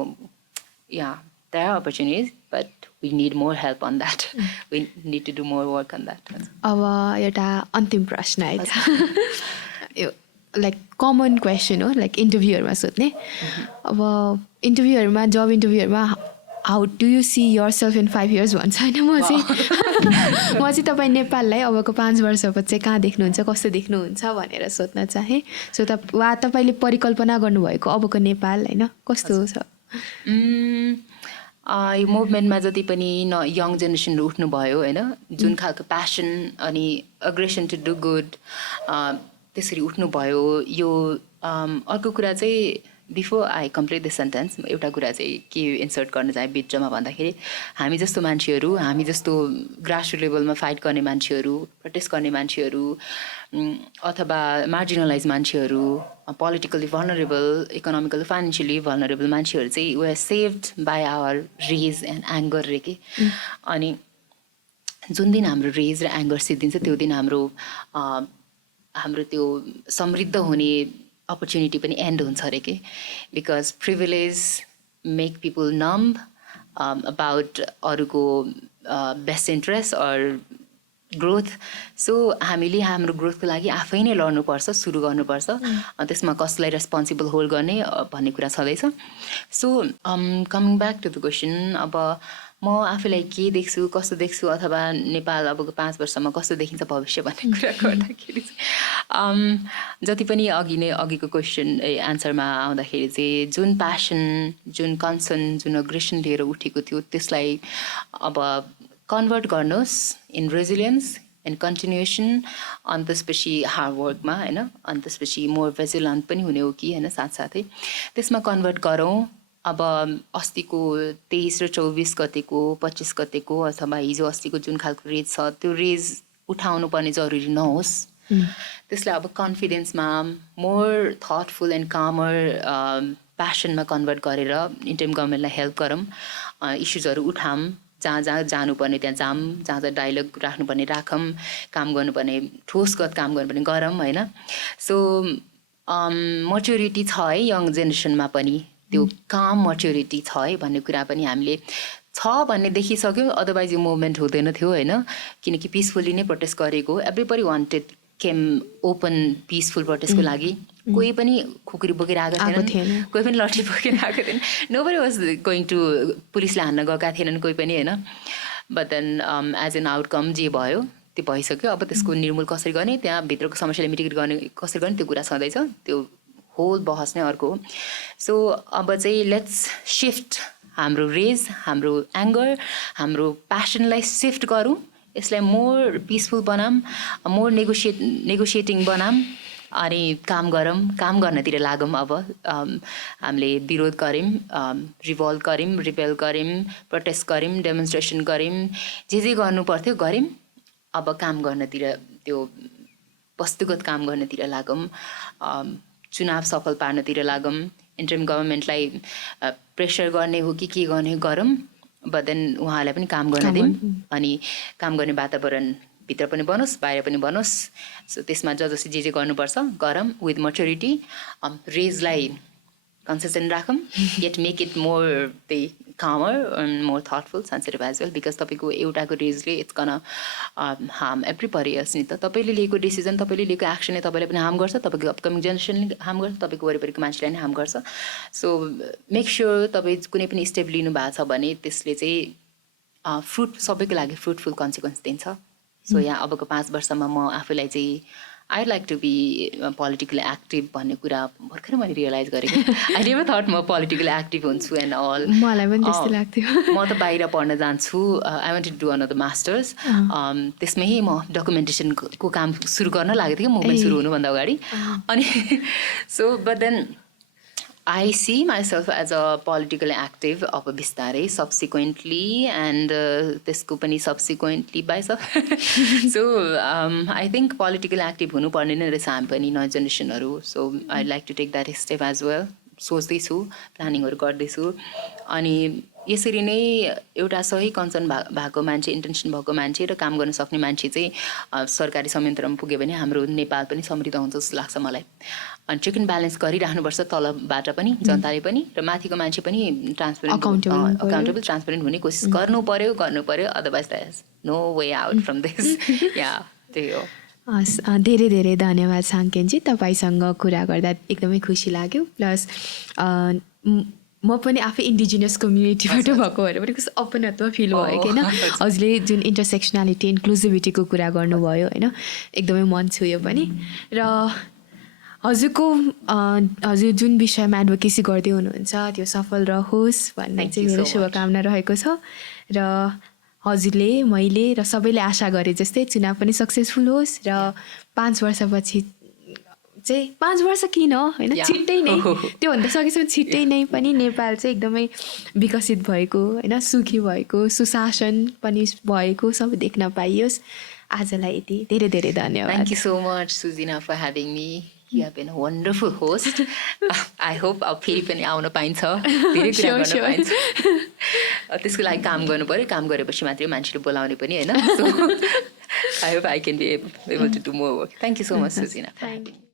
yeah there are opportunities but we need more help on that we need to do more work on that अब एउटा अन्तिम प्रश्न है यो लाइक कमन क्वेसन हो लाइक इन्टरभ्यूहरूमा सोध्ने अब इन्टरभ्यूहरूमा जब इन्टरभ्यूहरूमा how do you see yourself in 5 years भन्छ होइन म चाहिँ तपाईँ नेपाललाई अबको 5 वर्षपछि चाहिँ कहाँ देख्नुहुन्छ कस्तो देख्नुहुन्छ भनेर सोध्न चाहेँ सो वा तपाईँले परिकल्पना गर्नुभएको अबको नेपाल होइन कस्तो छ यो मुभमेन्टमा जति पनि यङ जेनेरेसनहरू उठ्नुभयो होइन जुन खालको प्यासन अनि अग्रेसन टु डु गुड त्यसरी उठ्नुभयो यो अर्को कुरा चाहिँ before I complete the sentence एउटा कुरा चाहिँ के इन्सर्ट गर्न चाहे बिचमा भन्दाखेरि हामी जस्तो मान्छेहरू हामी जस्तो ग्रासरुट लेभलमा फाइट गर्ने मान्छेहरू प्रोटेस्ट गर्ने मान्छेहरू अथवा मार्जिनलाइज मान्छेहरू politically vulnerable economically financially vulnerable मान्छेहरू चाहिँ we are saved by our rage and anger रे के अनि जुन दिन हाम्रो रेज र एङ्गर सिद्धिन्छ त्यो दिन हाम्रो त्यो समृद्ध हुने अपर्च्युनिटी पनि एन्ड हुन्छ अरे के because privilege make people numb about अरूको best interest or growth so हामीले हाम्रो ग्रोथको लागि आफै नै लड्नुपर्छ सुरु गर्नुपर्छ त्यसमा कसलाई रेस्पोन्सिबल होल्ड गर्ने भन्ने कुरा छँदैछ so coming back to the question अब म आफूलाई के देख्छु कस्तो देख्छु अथवा नेपाल अबको 5 वर्षमा कस्तो देखिन्छ भविष्य भन्ने कुरा गर्दाखेरि चाहिँ जति पनि अघिको क्वेसन एन्सरमा आउँदाखेरि चाहिँ जुन प्यासन जुन कन्सर्न जुन अग्रेसन लिएर उठेको थियो त्यसलाई अब कन्भर्ट गर्नुहोस् इन रेजिलियन्स एन्ड कन्टिन्युएसन अनि त्यसपछि हार्डवर्कमा होइन अनि त्यसपछि मोर भेजिलेन्ट पनि हुने हो कि होइन साथसाथै त्यसमा कन्भर्ट गरौँ अब अस्तिको 23 र 24 गतेको 25 गतेको अथवा हिजो अस्तिको जुन खालको रेज छ त्यो रेज उठाउनु पर्ने जरुरी नहोस् त्यसलाई अब कन्फिडेन्समा मोर थटफुल एन्ड कामर प्यासनमा कन्भर्ट गरेर इन्डियन गभर्मेन्टलाई हेल्प गरौँ इस्युजहरू उठाऊँ जहाँ जहाँ जानुपर्ने त्यहाँ जाऊँ जहाँ जहाँ डायलग राख्नुपर्ने राखौँ काम गर्नुपर्ने ठोसगत काम गर्नुपर्ने गरौँ होइन सो मच्योरिटी छ है यङ जेनेरेसनमा पनि त्यो काम मच्योरिटी छ है भन्ने कुरा पनि हामीले छ भन्ने देखिसक्यो अदरवाइज यो मुभमेन्ट हुँदैन थियो होइन किनकि पिसफुल्ली नै प्रोटेस्ट गरेको everybody wanted came open peaceful प्रोटेस्टको लागि कोही पनि खुकुरी बोकेर आएको थिएन कोही पनि लट्ठी बोकेर आएको थिएन नोबडी वाज गोइङ टु पुलिसले हान्न गएका थिएनन् कोही पनि होइन but then as an outcome जे भयो त्यो भइसक्यो अब त्यसको निर्मूल कसरी गर्ने त्यहाँ भित्रको समस्यालाई मिटिगेट गर्ने कसरी गर्ने त्यो कुरा छँदैछ त्यो होल बहस नै अर्को हो सो अब चाहिँ लेट्स सिफ्ट हाम्रो रेज हाम्रो एङ्गर हाम्रो प्यासनलाई सिफ्ट गरौँ यसलाई मोर पिसफुल बनाऊँ मोर नेगोसिएटिङ बनाऊँ अनि काम गरौँ काम गर्नतिर लागौँ अब हामीले विरोध गऱ्यौँ रिभल्ट गऱ्यौँ रिपेल गऱ्यौँ प्रोटेस्ट गऱ्यौँ डेमोन्स्ट्रेसन गऱ्यौँ जे गर्नु पर्थ्यो गऱ्यौँ अब काम गर्नतिर त्यो वस्तुगत काम गर्नतिर लागौँ चुनाव सफल पार्नतिर लागौँ इन्टरिम गभर्मेन्टलाई प्रेसर गर्ने हो कि के गर्ने गरौँ बट देन उहाँलाई पनि काम गर्न दिउँ अनि काम गर्ने वातावरण भित्र पनि बनोस् बाहिर पनि बनोस् सो त्यसमा जसले जे गर्नुपर्छ गरौँ विथ मच्योरिटी रेजलाई कन्सिस्टेन्ट राखौँ yet make it more the calmer and more thoughtful sensitive as well because तपाईँको एउटाको रेजले it's gonna harm everybody else नि त तपाईँले लिएको डिसिजन तपाईँले लिएको एक्सनले तपाईँलाई पनि हार्म गर्छ तपाईँको अपकमिङ जेनेरेसनले हार्म गर्छ तपाईँको वरिपरिको मान्छेलाई नै हार्म गर्छ सो मेक स्योर तपाईँ कुनै पनि स्टेप लिनु भएको छ भने त्यसले चाहिँ सबैको लागि फ्रुटफुल कन्सिक्वेन्स दिन्छ सो यहाँ अबको 5 वर्षमा म आफूलाई चाहिँ I like to be politically active भन्ने कुरा भर्खरै मैले रियलाइज गरेको आई नेभर थट म पोलिटिकली एक्टिभ हुन्छु एन्ड अल मलाई पनि त्यस्तो लाग्थ्यो म त बाहिर पढ्न जान्छु I want to do another masters त्यसमै म डकुमेन्टेसनको काम सुरु गर्न लागेको थियो मुभमेन्ट सुरु हुनुभन्दा अगाडि अनि so but then I see myself as a politically active अब बिस्तारै subsequently and त्यसको पनि subsequently by so I think politically active हुनुपर्ने नै रहेछ हामी पनि नयाँ जेनेरेसनहरू so I'd like to take that step as well सोच्दैछु, प्लानिङहरू गर्दैछु। अनि यसरी नै एउटा सही कन्सर्न भएको मान्छे, इन्टेन्सन भएको मान्छे र काम गर्न सक्ने मान्छे चाहिँ सरकारी संयन्त्रमा पुग्यो भने हाम्रो नेपाल पनि समृद्ध हुन्छ जस्तो लाग्छ मलाई। अनि चेक एन्ड ब्यालेन्स गरिराख्नुपर्छ, तलबाट पनि जनताले पनि र माथिको मान्छे पनि अकाउन्टेबल ट्रान्सपेरेन्ट हुने कोसिस गर्नु पर्यो, otherwise that is no way out from this. Yeah त्यही हो। हस्, धेरै धेरै धन्यवाद साङ्केनजी, तपाईँसँग कुरा गर्दा एकदमै खुसी लाग्यो। प्लस म पनि आफै इन्डिजिनियस कम्युनिटीबाट भएको भएर पनि कस्तो अपनत्व फिल भयो कि होइन। हजुरले जुन इन्टरसेक्सनालिटी इन्क्लुजिभिटीको कुरा गर्नुभयो होइन, एकदमै मन छुयो पनि। र हजुर जुन विषयमा एडभोकेसी गर्दै हुनुहुन्छ त्यो सफल रहोस् भन्ने चाहिँ मेरो शुभकामना रहेको छ। र हजुरले, मैले र सबैले आशा गरे जस्तै चुनाव पनि सक्सेसफुल होस् र 5 वर्षपछि चाहिँ 5 वर्ष किन होइन, छिट्टै नै त्योभन्दा सकेसम्म छिट्टै नै पनि नेपाल चाहिँ एकदमै विकसित भएको होइन, सुखी भएको, सुशासन पनि भएको सबै देख्न पाइयोस्। आजलाई यति, धेरै धेरै धन्यवाद। Thank you so much, Sujina, for having me. You have been a wonderful host. I hope फेरि पनि आउन पाइन्छ, धेरै कुरा गर्न पाइन्छ। त्यसको लागि काम गर्नु पर्यो, काम गरेपछि मात्रै मान्छेले बोलाउने पनि होइन। So I hope I can be able to do more work. Thank you so much, Sujina, for having me.